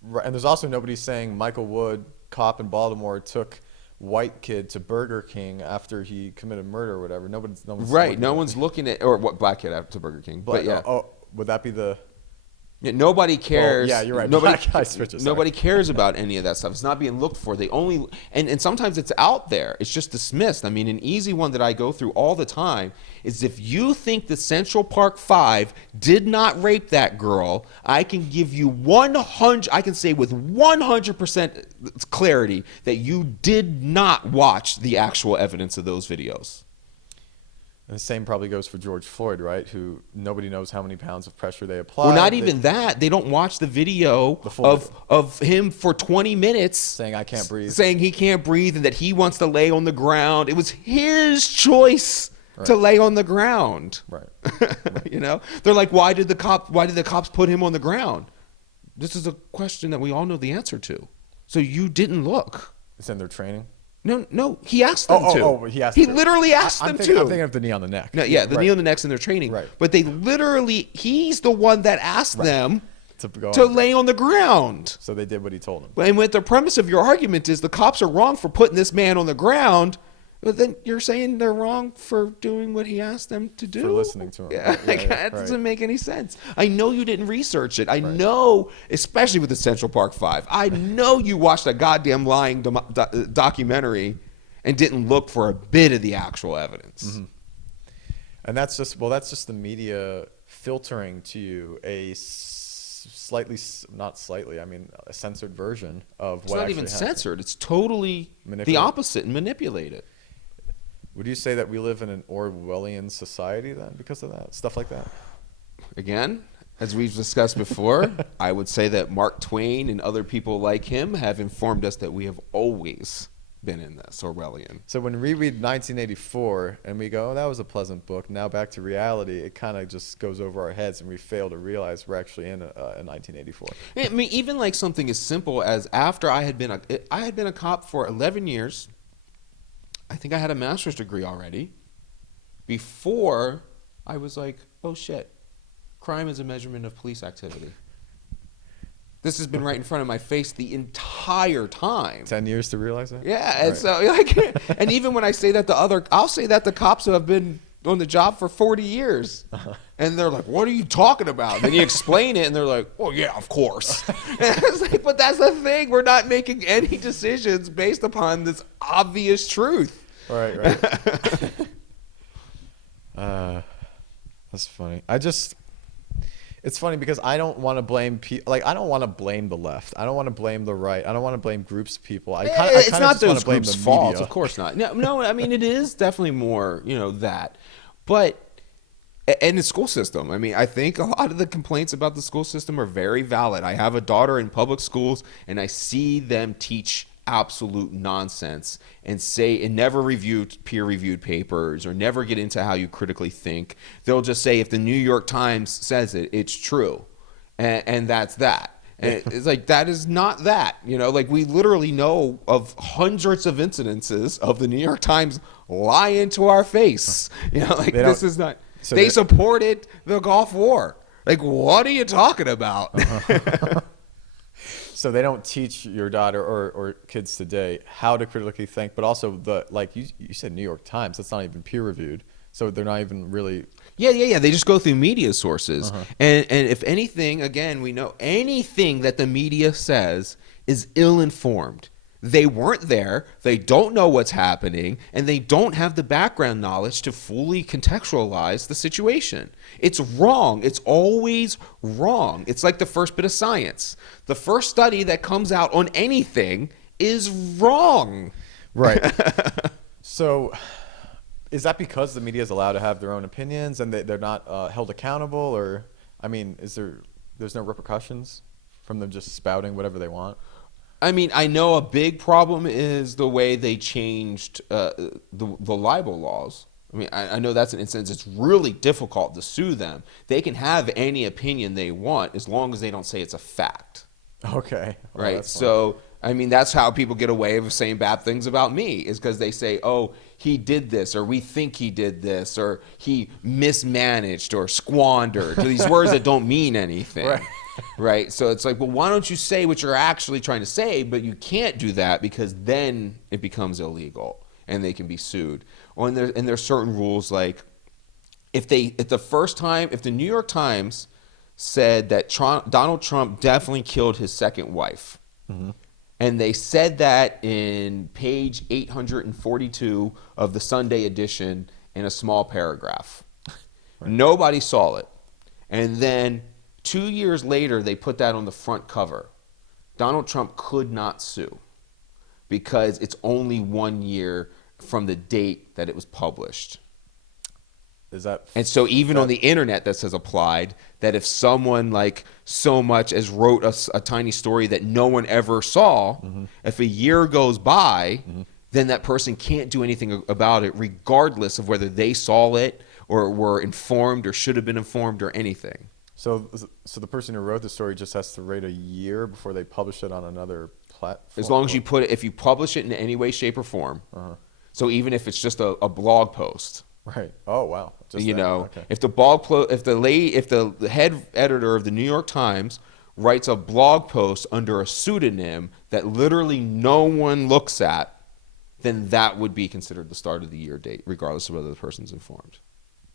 Right, and there's also nobody saying Michael Wood, cop in Baltimore, took white kid to Burger King after he committed murder or whatever. No one's right. No one's looking at, or what, black kid after Burger King. But yeah. Oh, would that be the? Yeah, nobody cares. Yeah, you're right. Nobody cares about any of that stuff. It's not being looked for. They only, and sometimes it's out there. It's just dismissed. I mean, an easy one that I go through all the time is, if you think the Central Park 5 did not rape that girl, I can give you 100, I can say with 100% clarity that you did not watch the actual evidence of those videos. And the same probably goes for George Floyd, right? Who nobody knows how many pounds of pressure they applied. Well, not even that. They don't watch the video of him for 20 minutes saying I can't breathe, saying he can't breathe, and that he wants to lay on the ground. It was his choice to lay on the ground. Right. You know, they're like, why did the cops put him on the ground? This is a question that we all know the answer to. So you didn't look. It's in their training. No, he asked them to. He literally asked them to. I'm thinking of the knee on the neck. No, yeah, the knee on the neck's in their training. Right. But they literally, he's the one that asked them to lay on the ground. So they did what he told them. And what the premise of your argument is, the cops are wrong for putting this man on the ground, but then you're saying they're wrong for doing what he asked them to do? For listening to him. Yeah, that doesn't make any sense. I know you didn't research it. I know, especially with the Central Park 5, I know you watched a goddamn lying documentary and didn't look for a bit of the actual evidence. And that's just the media filtering to you a a censored version of what actually happened. It's not even censored. It's totally the opposite and manipulated. Would you say that we live in an Orwellian society then because of that? Stuff like that? Again, as we've discussed before, I would say that Mark Twain and other people like him have informed us that we have always been in this, Orwellian. So when we read 1984 and we go, oh, that was a pleasant book, now back to reality, it kind of just goes over our heads and we fail to realize we're actually in 1984. I mean, even like something as simple as after I had been a cop for 11 years. I think I had a master's degree already. Before I was like, oh shit, crime is a measurement of police activity. This has been right in front of my face the entire time. 10 years to realize that? Yeah, and Right. so like, and even when I say that I'll say that to cops who have been on the job for 40 years, and they're like, "What are you talking about?" Then you explain it, and they're like, "Oh yeah, of course." And it's like, but that's the thing. We're not making any decisions based upon this obvious truth. Right. That's funny. It's funny because I don't want to blame people. Like, I don't want to blame the left. I don't want to blame the right. I don't want to blame groups of people. It's not just wanna those blame groups' the fault, media. of course not. No. I mean, it is definitely more, that. But and the school system. I mean, I think a lot of the complaints about the school system are very valid. I have a daughter in public schools, and I see them teach absolute nonsense and never reviewed peer-reviewed papers or never get into how you critically think. They'll just say if the New York Times says it, it's true, and that's that. And it's like, that is not that. Like, we literally know of hundreds of incidences of the New York Times lying to our face. Like, this is not. So they supported the Gulf War. Like, what are you talking about? So they don't teach your daughter or kids today how to critically think, but also like you said, New York Times. That's not even peer reviewed, so they're not even really. Yeah. They just go through media sources, and if anything, again, we know anything that the media says is ill-informed. They weren't there, they don't know what's happening, and they don't have the background knowledge to fully contextualize the situation. It's wrong. It's always wrong. It's like the first bit of science. The first study that comes out on anything is wrong. Right. So is that because the media is allowed to have their own opinions and they're not held accountable? Or, I mean, there's no repercussions from them just spouting whatever they want? I mean, I know a big problem is the way they changed the libel laws. I mean, I know that's an instance. It's really difficult to sue them. They can have any opinion they want as long as they don't say it's a fact. Okay. Well, Right. that's fine. So, I mean, that's how people get away with saying bad things about me, is because they say, oh, he did this, or we think he did this, or he mismanaged or squandered. These words that don't mean anything. Right. Right. So it's like, well, why don't you say what you're actually trying to say? But you can't do that because then it becomes illegal and they can be sued. And there's certain rules, like if the New York Times said that Donald Trump definitely killed his second wife, and they said that in page 842 of the Sunday edition in a small paragraph. Right. Nobody saw it. And then 2 years later, they put that on the front cover. Donald Trump could not sue because it's only 1 year from the date that it was published. And so even on the internet that says applied, that if someone like so much as wrote a tiny story that no one ever saw, if a year goes by, then that person can't do anything about it regardless of whether they saw it or were informed or should have been informed or anything. So the person who wrote the story just has to wait a year before they publish it on another platform? As long as you if you publish it in any way, shape, or form. So even if it's just a blog post. Right. Oh, wow. Just okay. If the head editor of the New York Times writes a blog post under a pseudonym that literally no one looks at, then that would be considered the start of the year date, regardless of whether the person's informed.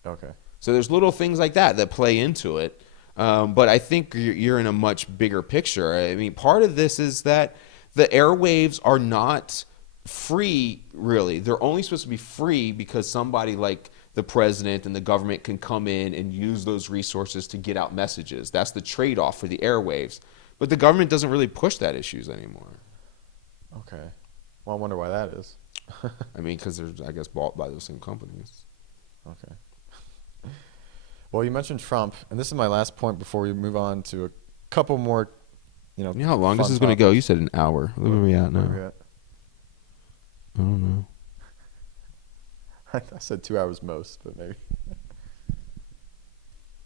Okay. So there's little things like that play into it. But I think you're in a much bigger picture. I mean, part of this is that the airwaves are not free, really. They're only supposed to be free because somebody like the president and the government can come in and use those resources to get out messages. That's the trade-off for the airwaves. But the government doesn't really push that issues anymore. Okay. Well, I wonder why that is. I mean, because they're, I guess, bought by those same companies. Okay. Well, you mentioned Trump, and this is my last point before we move on to a couple more, You know how long this is going to go? You said an hour. Where are we at now? I don't know. I said 2 hours most, but maybe.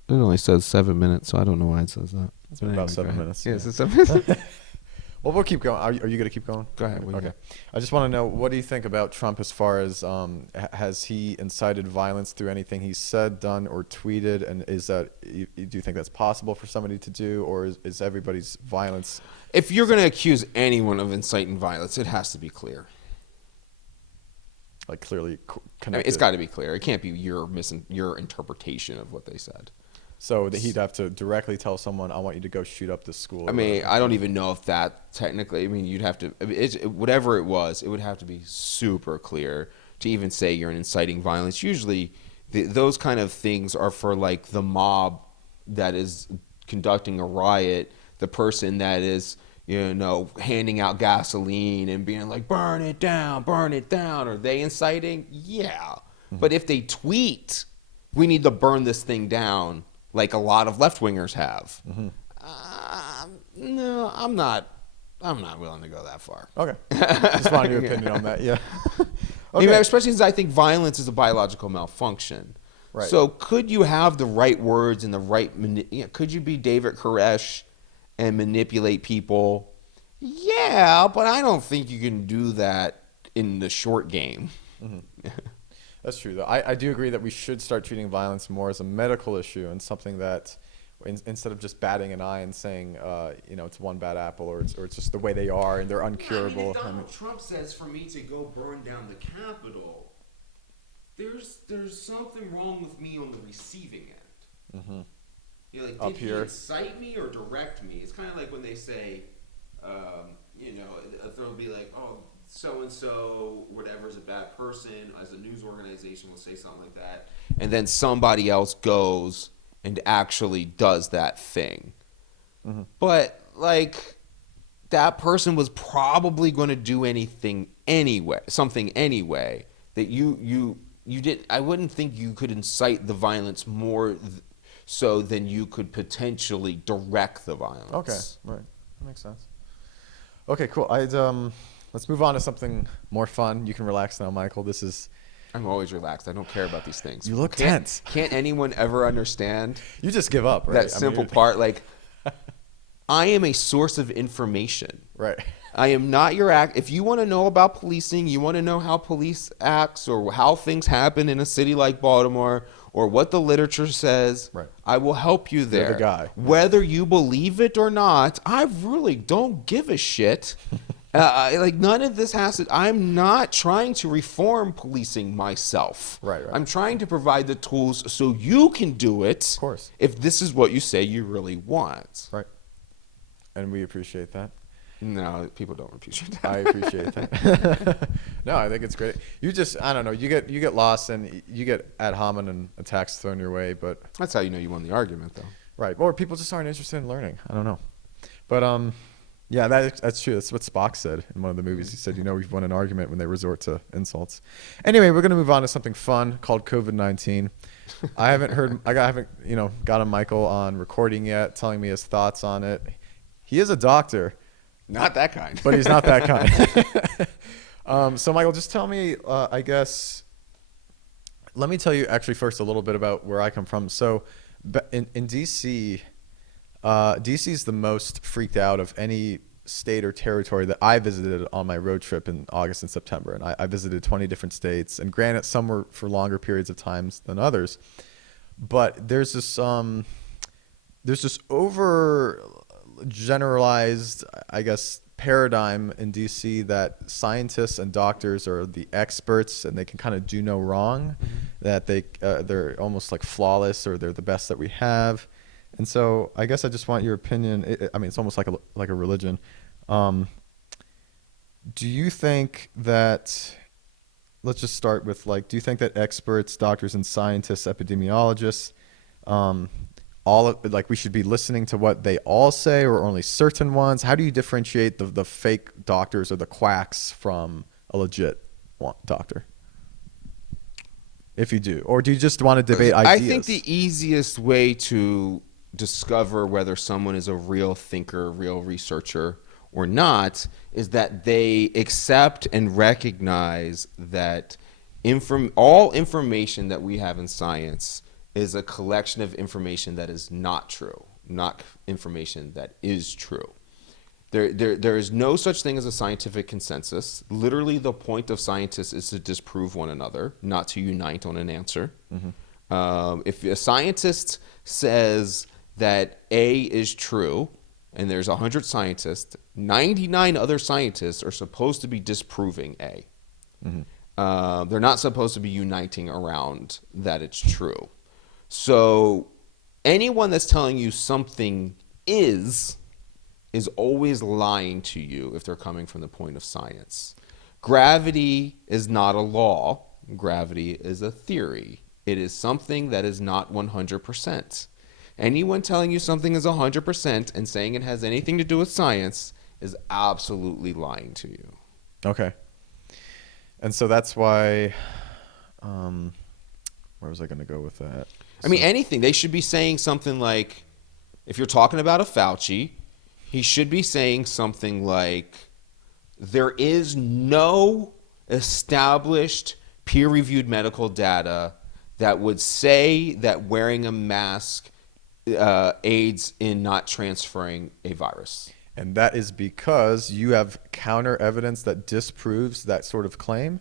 It only says 7 minutes, so I don't know why it says that. It's But been about anyway, 7 go ahead. minutes. Yeah, yeah. it says 7 minutes. Well, we'll keep going. Are you going to keep going? Go ahead, what do you Okay. got? I just want to know, what do you think about Trump as far as has he incited violence through anything he's said, done, or tweeted? And is that do you think that's possible for somebody to do, or is everybody's violence? If you're going to accuse anyone of inciting violence, it has to be clear. Like clearly I mean, connected. it's got to be clear. It can't be your interpretation of what they said. So that he'd have to directly tell someone, "I want you to go shoot up this school." I mean, I don't even know if that technically. I mean, you'd have to. I mean, whatever it was, it would have to be super clear to even say you're inciting violence. Usually, those kind of things are for like the mob that is conducting a riot, the person that is, handing out gasoline and being like, burn it down. Are they inciting? Yeah. Mm-hmm. But if they tweet, we need to burn this thing down, like a lot of left-wingers have. Mm-hmm. No, I'm not willing to go that far. Okay. Just wanted your opinion on that. Yeah. I mean, especially since I think violence is a biological malfunction. Right. So could you have the right words and the right, could you be David Koresh and manipulate people? Yeah, but I don't think you can do that in the short game. Mm-hmm. That's true, though. I do agree that we should start treating violence more as a medical issue and something that, instead of just batting an eye and saying, it's one bad apple or it's just the way they are and they're uncurable. Yeah, I mean, if Donald Trump says for me to go burn down the Capitol, there's something wrong with me on the receiving end. Mm-hmm. Like, Up did here. he incite me or direct me? It's kind of like when they say, they'll be like, oh, so-and-so, whatever, is a bad person, as a news organization will say something like that, and then somebody else goes and actually does that thing. Mm-hmm. But, like, that person was probably going to do something anyway, that you did. I wouldn't think you could incite the violence more so than you could potentially direct the violence. Okay, right. That makes sense. Okay, cool. Let's move on to something more fun. You can relax now, Michael. I'm always relaxed. I don't care about these things. You look tense. Can't anyone ever understand You just give up, right? that simple part? Like, I am a source of information. Right. I am not your act. If you want to know about policing, you want to know how police acts or how things happen in a city like Baltimore or what the literature says, Right. I will help you there. You're the guy. Whether you believe it or not, I really don't give a shit. Like, none of this has to. I'm not trying to reform policing myself. Right. I'm trying to provide the tools so you can do it. Of course. If this is what you say you really want. Right. And we appreciate that. No, people don't appreciate that. I appreciate that. No, I think it's great. I don't know. You get lost and you get ad hominem attacks thrown your way, but That's how you know you won the argument, though. right. Or people just aren't interested in learning. I don't know. But yeah, that's true. That's what Spock said in one of the movies. He said, we've won an argument when they resort to insults. Anyway, we're gonna move on to something fun called COVID-19. I haven't gotten Michael on recording yet, telling me his thoughts on it. He is a doctor. Not that kind. But he's not that kind. So, Michael, just tell me, I guess, let me tell you actually first a little bit about where I come from. So, in D.C., D.C. is the most freaked out of any state or territory that I visited on my road trip in August and September. And I visited 20 different states. And granted, some were for longer periods of times than others. But there's this over generalized, I guess, paradigm in DC that scientists and doctors are the experts and they can kind of do no wrong, that they're almost like flawless or they're the best that we have. And so I guess I just want your opinion. I mean, it's almost like a religion. Do you think that, let's just start with do you think that experts, doctors and scientists, epidemiologists, we should be listening to what they all say or only certain ones? How do you differentiate the fake doctors or the quacks from a legit doctor? If you do, or do you just want to debate ideas? I think the easiest way to discover whether someone is a real thinker, real researcher, or not is that they accept and recognize that all information that we have in science is a collection of information that is not true, not information that is true. There is no such thing as a scientific consensus. Literally, the point of scientists is to disprove one another, not to unite on an answer. If a scientist says that A is true, and there's 100 scientists, 99 other scientists are supposed to be disproving A. They're not supposed to be uniting around that it's true. So anyone that's telling you something is always lying to you if they're coming from the point of science. Gravity is not a law. Gravity is a theory. It is something that is not 100%. Anyone telling you something is 100% and saying it has anything to do with science is absolutely lying to you. Okay. And so that's why, where was I going to go with that? I mean, anything. They should be saying something like, if you're talking about a Fauci, he should be saying something like, there is no established peer-reviewed medical data that would say that wearing a mask aids in not transferring a virus. And that is because you have counter evidence that disproves that sort of claim?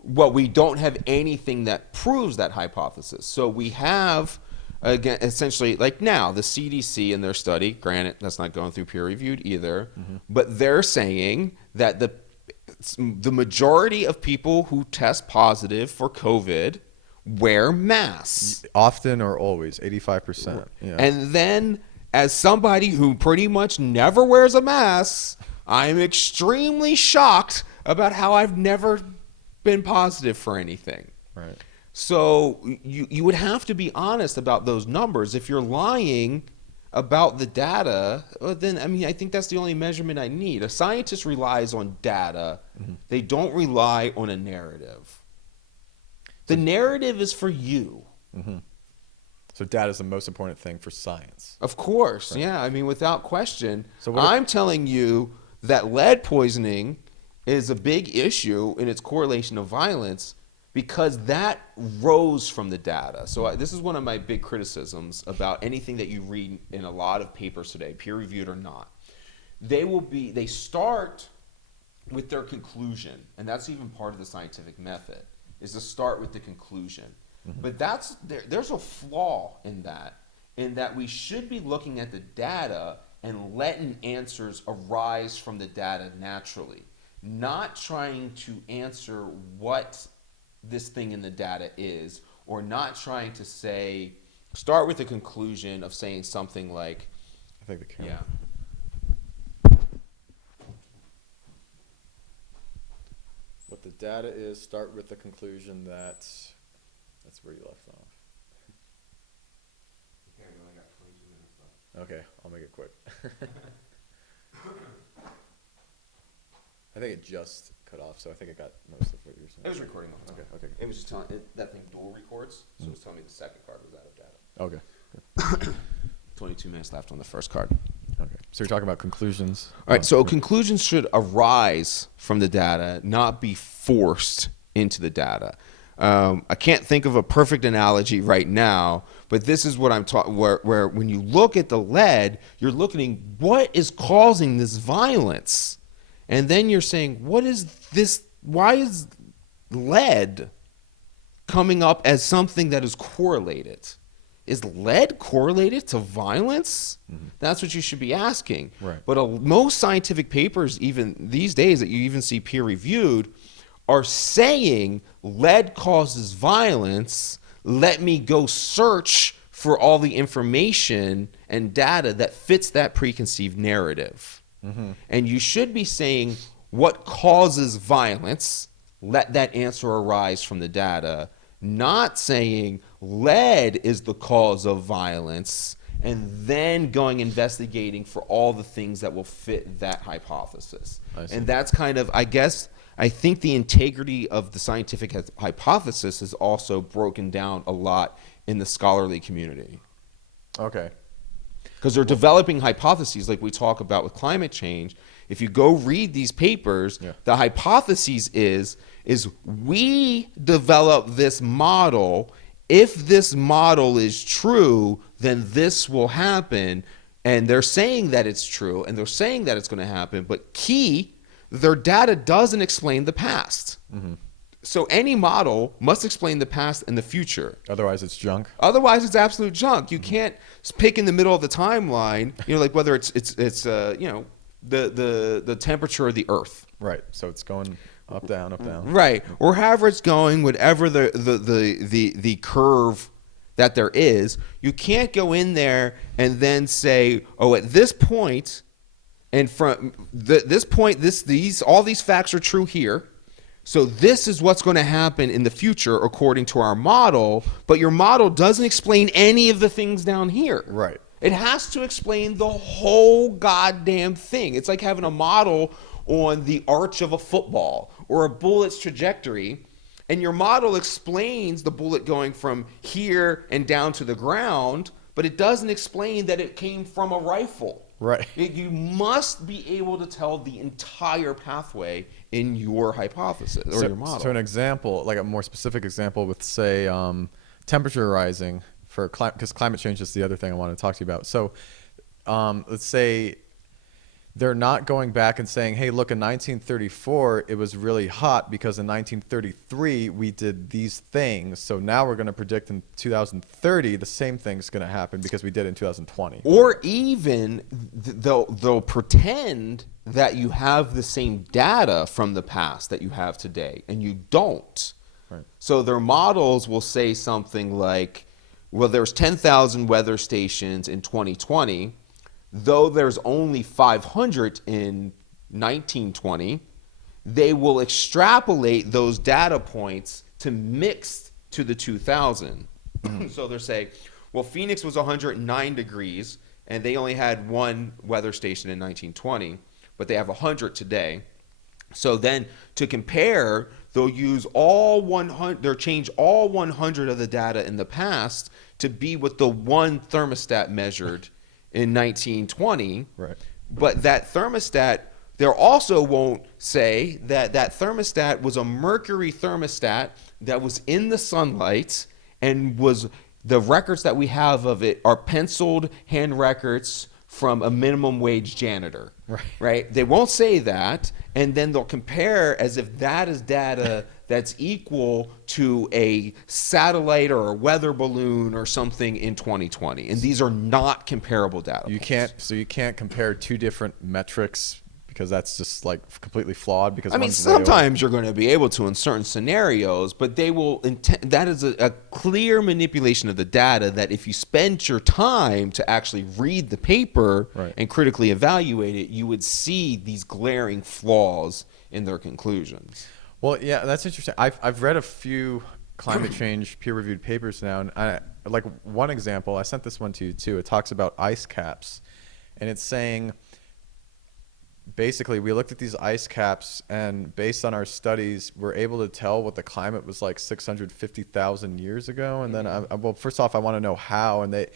Well, we don't have anything that proves that hypothesis. So we have, again, essentially, like now, the CDC in their study, granted, that's not going through peer-reviewed either, but they're saying that the majority of people who test positive for COVID wear masks. Often or always, 85%. Yeah. And then, as somebody who pretty much never wears a mask, I'm extremely shocked about how I've never been positive for anything. Right. So you would have to be honest about those numbers. If you're lying about the data, well, then, I mean, I think that's the only measurement I need. A scientist relies on data. They don't rely on a narrative. The narrative is for you. So data is the most important thing for science. Of course, yeah. I mean, without question. So I'm telling you that lead poisoning is a big issue in its correlation of violence because that rose from the data. So this is one of my big criticisms about anything that you read in a lot of papers today, peer-reviewed or not. They start with their conclusion, and that's even part of the scientific method, is to start with the conclusion. But there's a flaw in that we should be looking at the data and letting answers arise from the data naturally, not trying to answer what this thing in the data is, or not trying to start with the conclusion of saying something like, I think the camera. What the data is, start with the conclusion that, that's where you left off. Okay, I'll make it quick. I think it just cut off, so I think I got most of what you were saying. it was recording all the time. Okay. It was just telling that thing dual records, so it was telling me the second card was out of data. Okay. 22 minutes left on the first card. Okay. So you're talking about conclusions. All right, so conclusions should arise from the data, not be forced into the data. I can't think of a perfect analogy right now, but this is what I'm talking. Where when you look at the lead, you're looking what is causing this violence, and then you're saying, what is this? Why is lead coming up as something that is correlated? Is lead correlated to violence? That's what you should be asking. Right. But most scientific papers, even these days that you even see peer-reviewed, are saying lead causes violence. Let me go search for all the information and data that fits that preconceived narrative. And you should be saying what causes violence. Let that answer arise from the data. Not saying lead is the cause of violence and then going investigating for all the things that will fit that hypothesis. And that's kind of, I think the integrity of the scientific hypothesis is also broken down a lot in the scholarly community. Okay. Because they're developing hypotheses like we talk about with climate change. if you go read these papers, the hypothesis is we develop this model. If this model is true, then this will happen. And they're saying that it's true, and they're saying that it's going to happen. But their data doesn't explain the past. So any model must explain the past and the future. Otherwise, it's junk. Otherwise, it's absolute junk. You can't pick in the middle of the timeline. Like whether it's the temperature of the Earth. Right. So it's going up, down, up, down. Right. Or however it's going, whatever the curve that there is, you can't go in there and then say, oh, at this point, and from this point, all these facts are true here. So this is what's going to happen in the future according to our model, but your model doesn't explain any of the things down here. Right. It has to explain the whole goddamn thing. It's like having a model on the arch of a football or a bullet's trajectory, and your model explains the bullet going from here and down to the ground, but it doesn't explain that it came from a rifle. Right. You must be able to tell the entire pathway in your hypothesis or your model. So an example, like a more specific example with, say, temperature rising because climate change is the other thing I want to talk to you about. So let's say they're not going back and saying, hey, look, in 1934, it was really hot because in 1933, we did these things. So now we're going to predict in 2030, the same thing's going to happen because we did in 2020. Or even they'll pretend that you have the same data from the past that you have today, and you don't. Right. So their models will say something like, well, there's 10,000 weather stations in 2020, though there's only 500 in 1920, they will extrapolate those data points to mix to the 2000. So they're saying, well, Phoenix was 109 degrees, and they only had one weather station in 1920, but they have 100 today. So then to compare, they'll use all 100, they'll change all 100 of the data in the past to be what the one thermostat measured in 1920, right? But that thermostat, they also won't say that that thermostat was a mercury thermostat that was in the sunlight and was the records that we have of it are penciled hand records from a minimum wage janitor, right? They won't say that, and then they'll compare as if that is data that's equal to a satellite or a weather balloon or something in 2020. And these are not comparable data. You can't compare two different metrics because that's just like completely flawed. Because I mean, sometimes you're going to be able to in certain scenarios, but they will that is a clear manipulation of the data that if you spend your time to actually read the paper and critically evaluate it, you would see these glaring flaws in their conclusions. Well, yeah, that's interesting. I've read a few climate change peer-reviewed papers now, and like one example, I sent this one to you too. It talks about ice caps, and it's saying basically we looked at these ice caps, and based on our studies, we're able to tell what the climate was like 650,000 years ago. And then, well, first off, I want to know how, and they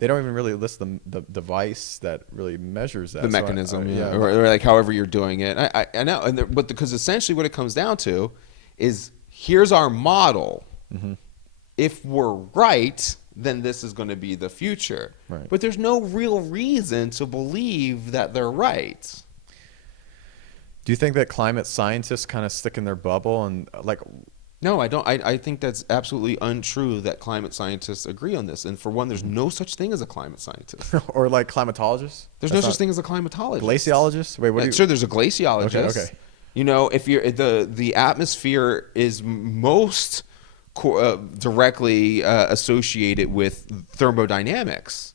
don't even really list the device that really measures that. The mechanism, or like however you're doing it. I know, but because essentially what it comes down to is here's our model. If we're right, then this is going to be the future. Right. But there's no real reason to believe that they're right. Do you think that climate scientists kind of stick in their bubble and like? No, I don't. I think that's absolutely untrue that climate scientists agree on this. And for one, there's no such thing as a climate scientist. Or like climatologists? There's no such thing as a climatologist. Glaciologist? Wait, what do you... Sure, there's a glaciologist. Okay. You know, if you're the atmosphere is most directly associated with thermodynamics.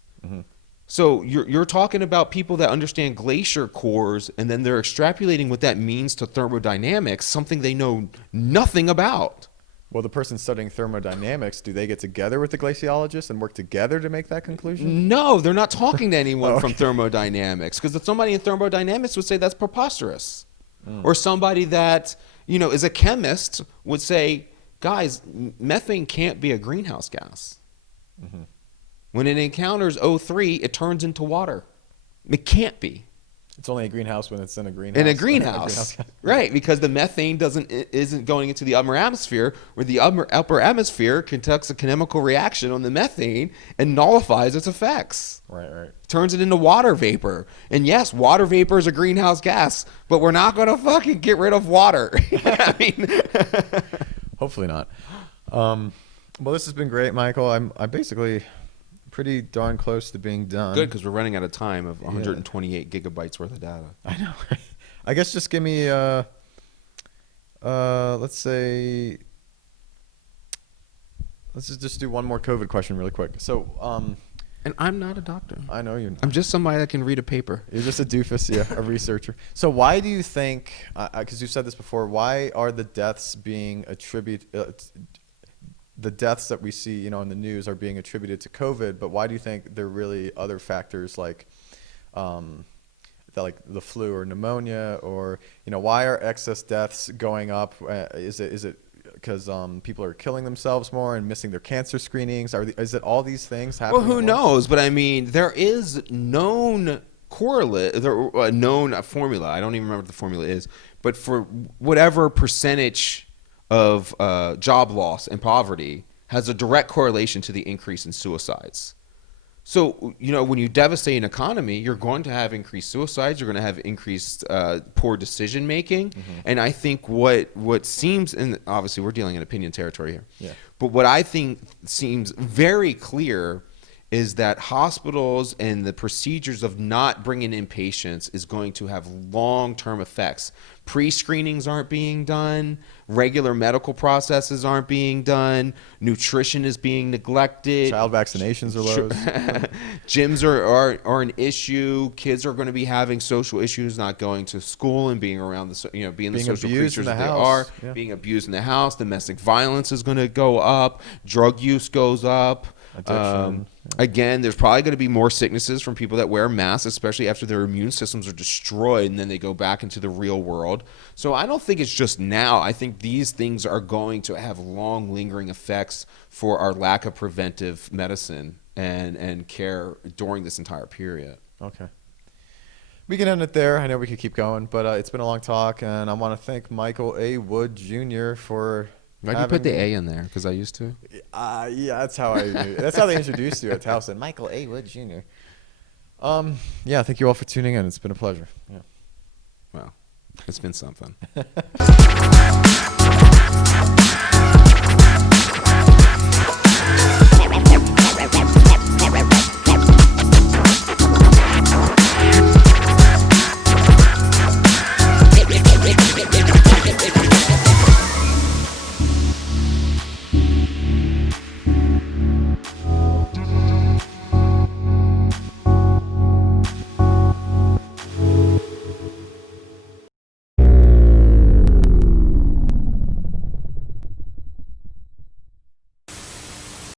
So you're talking about people that understand glacier cores, and then they're extrapolating what that means to thermodynamics, something they know nothing about. Well, the person studying thermodynamics, do they get together with the glaciologist and work together to make that conclusion? No, they're not talking to anyone from thermodynamics, because somebody in thermodynamics would say that's preposterous. Or somebody that, is a chemist would say, guys, methane can't be a greenhouse gas. When it encounters O3, it turns into water. It can't be. It's only a greenhouse when it's in a greenhouse. In a greenhouse, right? Because the methane isn't going into the upper atmosphere, where the upper atmosphere conducts a chemical reaction on the methane and nullifies its effects. Right. Turns it into water vapor. And yes, water vapor is a greenhouse gas, but we're not going to fucking get rid of water. I mean, Hopefully not. Well, this has been great, Michael. I'm basically pretty darn close to being done. good, because we're running out of time of 128 gigabytes worth of data. I know. I guess just give me let's say, let's just do one more COVID question really quick. So And I'm not a doctor. I know you're not. I'm just somebody that can read a paper. You're just a doofus, yeah, a researcher. So why do you think, because you've said this before, why are the deaths being attributed, the deaths that we see, in the news are being attributed to COVID, but why do you think there are really other factors like the flu or pneumonia, or why are excess deaths going up? Is it because people are killing themselves more and missing their cancer screenings? Is it all these things happening? Well, who knows? But I mean, there is known correlate, a known formula. I don't even remember what the formula is, but for whatever percentage of job loss and poverty has a direct correlation to the increase in suicides. So, when you devastate an economy, you're going to have increased suicides, you're going to have increased poor decision making. And I think what seems, and obviously we're dealing in opinion territory here, but what I think seems very clear is that hospitals and the procedures of not bringing in patients is going to have long-term effects. Pre-screenings aren't being done. Regular medical processes aren't being done. Nutrition is being neglected. Child vaccinations are low. Gyms are an issue. Kids are going to be having social issues, not going to school and being around being the social creatures that they are. Yeah. Being abused in the house. Domestic violence is going to go up. Drug use goes up. Addiction. Again, there's probably going to be more sicknesses from people that wear masks, especially after their immune systems are destroyed and then they go back into the real world. So I don't think it's just now. I think these things are going to have long lingering effects for our lack of preventive medicine and care during this entire period. Okay. We can end it there. I know we could keep going, but it's been a long talk, and I want to thank Michael A. Wood Jr. for Why'd you put the A in there? Because I used to. Yeah, that's how that's how they introduced you at Towson. Michael A. Wood Jr. Yeah, thank you all for tuning in. It's been a pleasure. Yeah. Well, it's been something.